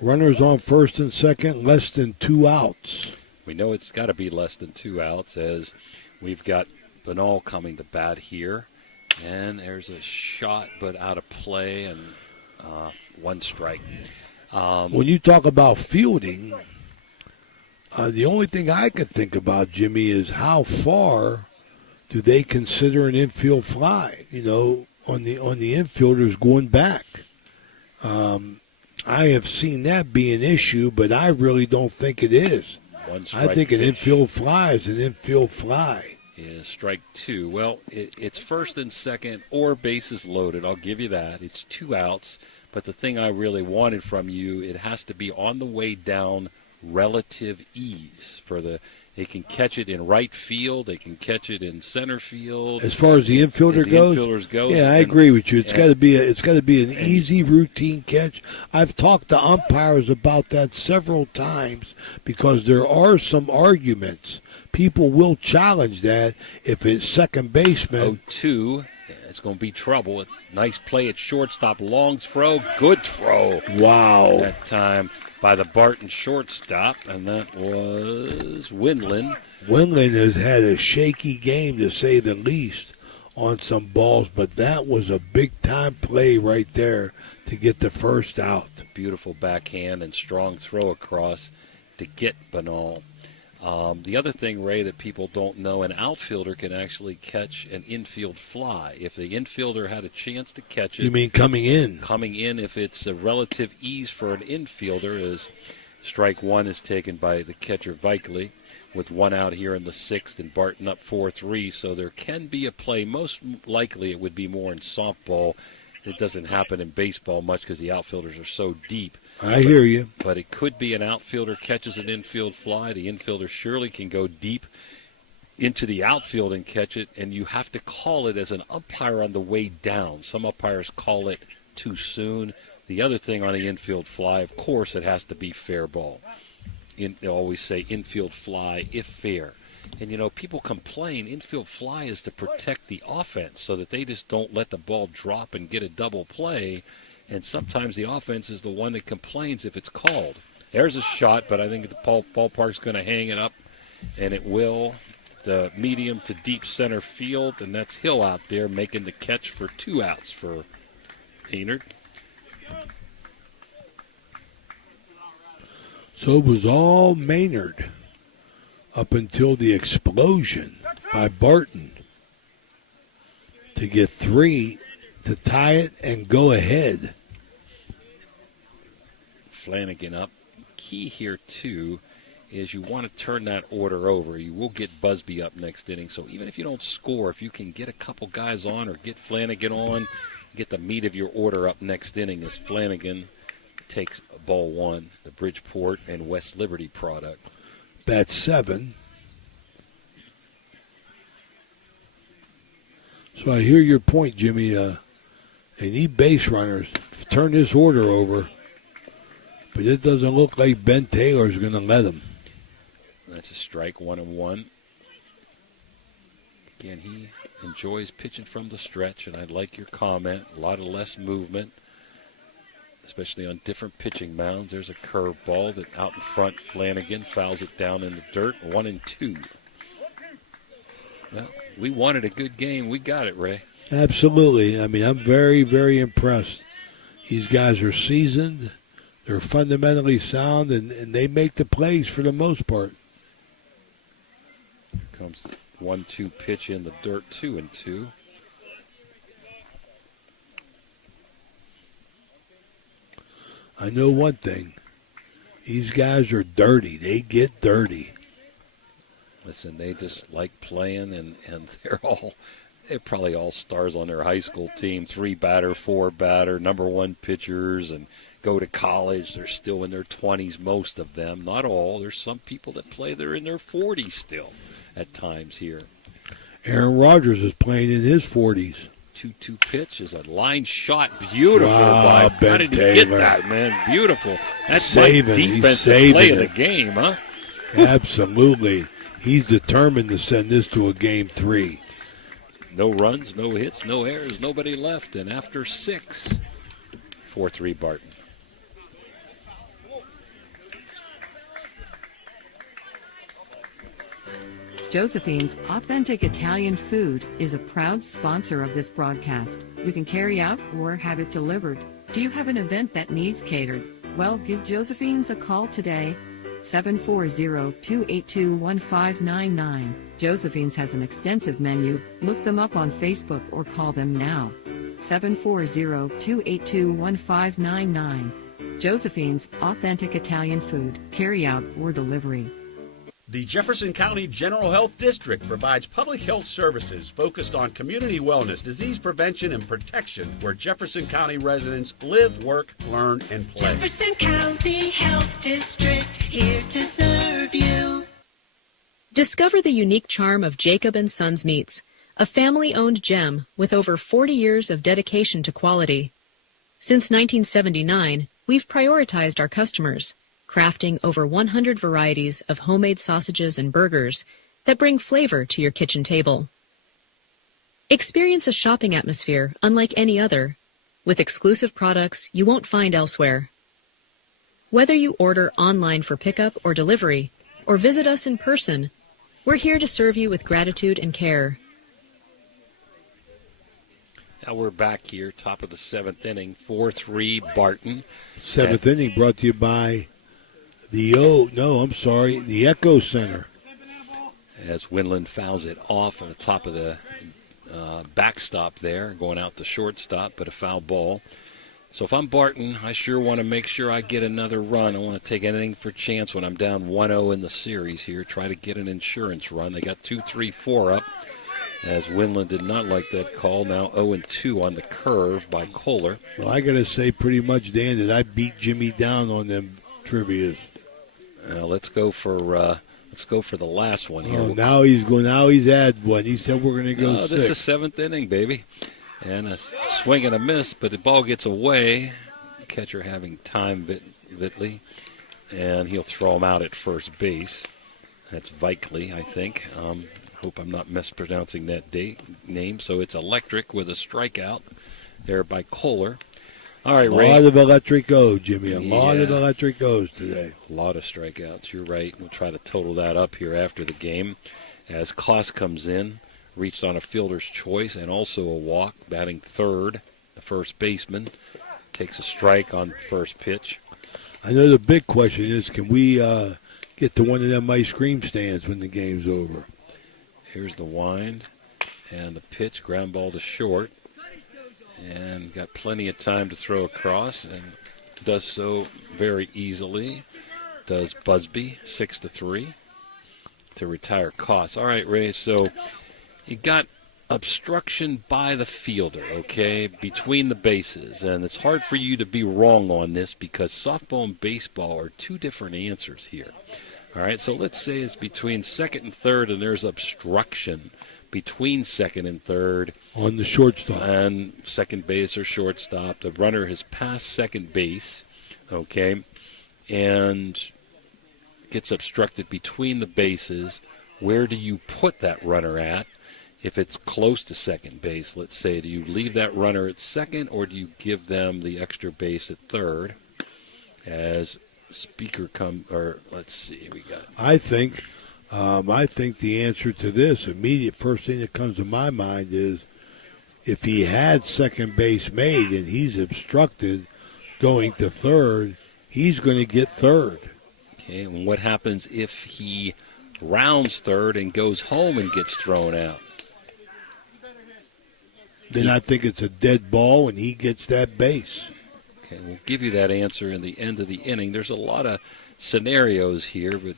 Runners on first and second, less than 2 outs. We know it's got to be less than 2 outs as we've got Benall coming to bat here. And there's a shot, but out of play, and 1 strike. When you talk about fielding, the only thing I could think about, Jimmy, is how far do they consider an infield fly? You know, on the infielders going back. I have seen that be an issue, but I really don't think it is. I think an infield fly is an infield fly. Yeah, strike 2. Well, it's first and second or bases loaded. I'll give you that. It's 2 outs. But the thing I really wanted from you, it has to be on the way down relative ease. They can catch it in right field. They can catch it in center field. As far as the infielder goes, yeah, I agree with you. It's got to be an easy routine catch. I've talked to umpires about that several times because there are some arguments. People will challenge that if it's second baseman. 0-2. It's going to be trouble. Nice play at shortstop. Long throw. Good throw. Wow. That time. by the Barton shortstop, and that was Windland. Windland has had a shaky game, to say the least, on some balls, but that was a big-time play right there to get the first out. Beautiful backhand and strong throw across to get Banal. The other thing, Ray, that people don't know, an outfielder can actually catch an infield fly. If the infielder had a chance to catch it. You mean coming in? Coming in, if it's a relative ease for an infielder, as strike one is taken by the catcher Vikely, with one out here in the sixth and Barton up 4-3. So there can be a play. Most likely it would be more in softball. It doesn't happen in baseball much because the outfielders are so deep. I hear you. But it could be an outfielder catches an infield fly. The infielder surely can go deep into the outfield and catch it, and you have to call it as an umpire on the way down. Some umpires call it too soon. The other thing on the infield fly, of course, it has to be fair ball. They always say infield fly if fair. And, you know, people complain infield fly is to protect the offense so that they just don't let the ball drop and get a double play. And sometimes the offense is the one that complains if it's called. There's a shot, but I think the ballpark's going to hang it up, and it will. The medium to deep center field, and that's Hill out there making the catch for 2 outs for Maynard. So it was all Maynard up until the explosion by Barton to get 3 to tie it and go ahead. Flanagan up. Key here, too, is you want to turn that order over. You will get Busby up next inning. So even if you don't score, if you can get a couple guys on or get Flanagan on, get the meat of your order up next inning as Flanagan takes ball 1, the Bridgeport and West Liberty product. Bat 7. So I hear your point, Jimmy. They need base runners. Turn this order over. But it doesn't look like Ben Taylor's going to let him. That's a strike, 1-1. Again, he enjoys pitching from the stretch, and I like your comment. A lot of less movement, especially on different pitching mounds. There's a curveball that out in front, Flanagan fouls it down in the dirt, 1-2. Well, we wanted a good game. We got it, Ray. Absolutely. I mean, I'm very, very impressed. These guys are seasoned. They're fundamentally sound, and they make the plays for the most part. Comes the 1-2 pitch in the dirt, 2-2. I know one thing. These guys are dirty. They get dirty. Listen, they just like playing, and they're probably all stars on their high school team. 3-batter, 4-batter, number 1 pitchers, and go to college. They're still in their 20s, most of them. Not all. There's some people that play, they're in their 40s still at times here. Aaron Rodgers is playing in his 40s. 2-2 pitch is a line shot. Beautiful by Ben How did he Taylor. get that, man? Beautiful. That's Saving, my he's defensive saving play of the it. game, huh? Absolutely. He's determined to send this to a game 3. No runs, no hits, no errors, nobody left. And after 6, 4-3 Barton. Josephine's Authentic Italian Food is a proud sponsor of this broadcast. You can carry out or have it delivered. Do you have an event that needs catered? Well, give Josephine's a call today. 740-282-1599. Josephine's has an extensive menu. Look them up on Facebook or call them now. 740-282-1599. Josephine's Authentic Italian Food, carry out or delivery. The Jefferson County General Health District provides public health services focused on community wellness, disease prevention, and protection where Jefferson County residents live, work, learn, and play. Jefferson County Health District, here to serve you. Discover the unique charm of Jacob & Sons Meats, a family-owned gem with over 40 years of dedication to quality. Since 1979, we've prioritized our customers, crafting over 100 varieties of homemade sausages and burgers that bring flavor to your kitchen table. Experience a shopping atmosphere unlike any other, with exclusive products you won't find elsewhere. Whether you order online for pickup or delivery, or visit us in person, we're here to serve you with gratitude and care. Now we're back here, top of the 7th inning, 4-3 Barton. 7th inning brought to you by the Echo Center. As Winland fouls it off on the top of the backstop there, going out to shortstop, but a foul ball. So if I'm Barton, I sure want to make sure I get another run. I want to take anything for chance when I'm down 1-0 in the series here. Try to get an insurance run. They got 2-3-4 up, as Winland did not like that call. Now 0-2 on the curve by Kohler. Well, I got to say pretty much, Dan, that I beat Jimmy down on them trivias. Let's go for the last one here. Oh, now he's had one. He said we're going to go 6. This is 7th inning, baby. And a swing and a miss, but the ball gets away. The catcher having time, Vitley. And he'll throw him out at first base. That's Vikely, I think. Hope I'm not mispronouncing that name. So it's Electric with a strikeout there by Kohler. All right, Ray. A lot of electric O's, Jimmy. A lot of electric O's today. A lot of strikeouts. You're right. We'll try to total that up here after the game. As Koss comes in, reached on a fielder's choice and also a walk, batting third. The first baseman takes a strike on first pitch. I know the big question is, can we get to one of them ice cream stands when the game's over? Here's the wind and the pitch, ground ball to short. And got plenty of time to throw across, and does so very easily. Does Busby, 6-3 to retire Koss. All right, Ray, so you got obstruction by the fielder, okay, between the bases. And it's hard for you to be wrong on this because softball and baseball are two different answers here. All right, so let's say it's between second and third, and there's obstruction between second and third. On the shortstop. And second base or shortstop. The runner has passed second base, okay, and gets obstructed between the bases. Where do you put that runner at if it's close to second base? Let's say, do you leave that runner at second or do you give them the extra base at third? As speaker let's see, we got. I think the answer to this, immediate first thing that comes to my mind is if he had second base made and he's obstructed going to third, he's going to get third. Okay, and what happens if he rounds third and goes home and gets thrown out? Then I think it's a dead ball and he gets that base. Okay, we'll give you that answer in the end of the inning. There's a lot of scenarios here, but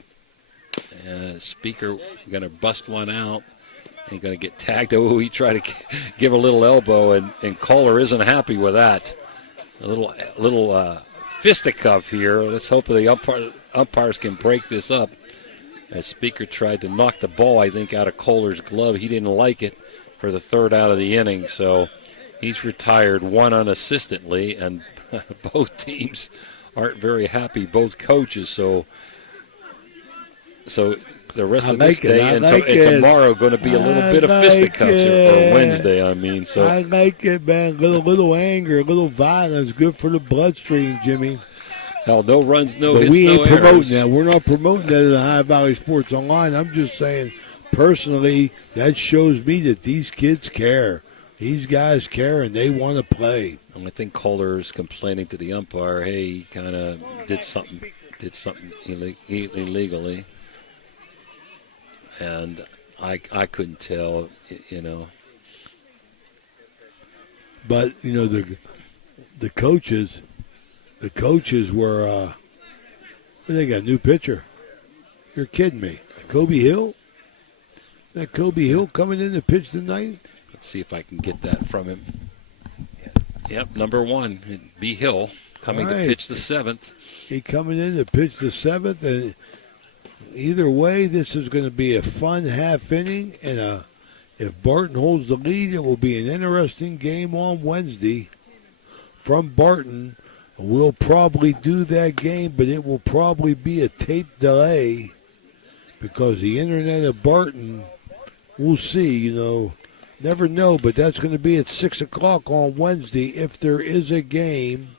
speaker going to bust one out and going to get tagged. Oh, he tried to give a little elbow, and Kohler isn't happy with that. A little fisticuff here. Let's hope the umpires can break this up. As speaker tried to knock the ball, I think, out of Kohler's glove. He didn't like it for the third out of the inning, so he's retired one unassistedly, and both teams aren't very happy, both coaches. So the rest of this day and tomorrow going to be a little bit of fisticuffs or Wednesday, I mean. So I like it, man. Little anger, a little violence, good for the bloodstream, Jimmy. Hell, no runs, no but hits, we ain't no promoting errors. that. We're not promoting that in the High Valley Sports Online. I'm just saying, personally, that shows me that these kids care. These guys care, and they want to play. And I think Kohler's complaining to the umpire, hey, he kind of did something illegally. And I couldn't tell, you know. But, you know, the coaches were, they got a new pitcher. You're kidding me. Kobe Hill? Is that Kobe Hill coming in to pitch tonight? Let's see if I can get that from him. Yep, number one, B. Hill, coming to pitch the seventh. He coming in to pitch the seventh, and either way, this is going to be a fun half inning, and if Barton holds the lead, it will be an interesting game on Wednesday from Barton. We'll probably do that game, but it will probably be a tape delay because the internet of Barton, we'll see, you know. Never know, but that's going to be at 6 o'clock on Wednesday if there is a game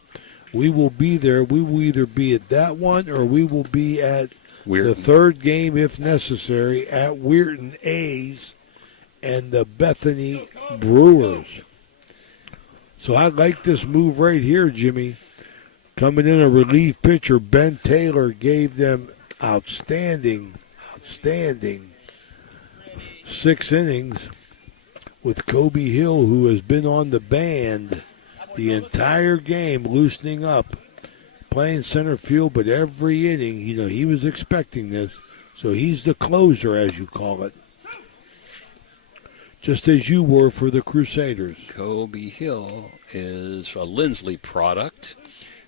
We will be there. We will either be at that one or we will be at Weirton. the third game, if necessary, at Weirton A's and the Bethany Brewers. So I like this move right here, Jimmy. Coming in a relief pitcher, Ben Taylor gave them outstanding 6 innings with Kobe Hill, who has been on the band the entire game, loosening up, playing center field, but every inning, he was expecting this. So he's the closer, as you call it, just as you were for the Crusaders. Kobe Hill is a Lindsley product.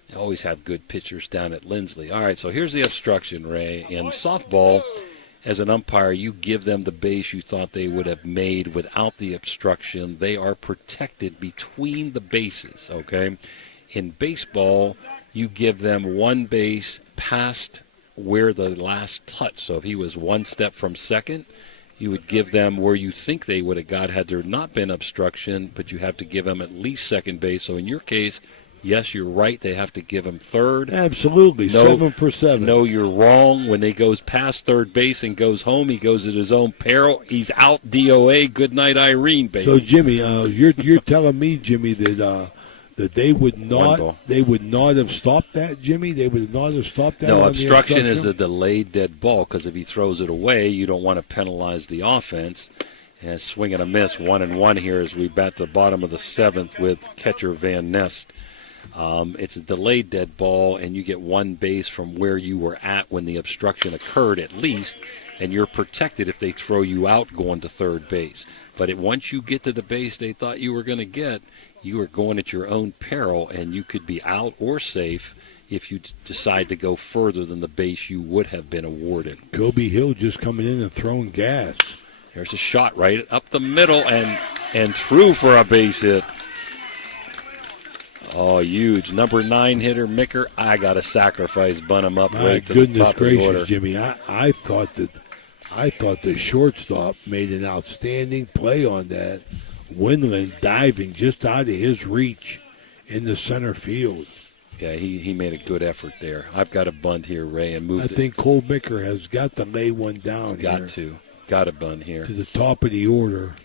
They always have good pitchers down at Lindsley. All right, so here's the obstruction, Ray. In softball, as an umpire, you give them the base you thought they would have made without the obstruction. They are protected between the bases, okay? In baseball, you give them one base past where the last touch. So if he was one step from second, you would give them where you think they would have got had there not been obstruction, but you have to give them at least second base. So in your case, yes, you're right. They have to give him third. Absolutely, 7 for 7. No, you're wrong. When he goes past third base and goes home, he goes at his own peril. He's out. DOA. Good night, Irene, baby. So Jimmy, you're telling me, Jimmy, that they would not have stopped that, Jimmy. They would not have stopped that. No, on obstruction is a delayed dead ball because if he throws it away, you don't want to penalize the offense. And swing and a miss, 1-1 here as we bat the bottom of the 7th with catcher Van Nest. It's a delayed dead ball, and you get one base from where you were at when the obstruction occurred at least, and you're protected if they throw you out going to third base. But once you get to the base they thought you were going to get, you are going at your own peril, and you could be out or safe if you decide to go further than the base you would have been awarded. Kobe Hill just coming in and throwing gas. There's a shot right up the middle and through for a base hit. Oh, huge. Number 9 hitter, Micker. I got to sacrifice, bunt him up right to the top of the order. Jimmy, I thought the shortstop made an outstanding play on that. Windland diving just out of his reach in the center field. Yeah, he made a good effort there. I've got a bunt here, Ray, and moved I think Cole Micker has got to lay one down. Got a bunt here. To the top of the order.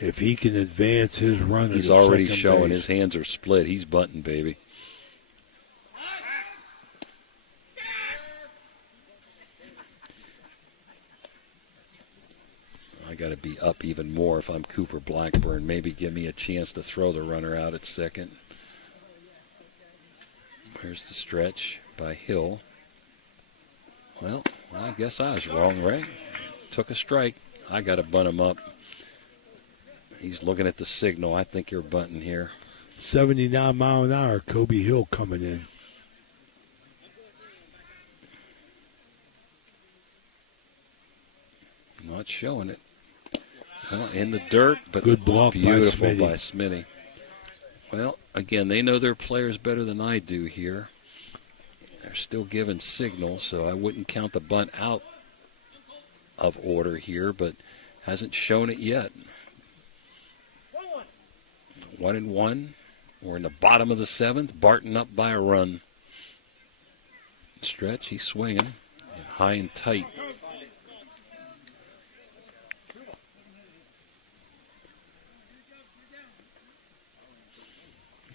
If he can advance his runner, he's already showing his hands are split. He's bunting, baby. I got to be up even more if I'm Cooper Blackburn. Maybe give me a chance to throw the runner out at second. Here's the stretch by Hill. Well, I guess I was wrong, Ray. Took a strike. I got to bunt him up. He's looking at the signal. I think you're bunting here. 79 mile an hour, Kobe Hill coming in. Not showing it. Well, in the dirt, but good block beautiful by Smitty. Well, again, they know their players better than I do here. They're still giving signals, so I wouldn't count the bunt out of order here, but hasn't shown it yet. 1-1. We're in the bottom of the 7th. Barton up by a run. Stretch, he's swinging. And high and tight.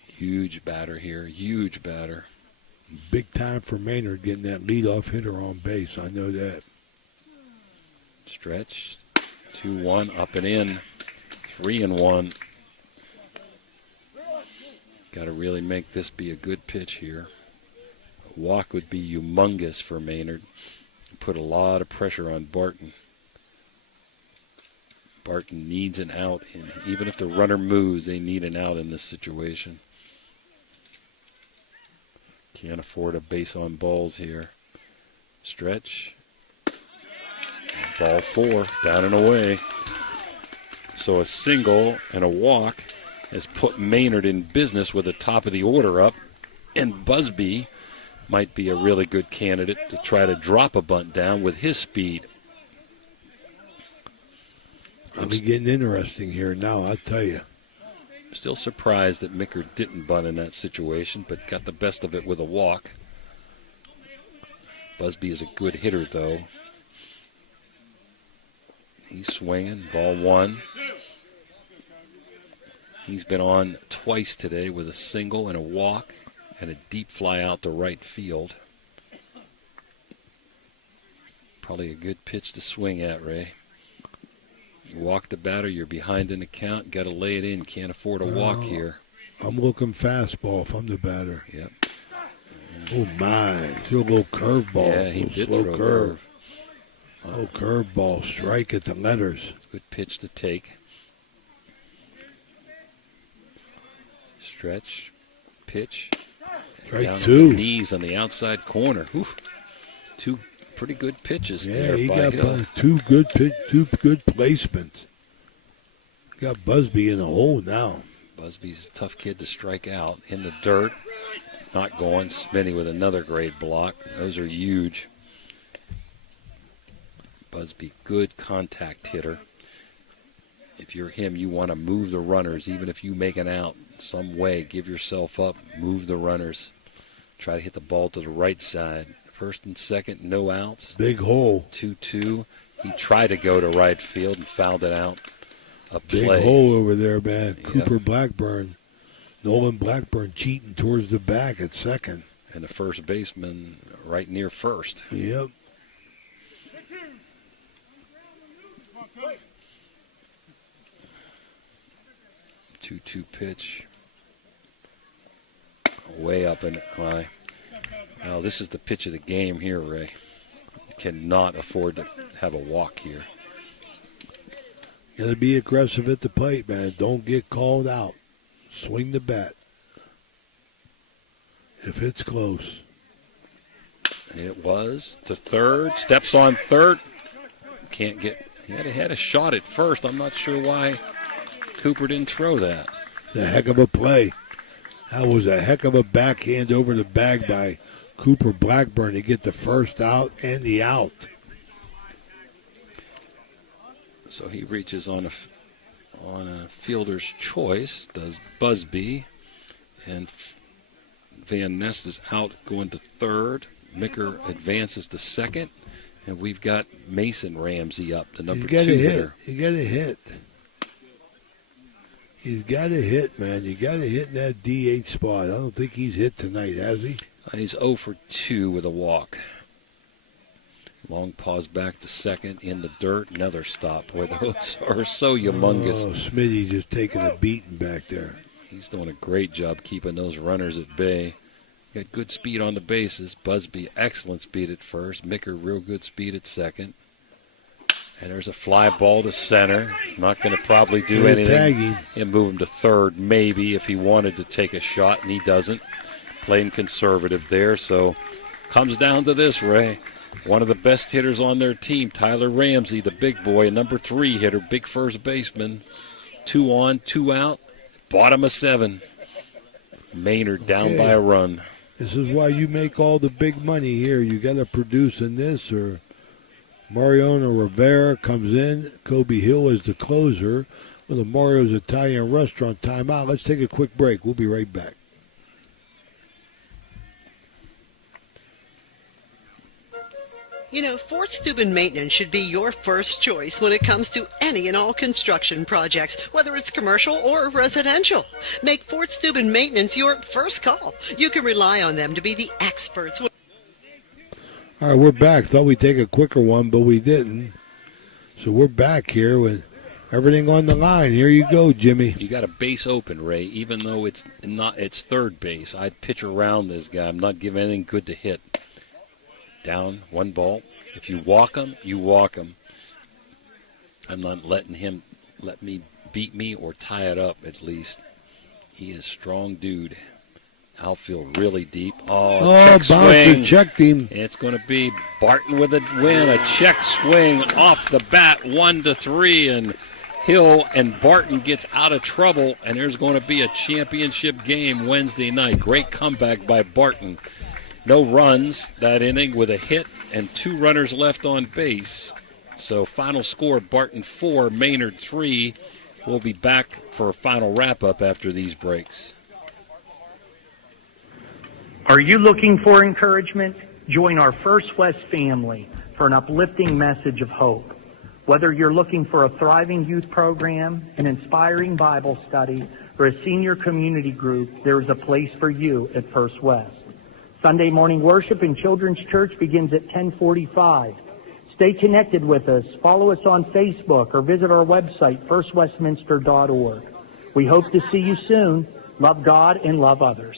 Huge batter here. Huge batter. Big time for Maynard getting that leadoff hitter on base. I know that. Stretch. 2-1. Up and in. 3-1. Got to really make this be a good pitch here. A walk would be humongous for Maynard. Put a lot of pressure on Barton. Barton needs an out, and even if the runner moves, they need an out in this situation. Can't afford a base on balls here. Stretch. Ball 4, down and away. So a single and a walk has put Maynard in business with the top of the order up, and Busby might be a really good candidate to try to drop a bunt down with his speed. It's getting interesting here now, I'll tell you. Still surprised that Micker didn't bunt in that situation, but got the best of it with a walk. Busby is a good hitter, though. He's swinging, ball one. He's been on twice today with a single and a walk and a deep fly out to right field. Probably a good pitch to swing at, Ray. You walk the batter, you're behind in the count, got to lay it in. Can't afford a walk here. I'm looking fastball if I'm the batter. Yep. Oh, my. Threw a little curveball. Yeah, he did slow throw a curve. Oh, curveball, strike at the letters. Good pitch to take. Stretch, pitch. Strike down two. At the knees on the outside corner. Oof. Two pretty good pitches there he by got Hill. two good placements. Got Busby in the hole now. Busby's a tough kid to strike out. In the dirt. Not going. Spinney with another great block. Those are huge. Busby, good contact hitter. If you're him, you want to move the runners. Even if you make an out some way, give yourself up, move the runners. Try to hit the ball to the right side. First and second, no outs. Big hole. 2-2. He tried to go to right field and fouled it out. A Big play. hole over there, man. Yep. Cooper Blackburn. Nolan Blackburn cheating towards the back at second. And the first baseman right near first. Yep. Two pitch. Way up and high. Now this is the pitch of the game here, Ray. You cannot afford to have a walk here. Got to be aggressive at the plate, man. Don't get called out. Swing the bat. If it's close. It was to third. Steps on third. Can't get. He had a shot at first. I'm not sure why Cooper didn't throw that. The heck of a play. That was a heck of a backhand over the bag by Cooper Blackburn to get the first out and the out. So he reaches on a fielder's choice, does Busby, and Van Ness is out going to third. Micker advances to second, and we've got Mason Ramsey up, the number 2 hitter. You got to hit. He's got to hit, man. You got to hit in that DH spot. I don't think he's hit tonight, has he? He's 0 for 2 with a walk. Long pause back to second in the dirt. Another stop. Boy, those are so humongous. Oh, Smitty's just taking a beating back there. He's doing a great job keeping those runners at bay. Got good speed on the bases. Busby, excellent speed at first. Micker, real good speed at second. And there's a fly ball to center. Not going to probably do anything. Tag him. And move him to third, maybe, if he wanted to take a shot, and he doesn't. Playing conservative there, so comes down to this, Ray. One of the best hitters on their team, Tyler Ramsey, the big boy, number 3 hitter, big first baseman. 2 on, 2 out, bottom of 7. Maynard down by a run. This is why you make all the big money here. You got to produce in this, or Mariano Rivera comes in. Kobe Hill is the closer with a Mario's Italian Restaurant timeout. Let's take a quick break. We'll be right back. You know, Fort Steuben Maintenance should be your first choice when it comes to any and all construction projects, whether it's commercial or residential. Make Fort Steuben Maintenance your first call. You can rely on them to be the experts. All right, we're back. Thought we'd take a quicker one, but we didn't. So we're back here with everything on the line. Here you go, Jimmy. You got a base open, Ray, even though it's third base. I'd pitch around this guy. I'm not giving anything good to hit. Down, 1 ball. If you walk him, you walk him. I'm not letting him let me beat me or tie it up, at least. He is a strong dude. Outfield really deep. Check swing. Checked him. It's going to be Barton with a win. A check swing off the bat, 1-3, and Hill and Barton gets out of trouble, and there's going to be a championship game Wednesday night. Great comeback by Barton. No runs that inning with a hit and 2 runners left on base. So final score, Barton 4, Maynard 3. We'll be back for a final wrap-up after these breaks. Are you looking for encouragement? Join our First West family for an uplifting message of hope. Whether you're looking for a thriving youth program, an inspiring Bible study, or a senior community group, there is a place for you at First West. Sunday morning worship in Children's Church begins at 10:45. Stay connected with us. Follow us on Facebook or visit our website, firstwestminster.org. We hope to see you soon. Love God and love others.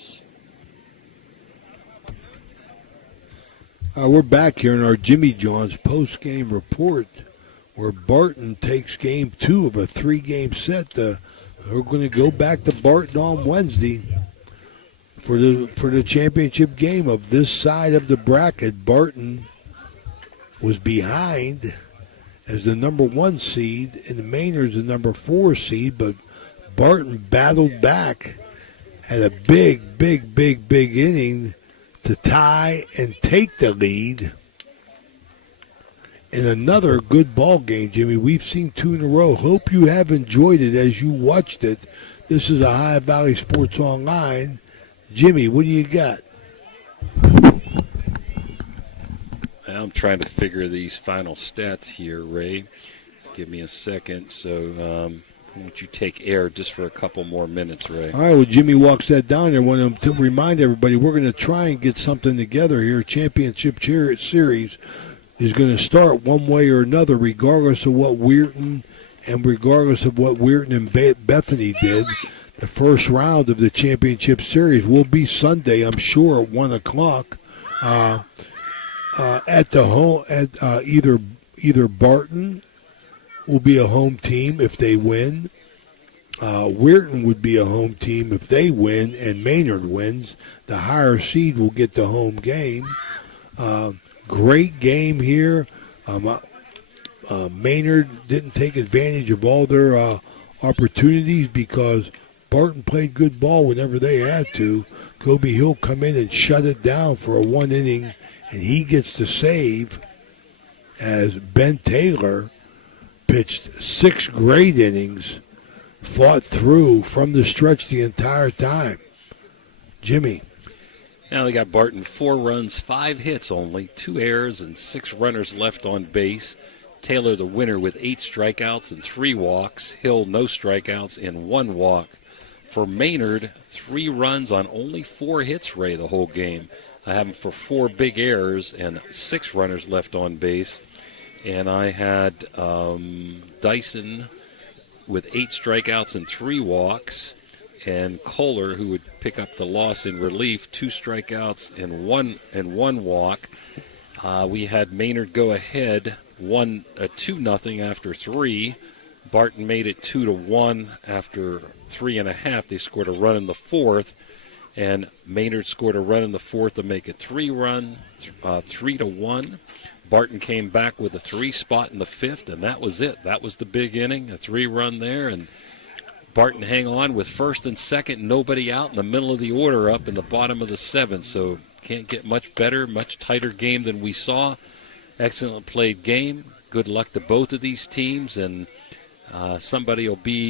We're back here in our Jimmy John's post-game report, where Barton takes game 2 of a 3-game set. We're going to go back to Barton on Wednesday for the championship game of this side of the bracket. Barton was behind as the number 1 seed, and the Maynard's the number 4 seed, but Barton battled back, had a big inning to tie and take the lead. In another good ball game, Jimmy. We've seen 2 in a row. Hope you have enjoyed it as you watched it. This is Ohio Valley Sports Online. Jimmy, what do you got? I'm trying to figure these final stats here, Ray. Just give me a second. So why don't you take air just for a couple more minutes, Ray? All right, well, Jimmy walks that down there. I want to remind everybody we're going to try and get something together here. Championship Series is going to start one way or another, regardless of what Weirton and Bethany did. The first round of the championship series will be Sunday, I'm sure, at 1 o'clock. At the home, either Barton will be a home team if they win. Weirton would be a home team if they win, and Maynard wins. The higher seed will get the home game. Great game here. Maynard didn't take advantage of all their opportunities because Barton played good ball whenever they had to. Kobe Hill come in and shut it down for a 1 inning, and he gets the save as Ben Taylor pitched 6 great innings, fought through from the stretch the entire time. Jimmy. Now they got Barton 4 runs, 5 hits only, 2 errors, and 6 runners left on base. Taylor the winner with 8 strikeouts and 3 walks. Hill no strikeouts and 1 walk. For Maynard, 3 runs on only 4 hits, Ray, the whole game. I have him for 4 big errors and 6 runners left on base. And I had Dyson with 8 strikeouts and 3 walks. And Kohler, who would pick up the loss in relief, 2 strikeouts and one walk. We had Maynard go ahead 2-0 after 3. Barton made it 2-1 after 3.5. They scored a run in the 4th, and Maynard scored a run in the 4th to make it 3-1. Barton came back with a 3 spot in the 5th, and that was it. That was the big inning, a 3-run there, and Barton hang on with 1st and 2nd, nobody out in the middle of the order up in the bottom of the 7th. So can't get much better, much tighter game than we saw. Excellent played game. Good luck to both of these teams, and somebody will be